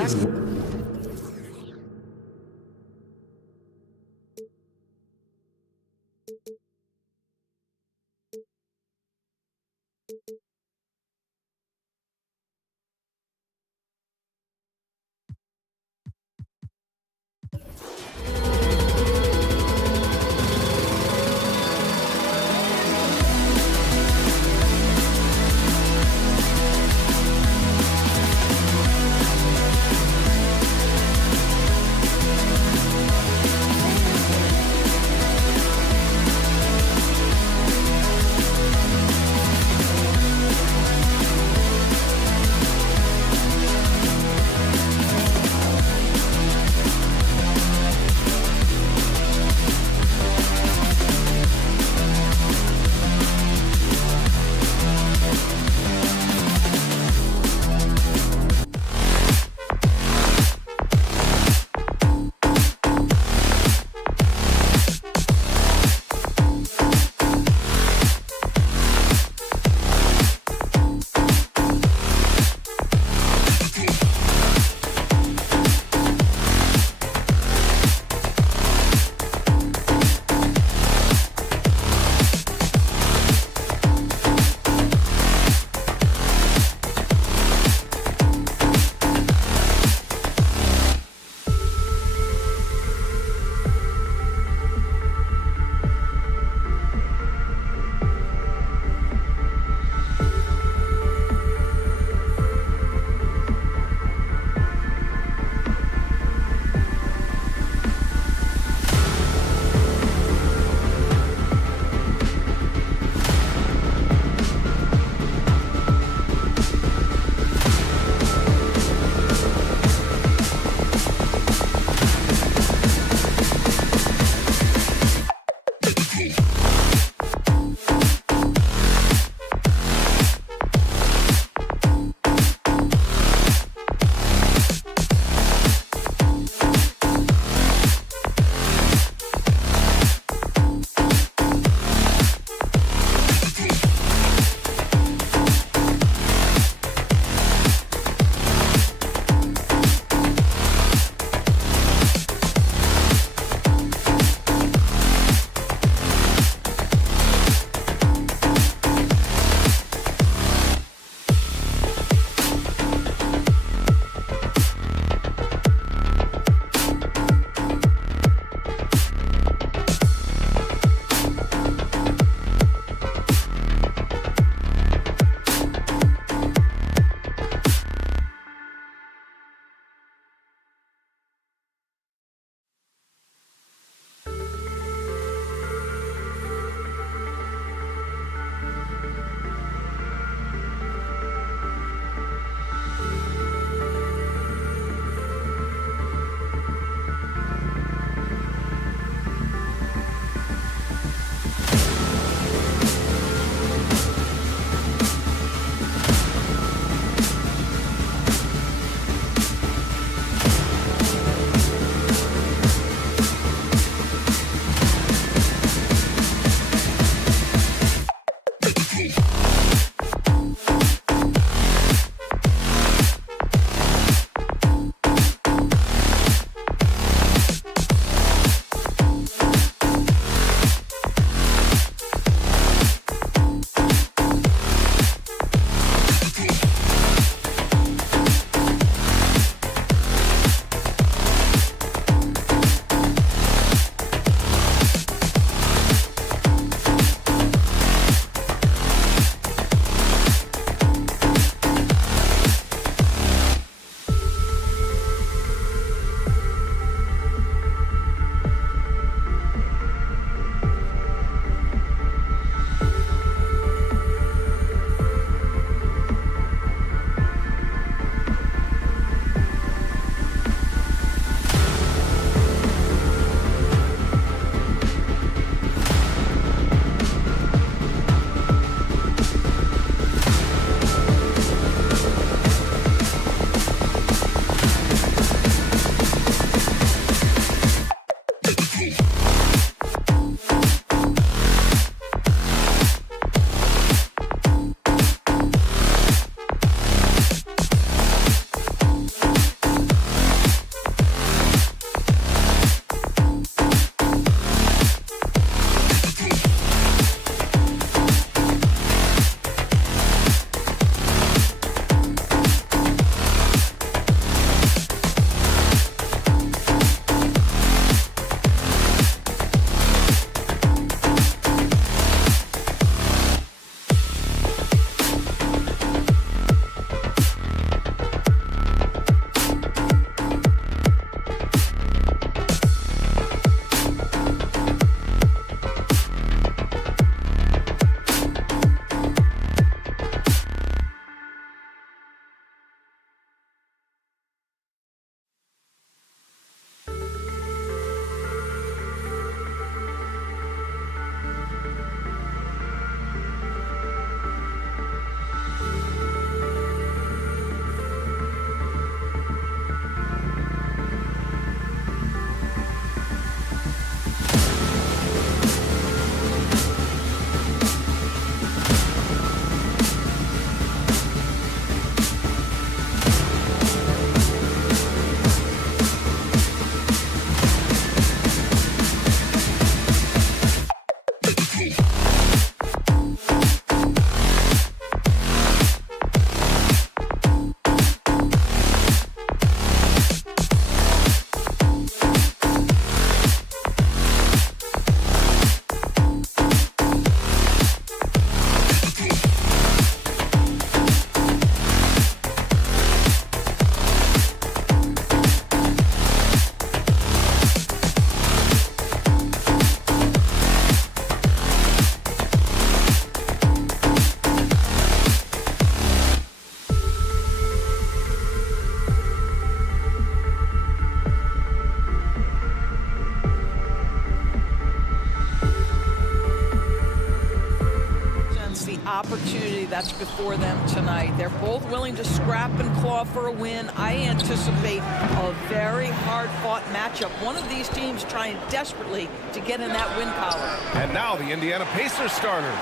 opportunity that's before them tonight. They're both willing to scrap and claw for a win. I anticipate a very hard-fought matchup. One of these teams trying desperately to get in that win column. And now the Indiana Pacers starters.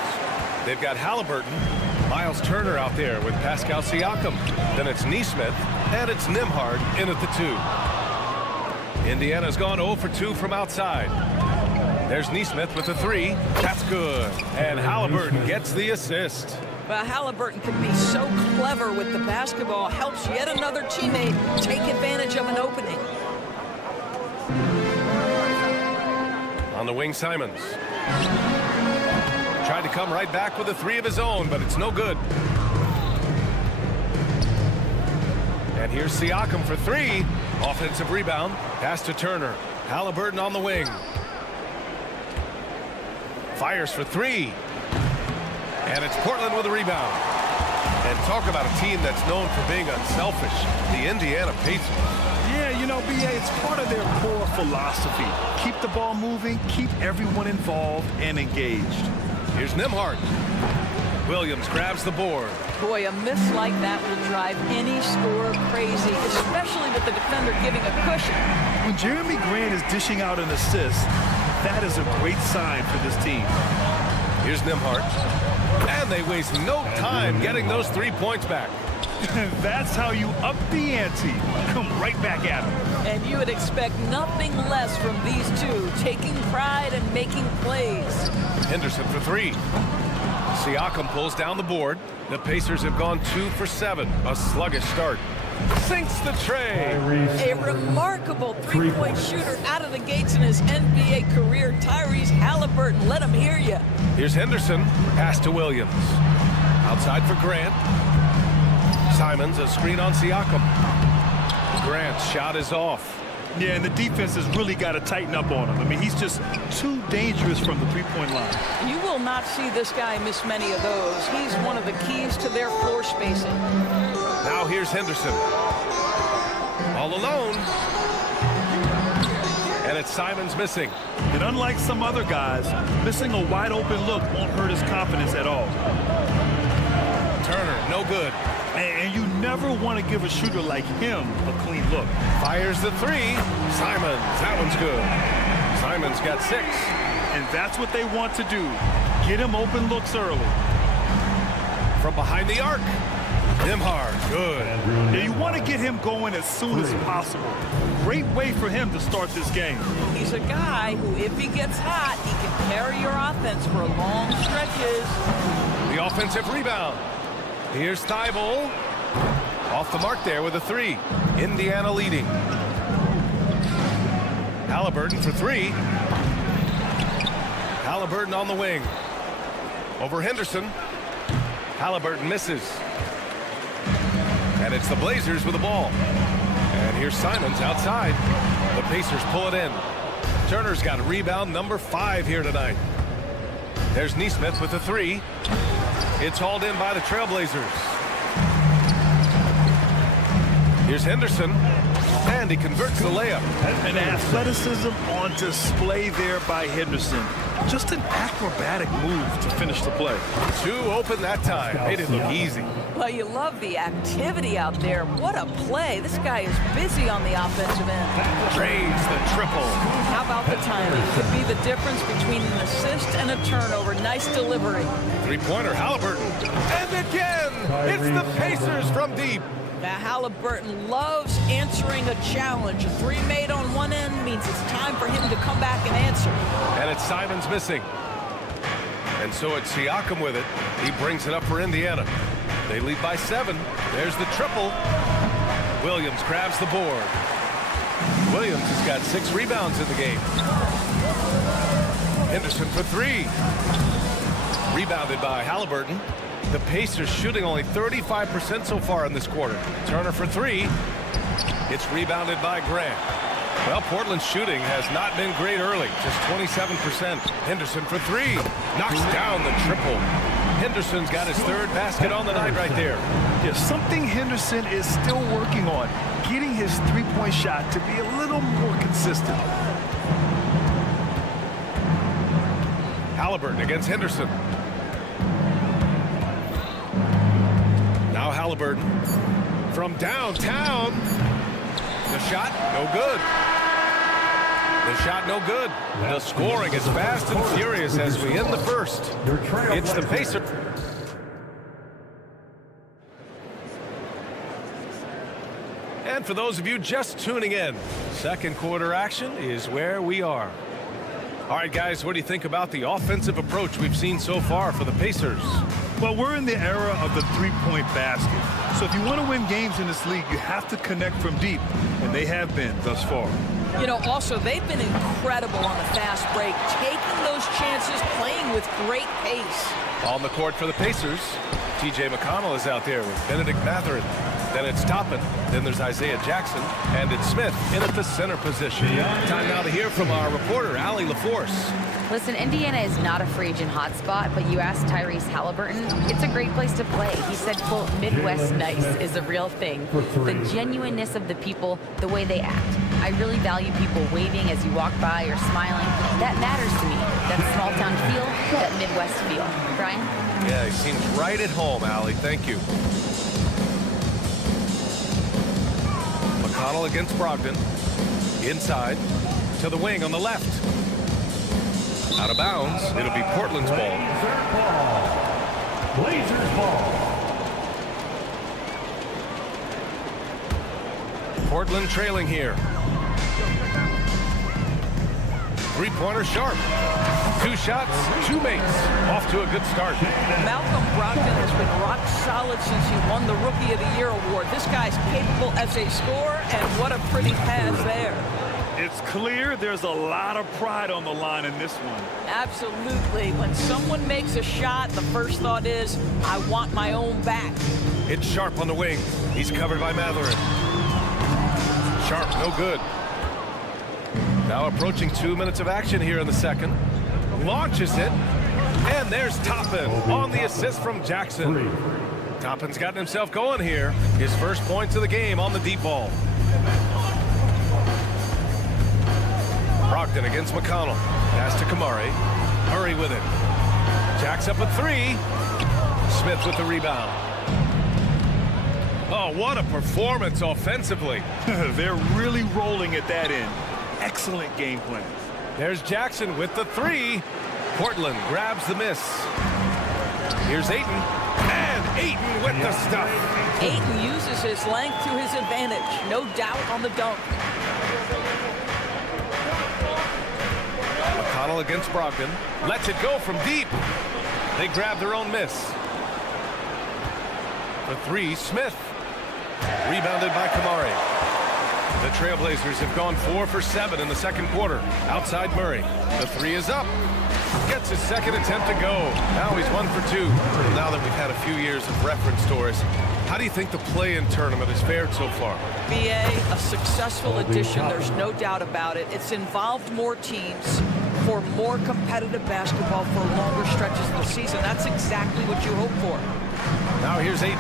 They've got Halliburton, Miles Turner out there with Pascal Siakam. Then it's Nesmith, and it's Nembhard in at the 2. Indiana's gone 0 for 2 from outside. There's Nesmith with the 3. That's good. And Halliburton gets the assist. Well, Halliburton can be so clever with the basketball. Helps yet another teammate take advantage of an opening. On the wing, Simons. Tried to come right back with a 3 of his own, but it's no good. And here's Siakam for 3. Offensive rebound. Pass to Turner. Halliburton on the wing. Fires for 3. And it's Portland with a rebound. And talk about a team that's known for being unselfish. The Indiana Pacers. Yeah, you know, BA, it's part of their core philosophy. Keep the ball moving, keep everyone involved and engaged. Here's Nembhard. Williams grabs the board. Boy, a miss like that will drive any scorer crazy, especially with the defender giving a cushion. When Jeremy Grant is dishing out an assist, that is a great sign for this team. Here's Nembhard. And they waste no time getting those 3 points back. That's how you up the ante. Come right back at them. And you would expect nothing less from these two, taking pride and making plays. Henderson for 3. Siakam pulls down the board. The Pacers have gone 2 for 7. A sluggish start. Sinks the tray. A remarkable three-point shooter out of the gates in his NBA career, Tyrese Halliburton. Let him hear you. Here's Henderson. Pass to Williams. Outside for Grant. Simons, a screen on Siakam. Grant's shot is off. Yeah, and the defense has really got to tighten up on him. I mean, he's just too dangerous from the three-point line. You will not see this guy miss many of those. He's one of the keys to their floor spacing. Now here's Henderson. All alone. And it's Simons missing. And unlike some other guys, missing a wide-open look won't hurt his confidence at all. Turner, no good. And you never want to give a shooter like him a clean look. Fires the 3. Simons, that one's good. Simons got 6. And that's what they want to do. Get him open looks early. From behind the arc. Nembhard, good. Yeah, you want to get him going as soon as possible. Great way for him to start this game. He's a guy who, if he gets hot, he can carry your offense for long stretches. The offensive rebound. Here's Thibault. Off the mark there with a 3. Indiana leading. Halliburton for 3. Halliburton on the wing. Over Henderson. Halliburton misses. And it's the Blazers with the ball. And here's Simons outside. The Pacers pull it in. Turner's got rebound number 5 here tonight. There's Nesmith with the 3. It's hauled in by the Trailblazers. Here's Henderson. And he converts the layup. And athleticism on display there by Henderson. Just an acrobatic move to finish the play. 2 open that time. Made it look easy. Well, you love the activity out there. What a play. This guy is busy on the offensive end. Trades the triple. How about the timing? Could be the difference between an assist and a turnover. Nice delivery. 3-pointer, Halliburton. And again, it's the Pacers from deep. Now, Halliburton loves answering a challenge. A 3 made on one end means it's time for him to come back and answer. And it's Simons missing. And so it's Siakam with it. He brings it up for Indiana. They lead by 7. There's the triple. Williams grabs the board. Williams has got 6 rebounds in the game. Henderson for 3. Rebounded by Halliburton. The Pacers shooting only 35% so far in this quarter. Turner for 3. It's rebounded by Grant. Well, Portland's shooting has not been great early, just 27%. Henderson for 3. Knocks down the triple. Henderson's got his 3rd basket on the night right there. Yeah, something Henderson is still working on, getting his three-point shot to be a little more consistent. Halliburton against Henderson. Halliburton from downtown. The shot, no good. The shot, no good. The scoring is fast and furious as we end the first. It's the Pacers. And for those of you just tuning in, second quarter action is where we are. All right, guys, what do you think about the offensive approach we've seen so far for the Pacers? Well, we're in the era of the three-point basket. So if you want to win games in this league, you have to connect from deep, and they have been thus far. You know, also, they've been incredible on the fast break, taking those chances, playing with great pace. On the court for the Pacers, T.J. McConnell is out there with Benedict Mathurin. Then it's Toppin. Then there's Isaiah Jackson. And it's Smith in at the center position. Time now to hear from our reporter, Allie LaForce. Listen, Indiana is not a free agent hotspot, but you asked Tyrese Halliburton, it's a great place to play. He said, quote, Midwest nice is a real thing. The genuineness of the people, the way they act. I really value people waving as you walk by or smiling. That matters to me. That small town feel, that Midwest feel. Brian? Yeah, he seems right at home, Allie. Thank you. McConnell against Brogdon. Inside to the wing on the left. Out of bounds. It'll be Portland's ball. Blazers ball. Portland trailing here. Three-pointer sharp. 2 shots, 2 makes. Off to a good start. Malcolm Brogdon has been rock solid since he won the Rookie of the Year award. This guy's capable as a scorer, and what a pretty pass there. It's clear there's a lot of pride on the line in this one. Absolutely. When someone makes a shot, the first thought is, I want my own back. It's Sharp on the wing. He's covered by Mathurin. Sharp, no good. Now approaching 2 minutes of action here in the second. Launches it. And there's Toppin on the assist from Jackson. Toppin's gotten himself going here. His first points of the game on the deep ball. Brogdon against McConnell. Pass to Kamari. Murray with it. Jack's up a 3. Smith with the rebound. Oh, what a performance offensively. They're really rolling at that end. Excellent game plan. There's Jackson with the 3. Portland grabs the miss. Here's Ayton. And Ayton with the stuff. Ayton uses his length to his advantage. No doubt on the dunk. McConnell against Brogdon. Lets it go from deep. They grab their own miss. The 3, Smith. Rebounded by Kamari. The Trailblazers have gone 4 for 7 in the second quarter. Outside Murray. The 3 is up. Gets his second attempt to go. Now he's 1 for 2. Now that we've had a few years of reference tours, how do you think the play-in tournament has fared so far? BA, a successful addition. There's no doubt about it. It's involved more teams for more competitive basketball for longer stretches of the season. That's exactly what you hope for. Now here's Ayton.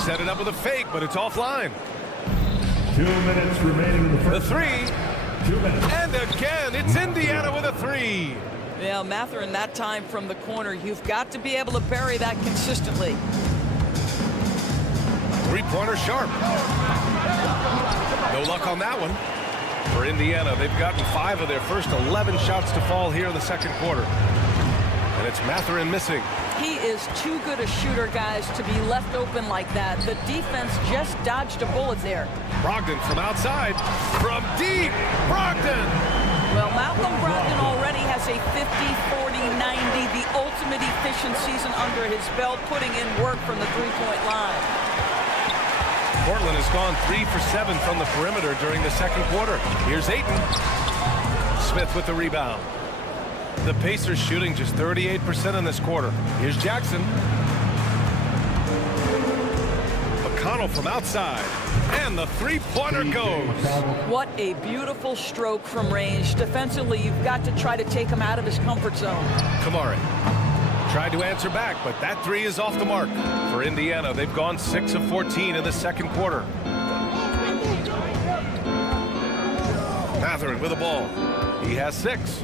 Set it up with a fake, but it's offline. 2 minutes remaining in the first. The 3. 2 minutes. And again, it's Indiana with a 3. Yeah, Mathurin that time from the corner. You've got to be able to bury that consistently. Three-pointer Sharp. No luck on that one. For Indiana, they've gotten 5 of their first 11 shots to fall here in the second quarter. And it's Mathurin missing. He is too good a shooter, guys, to be left open like that. The defense just dodged a bullet there. Brogdon from outside. From deep. Brogdon. Well, Malcolm Brogdon already has a 50, 40, 90, the ultimate efficient season under his belt, putting in work from the three-point line. Portland has gone 3 for 7 from the perimeter during the second quarter. Here's Ayton. Smith with the rebound. The Pacers shooting just 38% in this quarter. Here's Jackson. McConnell from outside. And the three-pointer goes. What a beautiful stroke from range. Defensively, you've got to try to take him out of his comfort zone. Kamari tried to answer back, but that 3 is off the mark. For Indiana, they've gone 6 of 14 in the second quarter. Mathurin with the ball. He has 6.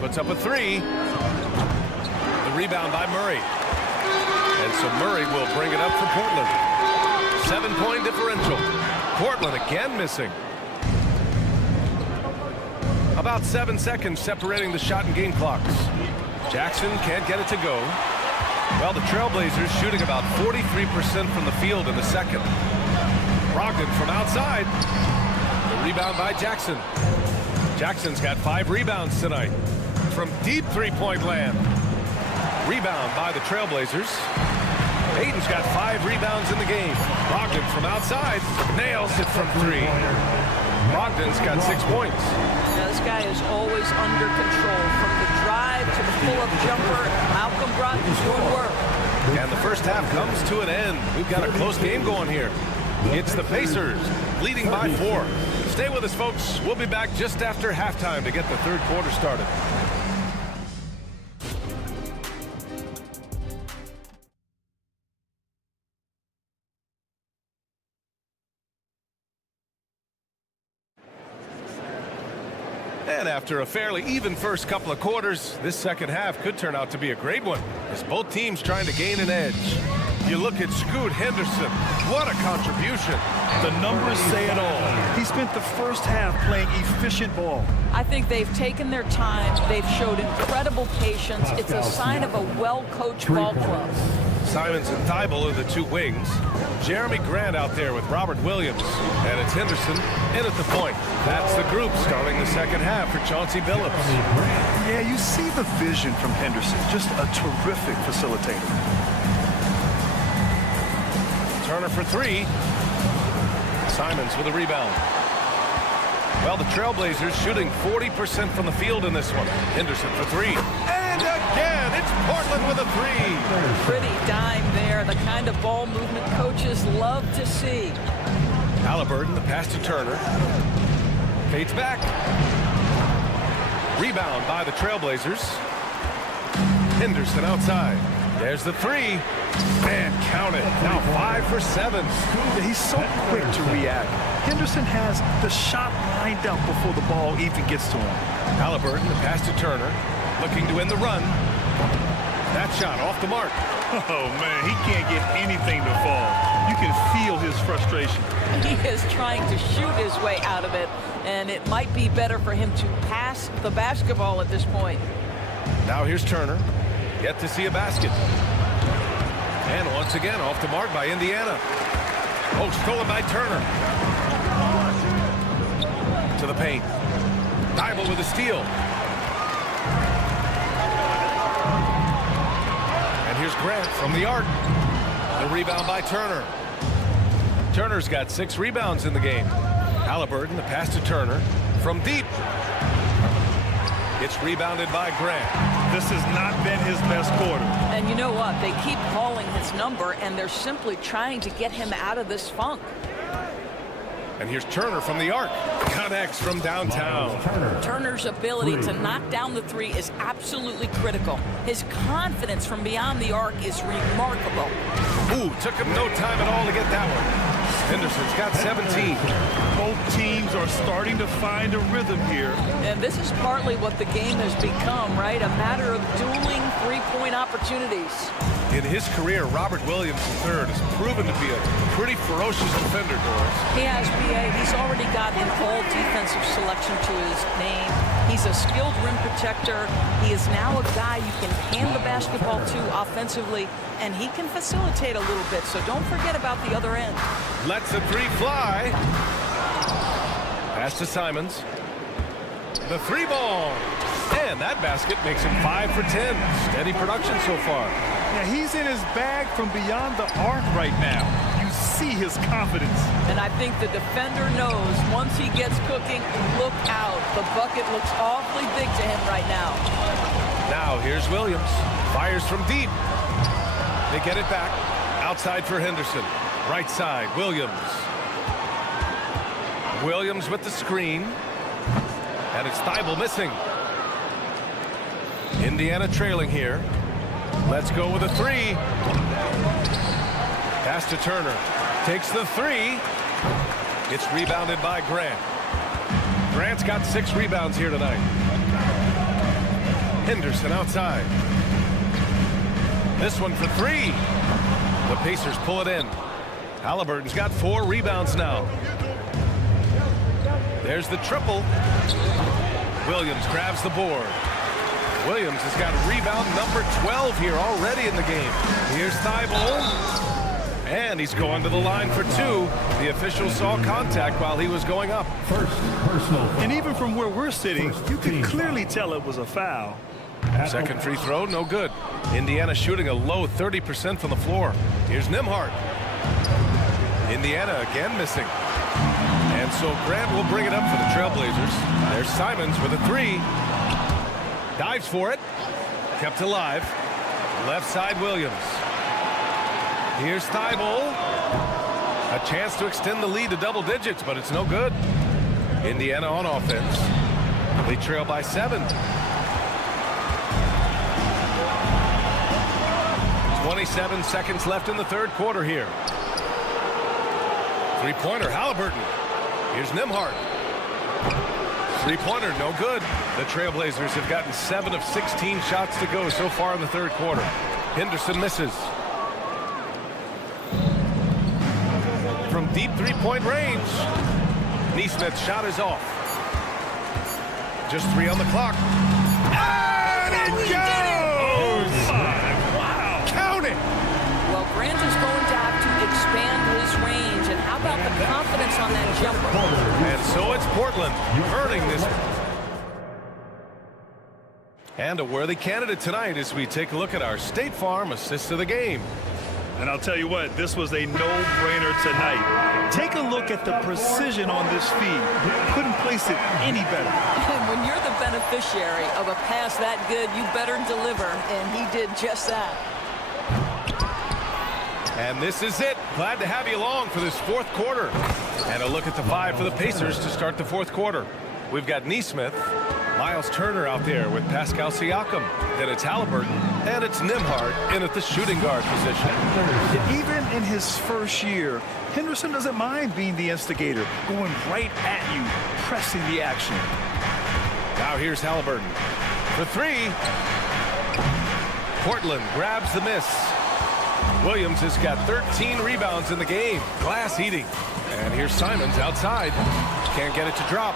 Puts up a 3. The rebound by Murray. And so Murray will bring it up for Portland. 7-point differential. Portland again missing. About 7 seconds separating the shot and game clocks. Jackson can't get it to go. Well, the Trailblazers shooting about 43% from the field in the second. Brogdon from outside. The rebound by Jackson. Jackson's got 5 rebounds tonight. From deep three-point land. Rebound by the Trailblazers. Aiden's got 5 rebounds in the game. Brogdon from outside nails it from 3. Brogdon's got 6 points. Now, this guy is always under control. From the drive to the pull-up jumper, Malcolm Brogdon's doing work. And the first half comes to an end. We've got a close game going here. It's the Pacers leading by 4. Stay with us, folks. We'll be back just after halftime to get the third quarter started. And after a fairly even first couple of quarters, this second half could turn out to be a great one, as both teams trying to gain an edge. You look at Scoot Henderson. What a contribution. The numbers say it all. He spent the first half playing efficient ball. I think they've taken their time. They've showed incredible patience. It's a sign of a well-coached ball club. Simons and Thibault are the 2 wings. Jeremy Grant out there with Robert Williams. And it's Henderson in at the point. That's the group starting the second half for Chauncey Billups. Yeah, you see the vision from Henderson. Just a terrific facilitator. Turner for 3. Simons with a rebound. Well, the Trailblazers shooting 40% from the field in this one. Henderson for 3. And again, it's Portland with a 3. Pretty dime there. The kind of ball movement coaches love to see. Halliburton, the pass to Turner. Fades back. Rebound by the Trailblazers. Henderson outside. There's the 3. And count it. Now 5 for 7. He's so quick to react. Henderson has the shot lined up before the ball even gets to him. Halliburton, the pass to Turner. Looking to win the run. That shot off the mark. Oh, man, he can't get anything to fall. You can feel his frustration. He is trying to shoot his way out of it, and it might be better for him to pass the basketball at this point. Now here's Turner. Yet to see a basket. And once again, off the mark by Indiana. Oh, stolen by Turner. To the paint. Thibault with a steal. And here's Grant from the arc. The rebound by Turner. Turner's got 6 rebounds in the game. Halliburton, the pass to Turner. From deep. It's rebounded by Grant. This has not been his best quarter. And you know what? They keep calling his number, and they're simply trying to get him out of this funk. And here's Turner from the arc. Connects from downtown. Turner's ability to knock down the 3 is absolutely critical. His confidence from beyond the arc is remarkable. Ooh, took him no time at all to get that one. Henderson's got 17. Both teams are starting to find a rhythm here. And this is partly what the game has become, right? A matter of dueling 3-point opportunities. In his career, Robert Williams III has proven to be a pretty ferocious defender, Doris. He has, B.A. He's already got an all-defensive selection to his name. He's a skilled rim protector. He is now a guy you can hand the basketball to offensively, and he can facilitate a little bit, so don't forget about the other end. Lets the 3 fly. Pass to Simons. The 3 ball. And that basket makes him 5 for 10. Steady production so far. Yeah, he's in his bag from beyond the arc right now. You see his confidence. And I think the defender knows once he gets cooking, look out. The bucket looks awfully big to him right now. Now here's Williams. Fires from deep. They get it back. Outside for Henderson. Right side, Williams. Williams with the screen. And it's Thibault missing. Indiana trailing here. Let's go with a 3. Pass to Turner. Takes the 3. It's rebounded by Grant. Grant's got 6 rebounds here tonight. Henderson outside. This one for 3. The Pacers pull it in. Halliburton's got 4 rebounds now. There's the triple. Williams grabs the board. Williams has got rebound number 12 here already in the game. Here's Thibault. And he's going to the line for 2. The official saw contact while he was going up. First personal. And even from where we're sitting, you can clearly tell it was a foul. Second free throw, no good. Indiana shooting a low 30% from the floor. Here's Nembhard. Indiana again missing. And so Grant will bring it up for the Trailblazers. There's Simons with a 3. Dives for it. Kept alive. Left side Williams. Here's Thibault. A chance to extend the lead to double digits, but it's no good. Indiana on offense. They trail by 7. 27 seconds left in the third quarter here. Three-pointer, Halliburton. Here's Nembhard. Three-pointer, no good. The Trailblazers have gotten 7 of 16 shots to go so far in the third quarter. Henderson misses. From deep three-point range, Neesmith's shot is off. Just 3 on the clock. And it goes! Wow! Count it! Well, Grant is going to have to expand his range. And how about the confidence on that jumper? And so it's Portland earning this. And a worthy candidate tonight as we take a look at our State Farm assist of the game. And I'll tell you what, this was a no-brainer tonight. Take a look at the precision on this feed. Couldn't place it any better. And when you're the beneficiary of a pass that good, you better deliver. And he did just that. And this is it. Glad to have you along for this fourth quarter. And a look at the 5 for the Pacers to start the fourth quarter. We've got Neesmith, Miles Turner out there with Pascal Siakam. Then it's Halliburton, and it's Nembhard in at the shooting guard position. Even in his first year, Henderson doesn't mind being the instigator, going right at you, pressing the action. Now here's Halliburton for 3. Portland grabs the miss. Williams has got 13 rebounds in the game. Glass eating. And here's Simons outside. Can't get it to drop.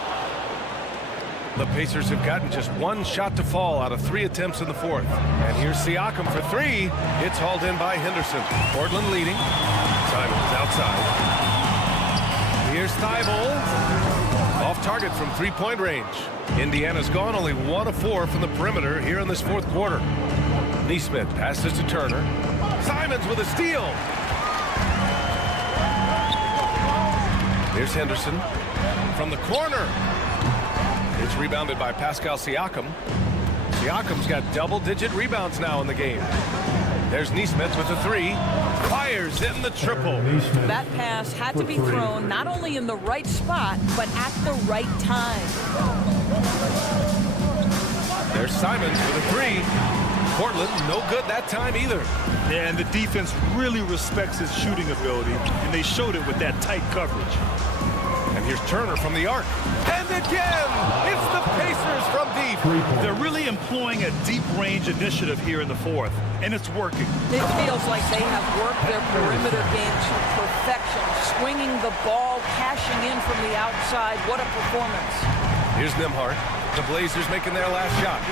The Pacers have gotten just 1 shot to fall out of 3 attempts in the fourth. And here's Siakam for 3. It's hauled in by Henderson. Portland leading. Simons outside. Here's Thibault. Off target from 3-point range. Indiana's gone only 1 of 4 from the perimeter here in this fourth quarter. Neesmith passes to Turner. Simons with a steal. Here's Henderson from the corner. It's rebounded by Pascal Siakam. Siakam's got double-digit rebounds now in the game. There's Neesmith with a 3. Fires in the triple. That pass had to be thrown not only in the right spot, but at the right time. There's Simons with a 3. Portland, no good that time either. Yeah, and the defense really respects his shooting ability, and they showed it with that tight coverage. And here's Turner from the arc. And again, it's the Pacers from deep. They're really employing a deep range initiative here in the fourth, and it's working. It feels like they have worked their perimeter game to perfection, swinging the ball, cashing in from the outside. What a performance. Here's Nembhard. The Blazers making their last shot.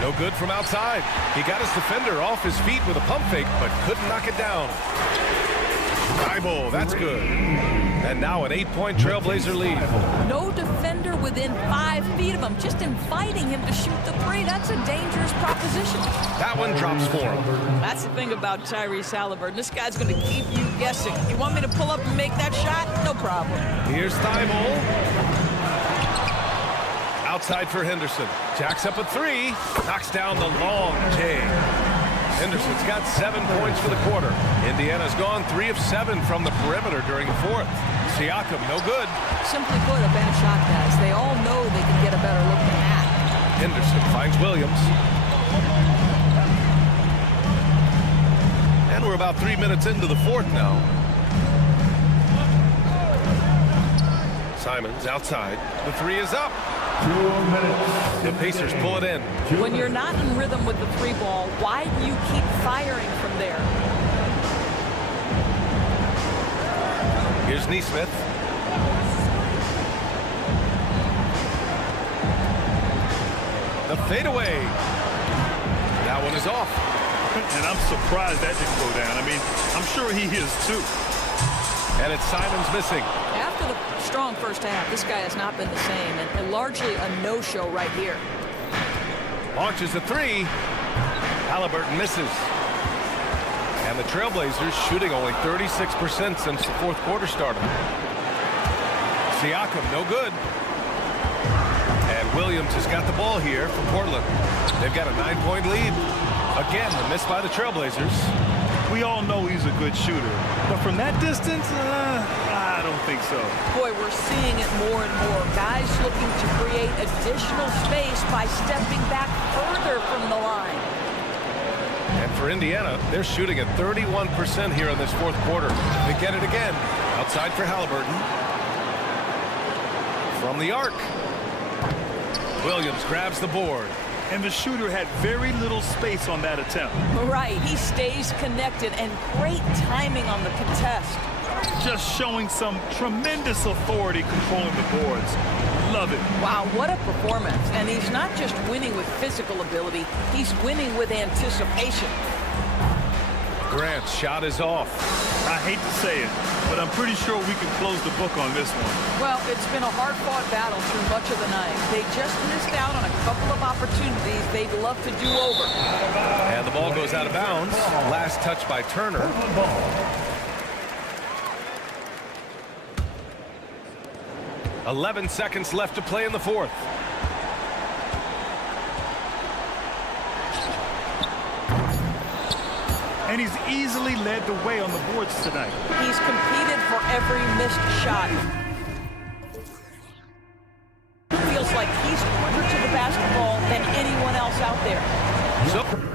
No good from outside. He got his defender off his feet with a pump fake, but couldn't knock it down. Thibault, that's good. And now an 8-point Trailblazer lead. No defender within 5 feet of him, just inviting him to shoot the 3. That's a dangerous proposition. That one drops for him. That's the thing about Tyrese Halliburton. This guy's going to keep you guessing. You want me to pull up and make that shot? No problem. Here's Thibault. Outside for Henderson. Jacks up a 3. Knocks down the long J. Henderson's got 7 points for the quarter. Indiana's gone 3 of 7 from the perimeter during the fourth. Siakam, no good. Simply put, a bad shot, guys. They all know they can get a better look than that. Henderson finds Williams. And we're about 3 minutes into the fourth now. Simons outside. The 3 is up. 2 minutes. The Pacers pull it in. When you're not in rhythm with the 3 ball, why do you keep firing from there? Here's Neesmith. The fadeaway. That one is off. And I'm surprised that didn't go down. I mean, I'm sure he is too. And it's Simons missing. After the strong first half, this guy has not been the same, and largely a no-show right here. Launches a three. Halliburton misses. And the Trailblazers shooting only 36% since the fourth quarter started. Siakam, no good. And Williams has got the ball here for Portland. They've got a 9-point lead. Again, the miss by the Trailblazers. We all know he's a good shooter, but from that distance, I don't think so. Boy, we're seeing it more and more. Guys looking to create additional space by stepping back further from the line. And for Indiana, they're shooting at 31% here in this fourth quarter. They get it again. Outside for Halliburton. From the arc. Williams grabs the board. And the shooter had very little space on that attempt. Right, he stays connected, and great timing on the contest. Just showing some tremendous authority controlling the boards. Love it. Wow, what a performance. And he's not just winning with physical ability, he's winning with anticipation. Grant's shot is off. I hate to say it, but I'm pretty sure we can close the book on this one. Well, it's been a hard-fought battle through much of the night. They just missed out on a couple of opportunities they'd love to do over. And the ball goes out of bounds. Last touch by Turner. 11 seconds left to play in the fourth. And he's easily led the way on the boards tonight. He's competed for every missed shot. Feels like he's quicker to the basketball than anyone else out there. So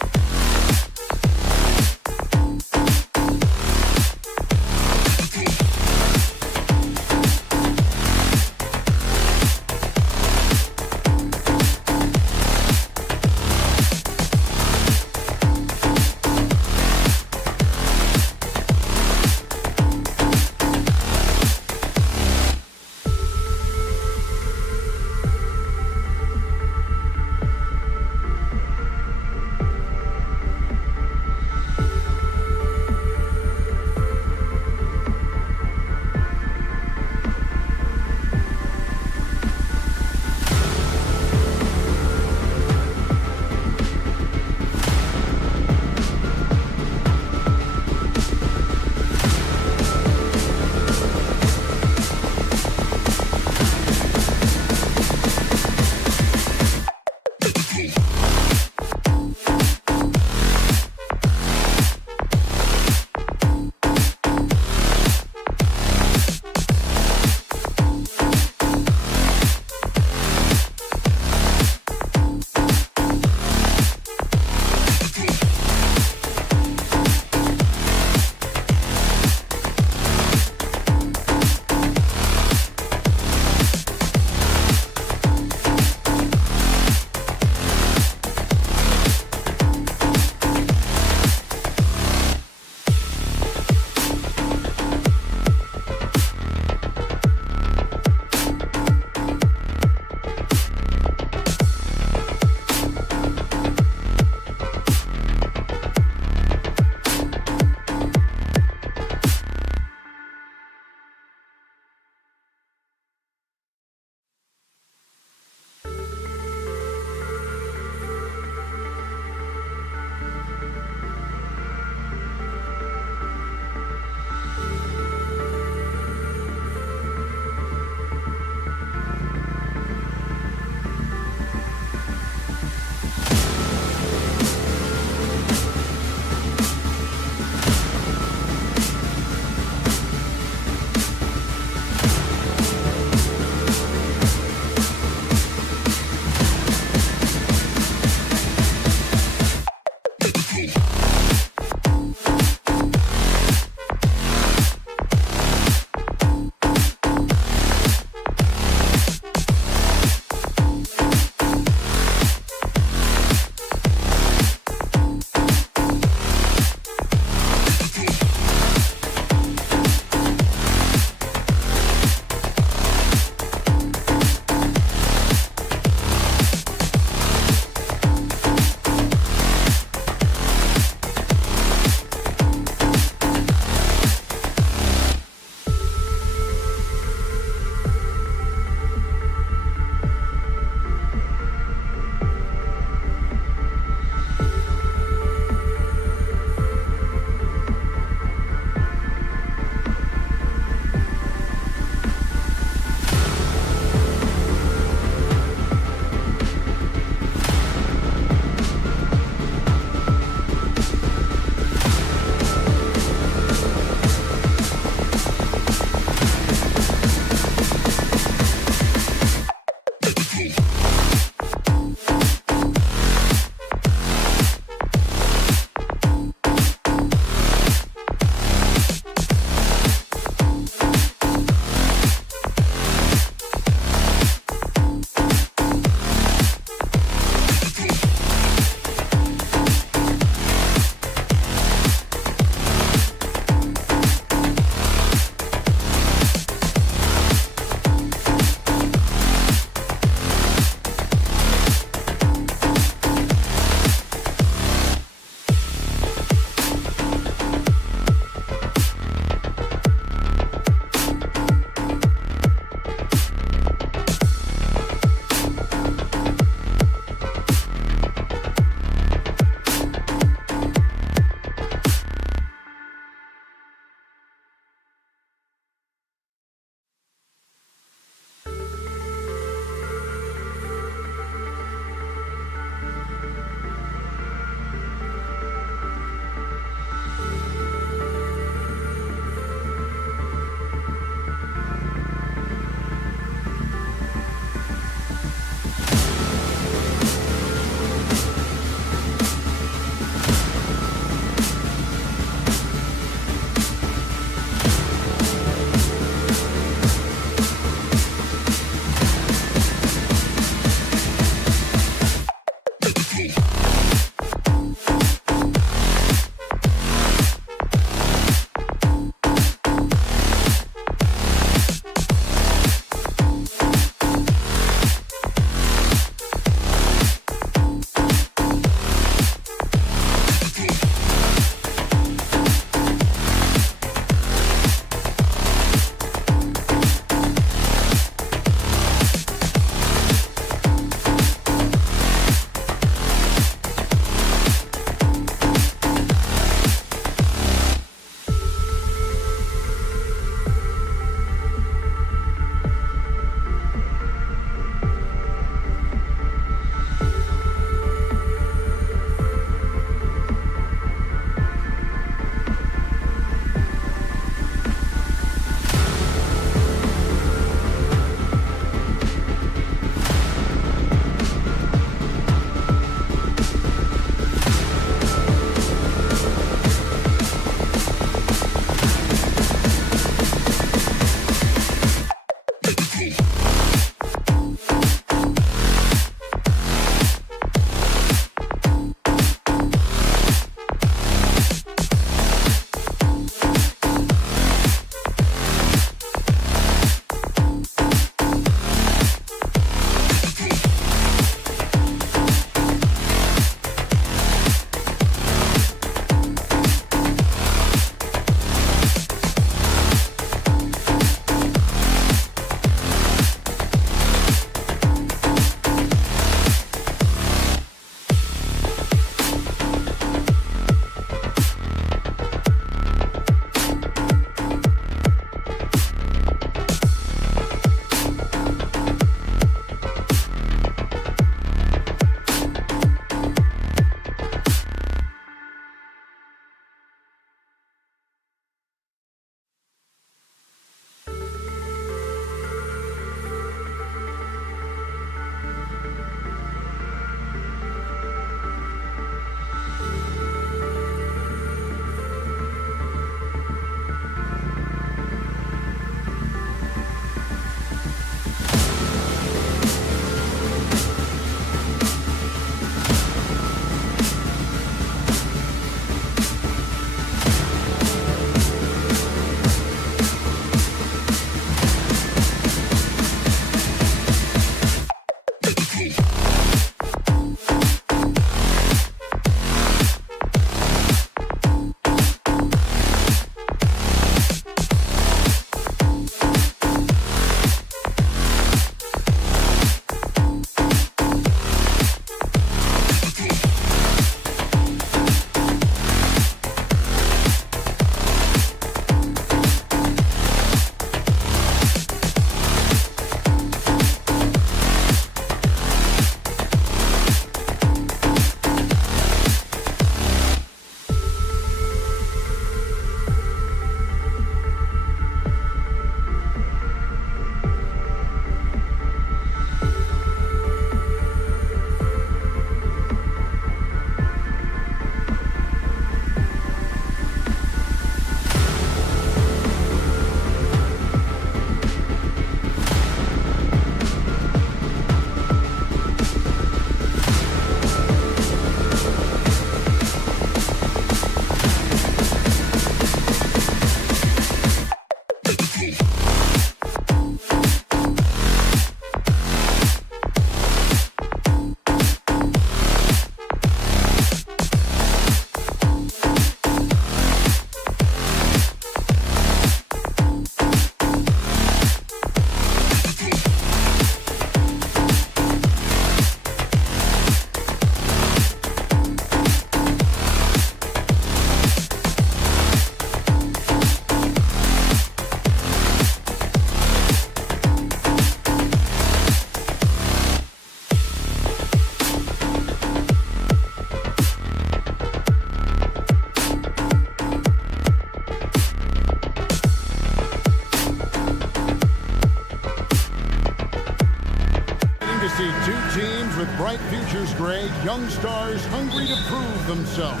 see two teams with bright futures, Greg, young stars hungry to prove themselves.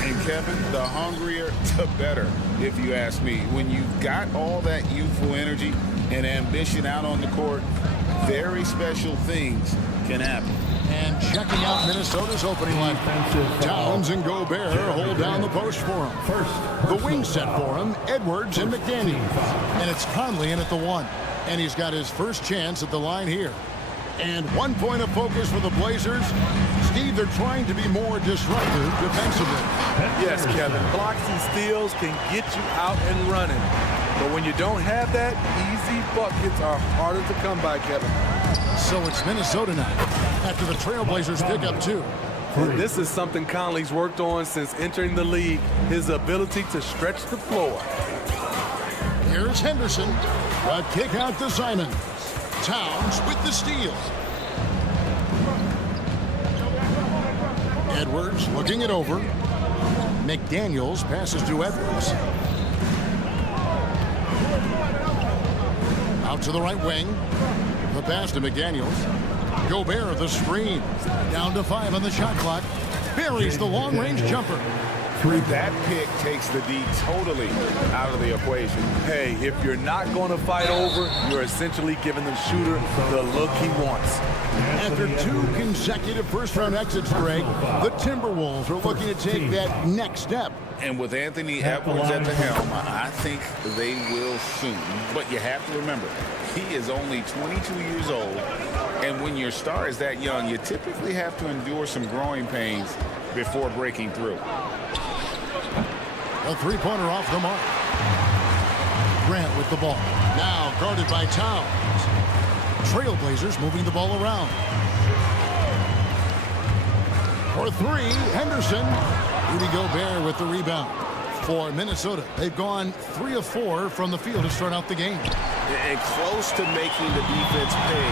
And Kevin, the hungrier, the better, if you ask me. When you've got all that youthful energy and ambition out on the court, very special things can happen. And checking out Minnesota's opening lineup. Towns and Gobert hold down the post for him. The wing set for him, Edwards and McDaniels. And it's Conley in at the one. And he's got his first chance at the line here. And 1 point of focus for the Blazers. Steve, they're trying to be more disruptive defensively. Yes, Kevin. Blocks and steals can get you out and running. But when you don't have that, easy buckets are harder to come by, Kevin. So it's Minnesota now, after the Trailblazers pick up two. This is something Conley's worked on since entering the league, his ability to stretch the floor. Here's Henderson, a kick out to Simon. Towns with the steal. Edwards looking it over. McDaniels passes to Edwards. Out to the right wing. The pass to McDaniels. Gobert the screen. Down to 5 on the shot clock. Buries the long-range jumper. That pick takes the D totally out of the equation. Hey, if you're not going to fight over, you're essentially giving the shooter the look he wants. After 2 consecutive first-round exits, Greg, the Timberwolves are looking to take that next step. And with Anthony Edwards at the helm, I think they will soon. But you have to remember, he is only 22 years old. And when your star is that young, you typically have to endure some growing pains before breaking through. A three-pointer off the mark. Grant with the ball. Now guarded by Towns. Trailblazers moving the ball around. For 3, Henderson. Rudy Gobert with the rebound. For Minnesota, they've gone 3 of 4 from the field to start out the game. And close to making the defense pay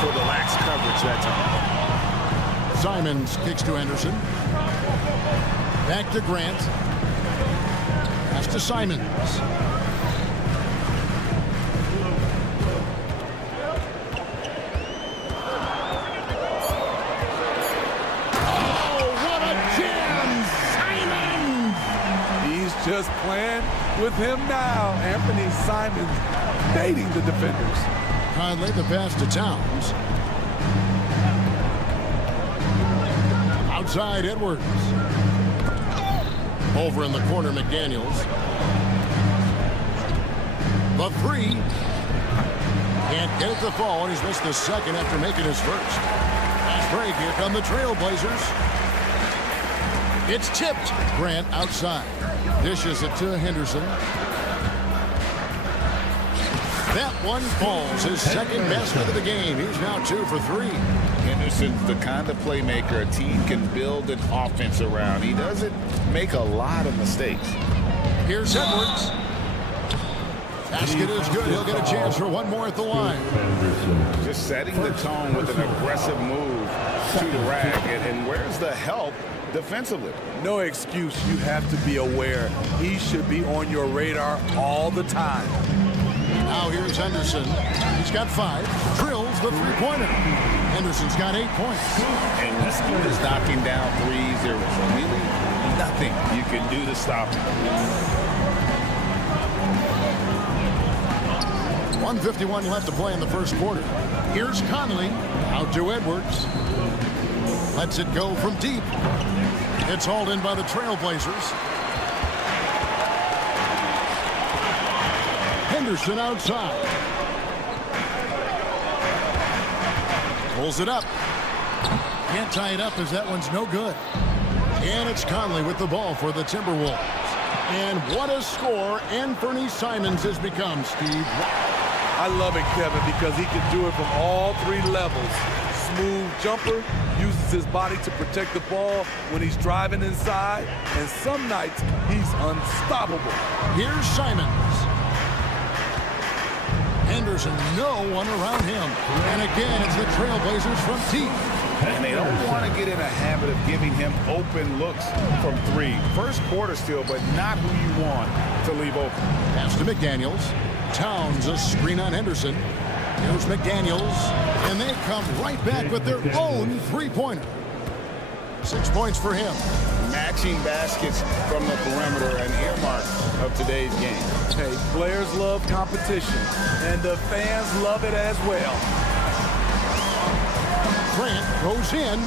for the lax coverage that time. Simons kicks to Henderson. Back to Grant. Pass to Simons. Oh, what a jam! Simons! He's just playing with him now. Anthony Simons baiting the defenders. Conley the pass to Towns. Outside Edwards. Over in the corner, McDaniels. The 3. Can't get it to fall, and he's missed the second after making his first. Fast break, here come the Trailblazers. It's tipped. Grant outside. Dishes it to Henderson. That one falls. His second basket of the game. He's now 2 for 3. Henderson's the kind of playmaker a team can build an offense around. He doesn't make a lot of mistakes. Here's Edwards. Basket is good. He'll get a chance for one more at the line. Just setting the tone with an aggressive move to the rack. And where's the help defensively? No excuse. You have to be aware. He should be on your radar all the time. Now here's Henderson. He's got 5. Drills the three-pointer. Henderson's got 8 points. And when Scoot is knocking down threes, there's really nothing you can do to stop him. 1:51 left to play in the first quarter. Here's Conley. Out to Edwards. Lets it go from deep. It's hauled in by the Trailblazers. Henderson outside. Pulls it up. Can't tie it up as that one's no good. And it's Conley with the ball for the Timberwolves. And what a score Anthony Simons has become, Steve. I love it, Kevin, because he can do it from all 3 levels. Smooth jumper, uses his body to protect the ball when he's driving inside, and some nights he's unstoppable. Here's Simons. Henderson, no one around him. And again, it's the Trailblazers from deep. And they don't want to get in a habit of giving him open looks from 3. First quarter still, but not who you want to leave open. Pass to McDaniels. Towns a screen on Henderson. Here's McDaniels. And they come right back with their own three-pointer. 6 points for him. Matching baskets from the perimeter, an earmark of today's game. Hey, players love competition, and the fans love it as well. Grant goes in.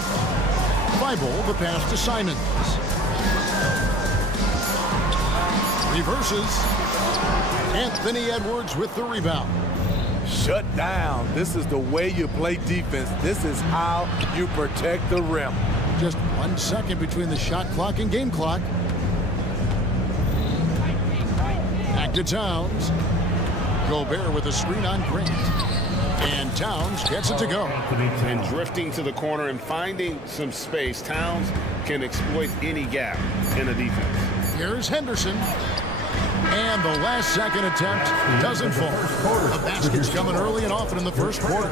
Bible the pass to Simons. Reverses. Anthony Edwards with the rebound. Shut down. This is the way you play defense. This is how you protect the rim. Just 1 second between the shot clock and game clock. Back to Towns. Gobert with a screen on Grant. And Towns gets it to go. And drifting to the corner and finding some space, Towns can exploit any gap in the defense. Here's Henderson. And the last second attempt doesn't fall. The basket's coming early and often in the first quarter.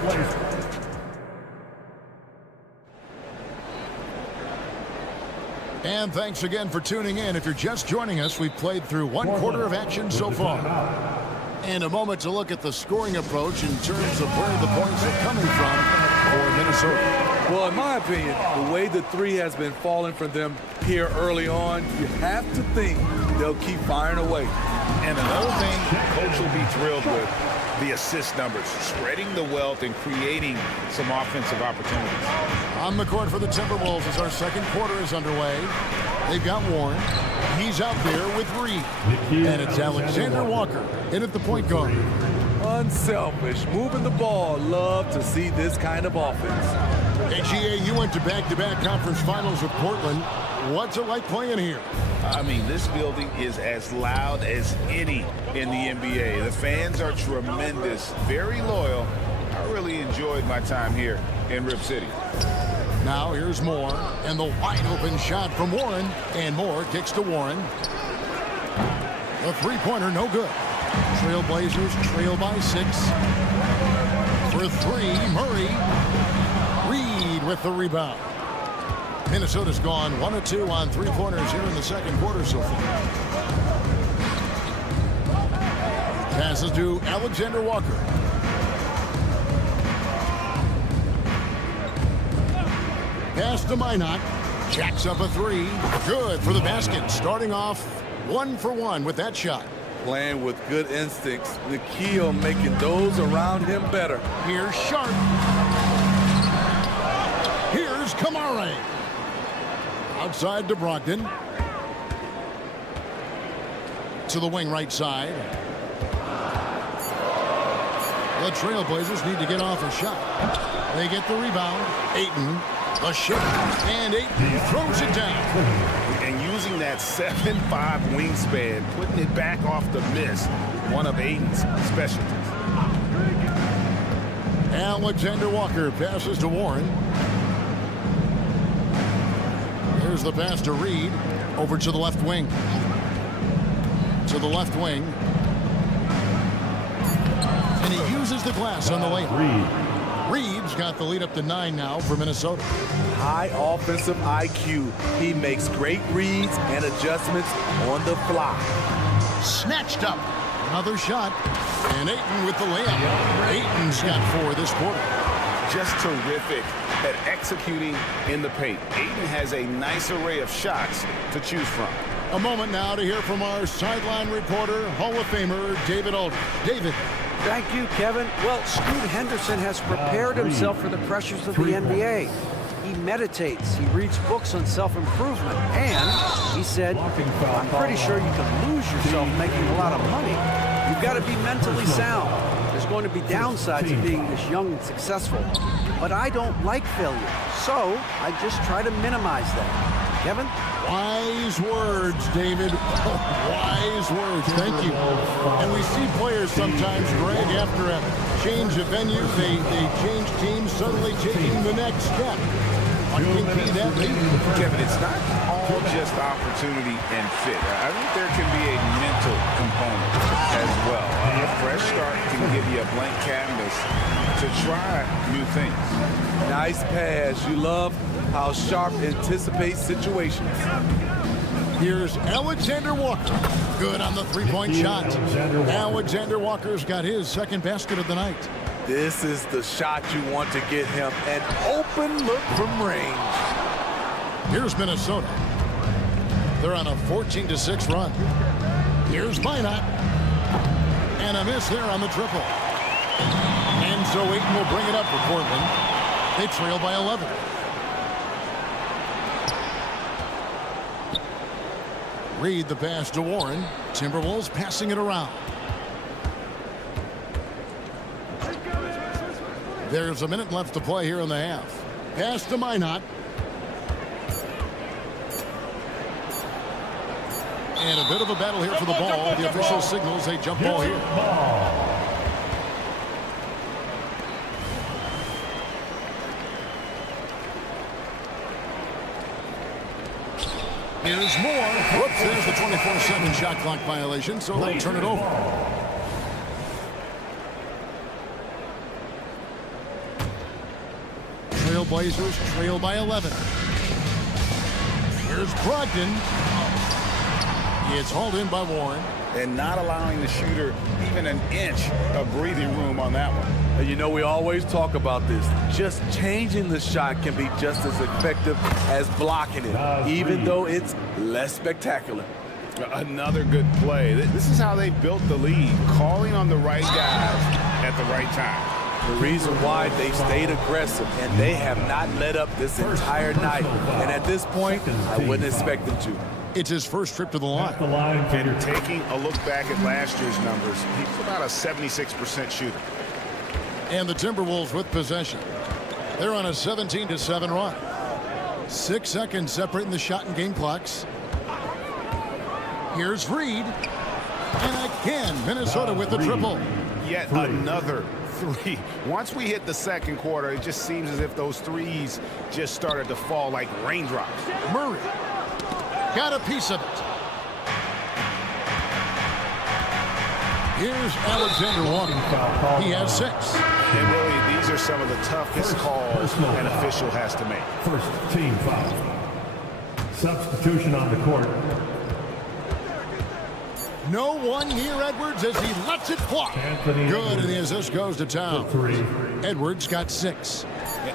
And thanks again for tuning in. If you're just joining us, we've played through 1 quarter of action so far. And a moment to look at the scoring approach in terms of where the points are coming from for Minnesota. Well, in my opinion, the way the three has been falling for them here early on, you have to think they'll keep firing away. And another thing Coach will be thrilled with, the assist numbers, spreading the wealth and creating some offensive opportunities. On the court for the Timberwolves as our second quarter is underway. They've got Warren. He's out there with Reed. And it's Alexander Walker in at the point guard. Unselfish, moving the ball. Love to see this kind of offense. Hey, GA, you went to back-to-back conference finals with Portland. What's it like playing here? I mean, this building is as loud as any in the NBA. The fans are tremendous, very loyal. I really enjoyed my time here in Rip City. Now here's Moore, and the wide-open shot from Warren. And Moore kicks to Warren. The three-pointer, no good. Trailblazers trail by 6. For 3, Murray. Reed with the rebound. Minnesota's gone 1 of 2 on three-pointers here in the second quarter so far. Passes to Alexander Walker. Pass to Minot. Jacks up a 3. Good for the basket. Starting off 1 for 1 with that shot. Playing with good instincts. Nikhil making those around him better. Here's Sharp. Here's Kamare. Outside to Brogdon. To the wing right side. The Trailblazers need to get off a shot. They get the rebound. Ayton. A shot. And Ayton throws it down. And using that 7'5" wingspan, putting it back off the miss, one of Ayton's specialties. Alexander Walker passes to Warren. Here's the pass to Reed. Over to the left wing. To the left wing. And he uses the glass on the layup. Reed's got the lead up to 9 now for Minnesota. High offensive IQ. He makes great reads and adjustments on the fly. Snatched up. Another shot. And Ayton with the layup. Ayton's got 4 this quarter. Just terrific at executing in the paint. Ayton has a nice array of shots to choose from. A moment now to hear from our sideline reporter, Hall of Famer David Aldridge. David. Thank you, Kevin. Well, Scoot Henderson has prepared himself for the pressures of the NBA. He meditates, he reads books on self-improvement, and he said, I'm pretty sure you can lose yourself making a lot of money. You've got to be mentally sound. There's going to be downsides of being this young and successful. But I don't like failure, so I just try to minimize that. Kevin? Wise words, David. Wise words. Thank you. And we see players sometimes, Greg, after a change of venue, they change teams, suddenly taking the next step. What can be that lead? Kevin, it's not all just opportunity and fit. I think there can be a mental component as well. A fresh start can give you a blank canvas to try new things. Nice pass. You love how Sharp anticipates situations. Here's Alexander Walker. Good on the three-point shot. Alexander Walker's got his second basket of the night. This is the shot you want to get him. An open look from range. Here's Minnesota. They're on a 14-6 run. Here's Minot. And a miss there on the triple. And so Ayton will bring it up for Portland. They trail by 11. Reed the pass to Warren. Timberwolves passing it around. There's a minute left to play here in the half. Pass to Minot. And a bit of a battle here for the ball. The official signals a jump ball here. Here's Moore. Whoops, there's the 24-7 shot clock violation, so they'll turn it over. Trailblazers trail by 11. Here's Brogdon. It's hauled in by Warren. And not allowing the shooter even an inch of breathing room on that one. And you know, we always talk about this. Just changing the shot can be just as effective as blocking it, even though it's less spectacular. Another good play. This is how they built the lead, calling on the right guys at the right time. The reason why they stayed aggressive, and they have not let up this entire night. And at this point, I wouldn't expect them to. It's his first trip to the line. And taking a look back at last year's numbers, he's about a 76% shooter. And the Timberwolves with possession. They're on a 17-7 run. 6 seconds separating the shot and game clocks. Here's Reed. And again, Minnesota with the triple. Yet another three. Once we hit the second quarter, it just seems as if those threes just started to fall like raindrops. Murray got a piece of it. Here's Alexander Walker. He has 6. And really, these are some of the toughest calls an official has to make. First team foul. Substitution on the court. No one near Edwards as he lets it fly. Good, and the assist goes to town. Edwards got 6.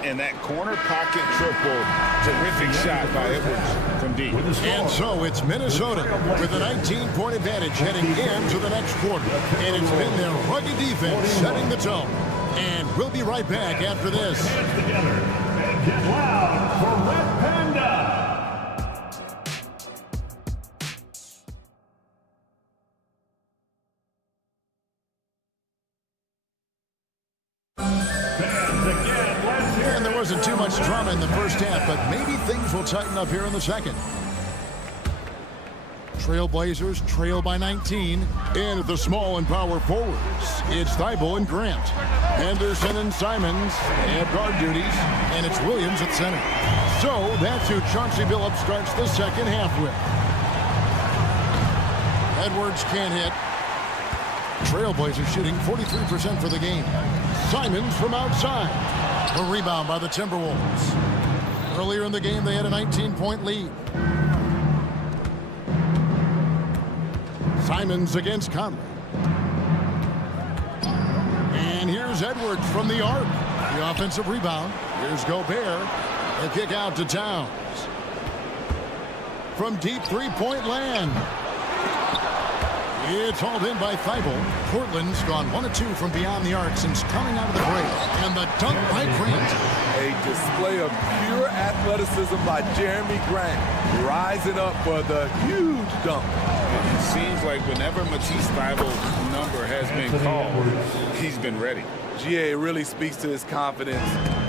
And that corner pocket triple, terrific shot by Edwards from deep. And so it's Minnesota with a 19-point advantage heading into the next quarter. And it's been their rugged defense setting the tone. And we'll be right back after this. Hands together and get loud for Red Panda. And there wasn't too much drama in the first half, but maybe things will tighten up here in the second. Trailblazers trail by 19. And at the small and power forwards, it's Thibault and Grant. Henderson and Simons have guard duties, and it's Williams at center. So that's who Chauncey Billups starts the second half with. Edwards can't hit. Trailblazers shooting 43% for the game. Simons from outside. A rebound by the Timberwolves. Earlier in the game, they had a 19-point lead. Simons against Conley. And here's Edwards from the arc. The offensive rebound. Here's Gobert. A kick out to Towns. From deep three-point land. It's hauled in by Thibault. Portland's gone 1 of 2 from beyond the arc since coming out of the break. And the dunk by Grant. A display of pure athleticism by Jeremy Grant, rising up for the huge dunk. It seems like whenever Matisse Thybulle's number has been called, he's been ready. GA really speaks to his confidence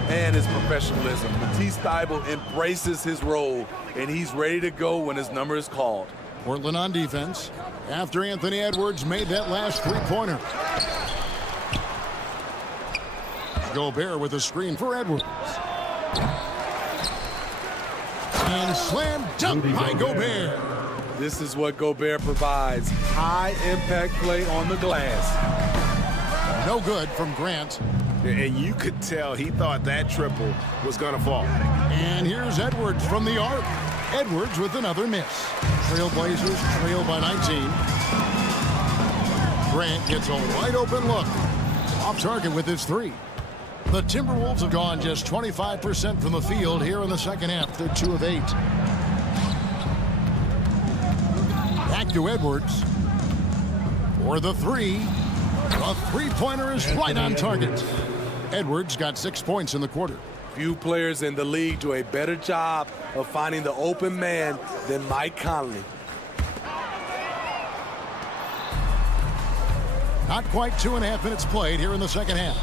and his professionalism. Matisse Thybulle embraces his role, and he's ready to go when his number is called. Portland on defense after Anthony Edwards made that last three-pointer. Gobert with a screen for Edwards. And slam dunk by Gobert. This is what Gobert provides. High impact play on the glass. No good from Grant. And you could tell he thought that triple was going to fall. And here's Edwards from the arc. Edwards with another miss. Trailblazers trail by 19. Grant gets a wide open look. Off target with his 3. The Timberwolves have gone just 25% from the field here in the second half. They're 2 of 8. Back to Edwards. For the 3. The three-pointer is right on target. Edwards got 6 points in the quarter. Few players in the league do a better job of finding the open man than Mike Conley. Not quite 2.5 minutes played here in the second half.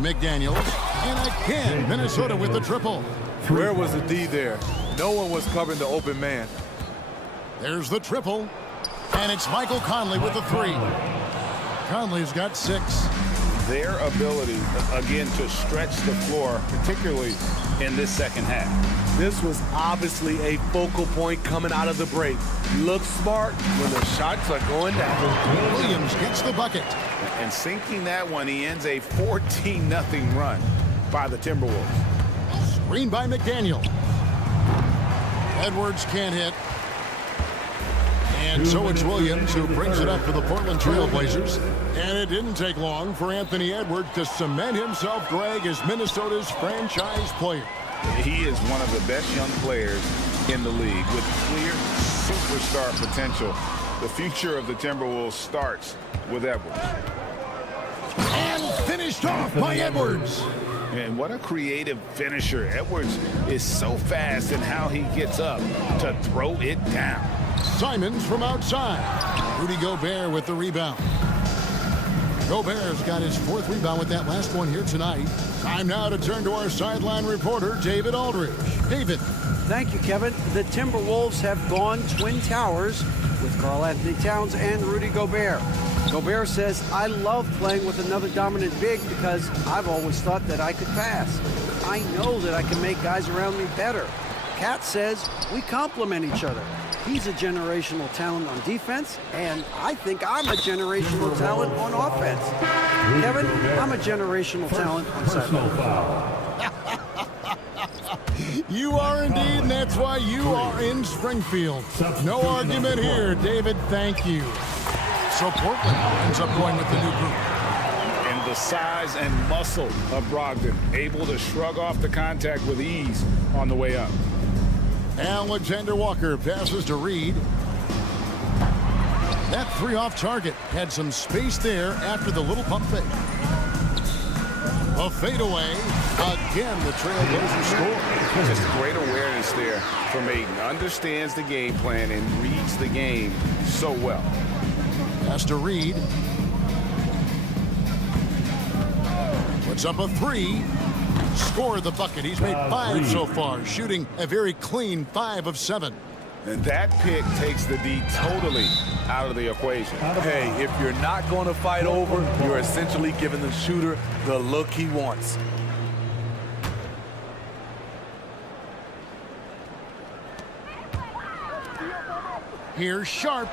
McDaniels, and again, Minnesota with the triple. Where was the D there? No one was covering the open man. There's the triple, and it's Michael Conley with the 3. Conley's got 6. Their ability, again, to stretch the floor, particularly in this second half. This was obviously a focal point coming out of the break. Look smart when the shots are going down. Williams gets the bucket. And sinking that one, he ends a 14-0 run by the Timberwolves. Screen by McDaniel. Edwards can't hit. And so it's Williams who brings it up for the Portland Trailblazers. And it didn't take long for Anthony Edwards to cement himself, Greg, as Minnesota's franchise player. He is one of the best young players in the league with clear superstar potential. The future of the Timberwolves starts with Edwards. And finished off by Edwards. And what a creative finisher. Edwards is so fast in how he gets up to throw it down. Simons from outside. Rudy Gobert with the rebound. Gobert's got his 4th rebound with that last one here tonight. Time now to turn to our sideline reporter, David Aldridge. David. Thank you, Kevin. The Timberwolves have gone Twin Towers with Karl-Anthony Towns and Rudy Gobert. Gobert says, I love playing with another dominant big because I've always thought that I could pass. I know that I can make guys around me better. Cat says, we complement each other. He's a generational talent on defense, and I think I'm a generational talent on offense. Kevin, I'm a generational talent on sideline. You are indeed, and that's why you are in Springfield. No argument here, David. Thank you. So Portland ends up going with the new group. And the size and muscle of Brogdon, able to shrug off the contact with ease on the way up. Alexander Walker passes to Reed. That 3 off target had some space there after the little pump fake. A fadeaway. Again, the Trailblazers score. Just great awareness there from Ayton. Understands the game plan and reads the game so well. Pass to Reed. Puts up a 3. Scored the bucket. He's made 5 so far, shooting a very clean 5 of 7. And that pick takes the D totally out of the equation. Hey, if you're not going to fight over, you're essentially giving the shooter the look he wants. Here's Sharp.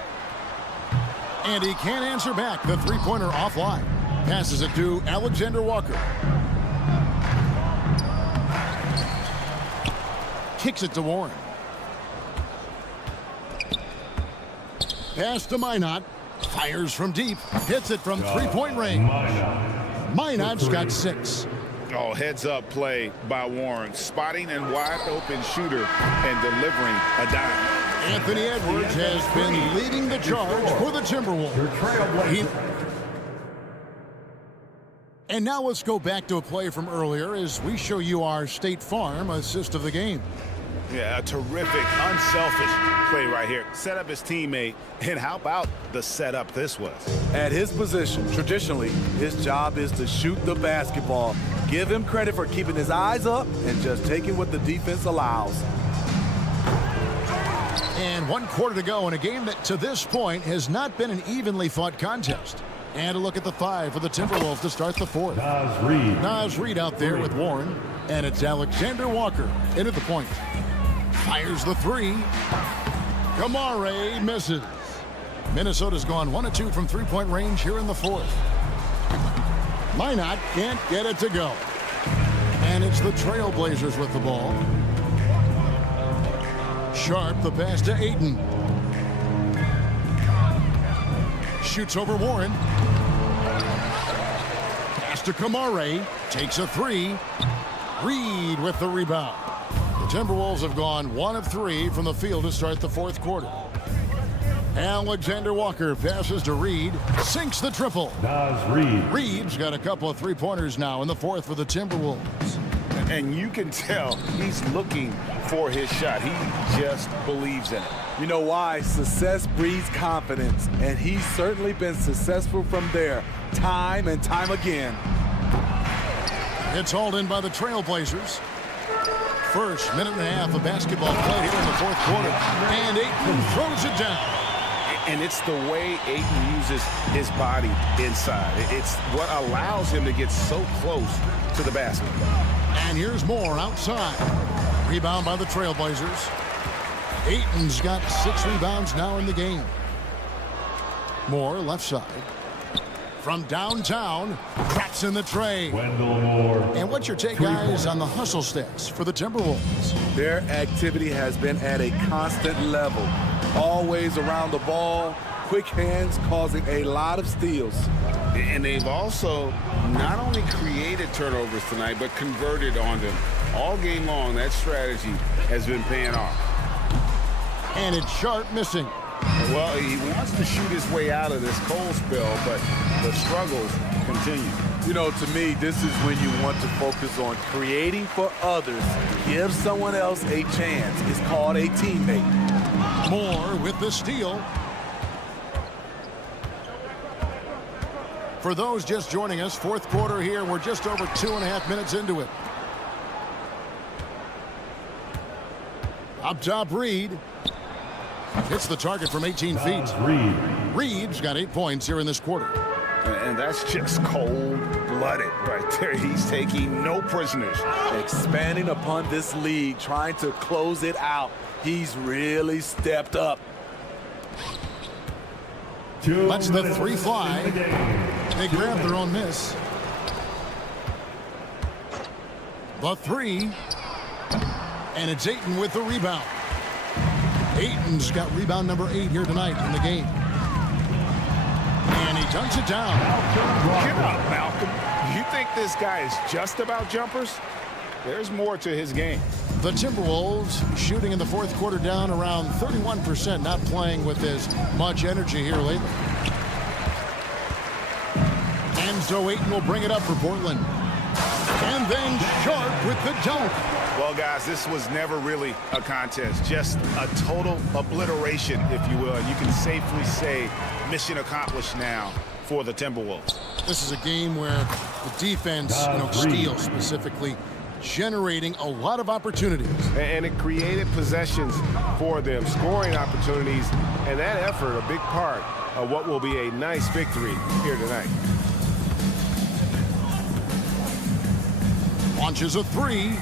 And he can't answer back. The 3-pointer offline. Passes it to Alexander Walker. Kicks it to Warren. Pass to Minot. Fires from deep. Hits it from 3-point range. Minot's got 6. Oh, heads-up play by Warren. Spotting and wide-open shooter and delivering a dime. Anthony Edwards has been leading the charge for the Timberwolves. And now let's go back to a play from earlier as we show you our State Farm assist of the game. Yeah, a terrific, unselfish play right here. Set up his teammate, and how about the setup this was? At his position, traditionally, his job is to shoot the basketball. Give him credit for keeping his eyes up and just taking what the defense allows. And 1 quarter to go in a game that to this point has not been an evenly fought contest. And a look at the 5 for the Timberwolves to start the 4th. Naz Reid out there with Warren. And it's Alexander Walker into the point. Fires the 3. Kamare misses. Minnesota's gone 1 of 2 from 3-point range here in the 4th. Minot can't get it to go. And it's the Trailblazers with the ball. Sharp, the pass to Ayton. Shoots over Warren. Pass to Kamare. Takes a 3. Reed with the rebound. The Timberwolves have gone 1 of 3 from the field to start the 4th quarter. Alexander Walker passes to Reed. Sinks the triple. Reed's got a couple of 3-pointers now in the 4th for the Timberwolves. And you can tell he's looking for his shot. He just believes in it. You know why? Success breeds confidence, and he's certainly been successful from there, time and time again. It's hauled in by the Trailblazers. First minute and a half of basketball played here in the 4th quarter. And Ayton throws it down. And it's the way Ayton uses his body inside. It's what allows him to get so close to the basket. And here's more outside. Rebound by the Trailblazers. Ayton's got 6 rebounds now in the game. Moore left side. From downtown, traps in the tray. And what's your take, guys, on the hustle stats for the Timberwolves? Their activity has been at a constant level. Always around the ball, quick hands causing a lot of steals. And they've also not only created turnovers tonight, but converted on them. All game long, that strategy has been paying off. And it's Sharp missing. Well, he wants to shoot his way out of this cold spell, but the struggles continue. You know, to me, this is when you want to focus on creating for others. Give someone else a chance. It's called a teammate. Moore with the steal. For those just joining us, fourth quarter here. We're just over 2.5 minutes into it. Up top, Reed. Hits the target from 18 feet. Reed's got 8 points here in this quarter. And that's just cold-blooded right there. He's taking no prisoners. Expanding upon this lead, trying to close it out. He's really stepped up. Lets the 3 fly. They grab their own miss. The 3. And it's Ayton with the rebound. Ayton's got rebound number 8 here tonight in the game. And he dunks it down. Get up, Malcolm. You think this guy is just about jumpers? There's more to his game. The Timberwolves shooting in the fourth quarter down around 31%, not playing with as much energy here lately. And so Ayton will bring it up for Portland. And then Sharp with the dunk. Well, guys, this was never really a contest, just a total obliteration, if you will. And you can safely say mission accomplished now for the Timberwolves. This is a game where the defense, steals specifically, generating a lot of opportunities. And it created possessions for them, scoring opportunities, and that effort a big part of what will be a nice victory here tonight. Launches a 3.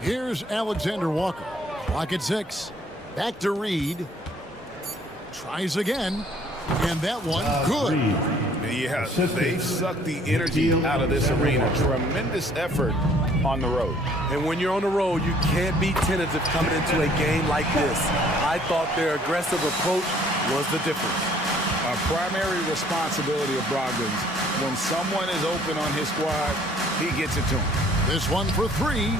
Here's Alexander Walker. Clock at 6. Back to Reed. Tries again. And that one, good. Yeah, they sucked the energy out of this arena. Tremendous effort on the road. And when you're on the road, you can't be tentative coming into a game like this. I thought their aggressive approach was the difference. A primary responsibility of Brogdon's. When someone is open on his squad, he gets it to him. This one for 3.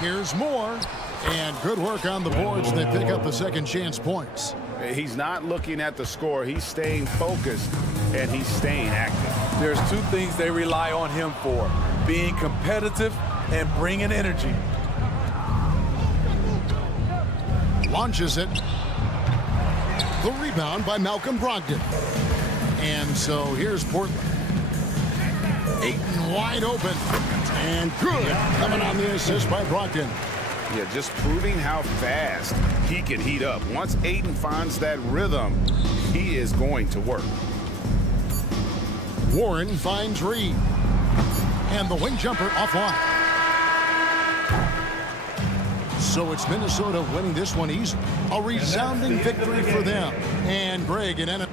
Here's Moore. And good work on the boards. They pick up the second chance points. He's not looking at the score. He's staying focused, and he's staying active. There's 2 things they rely on him for: being competitive and bringing energy. Launches it. The rebound by Malcolm Brogdon. And so here's Portland. Ayton wide open. And good. Coming on the assist by Brogdon. Yeah, just proving how fast he can heat up. Once Ayton finds that rhythm, he is going to work. Warren finds Reed. And the wing jumper offline. So it's Minnesota winning this one easily. A resounding victory for them. And Greg and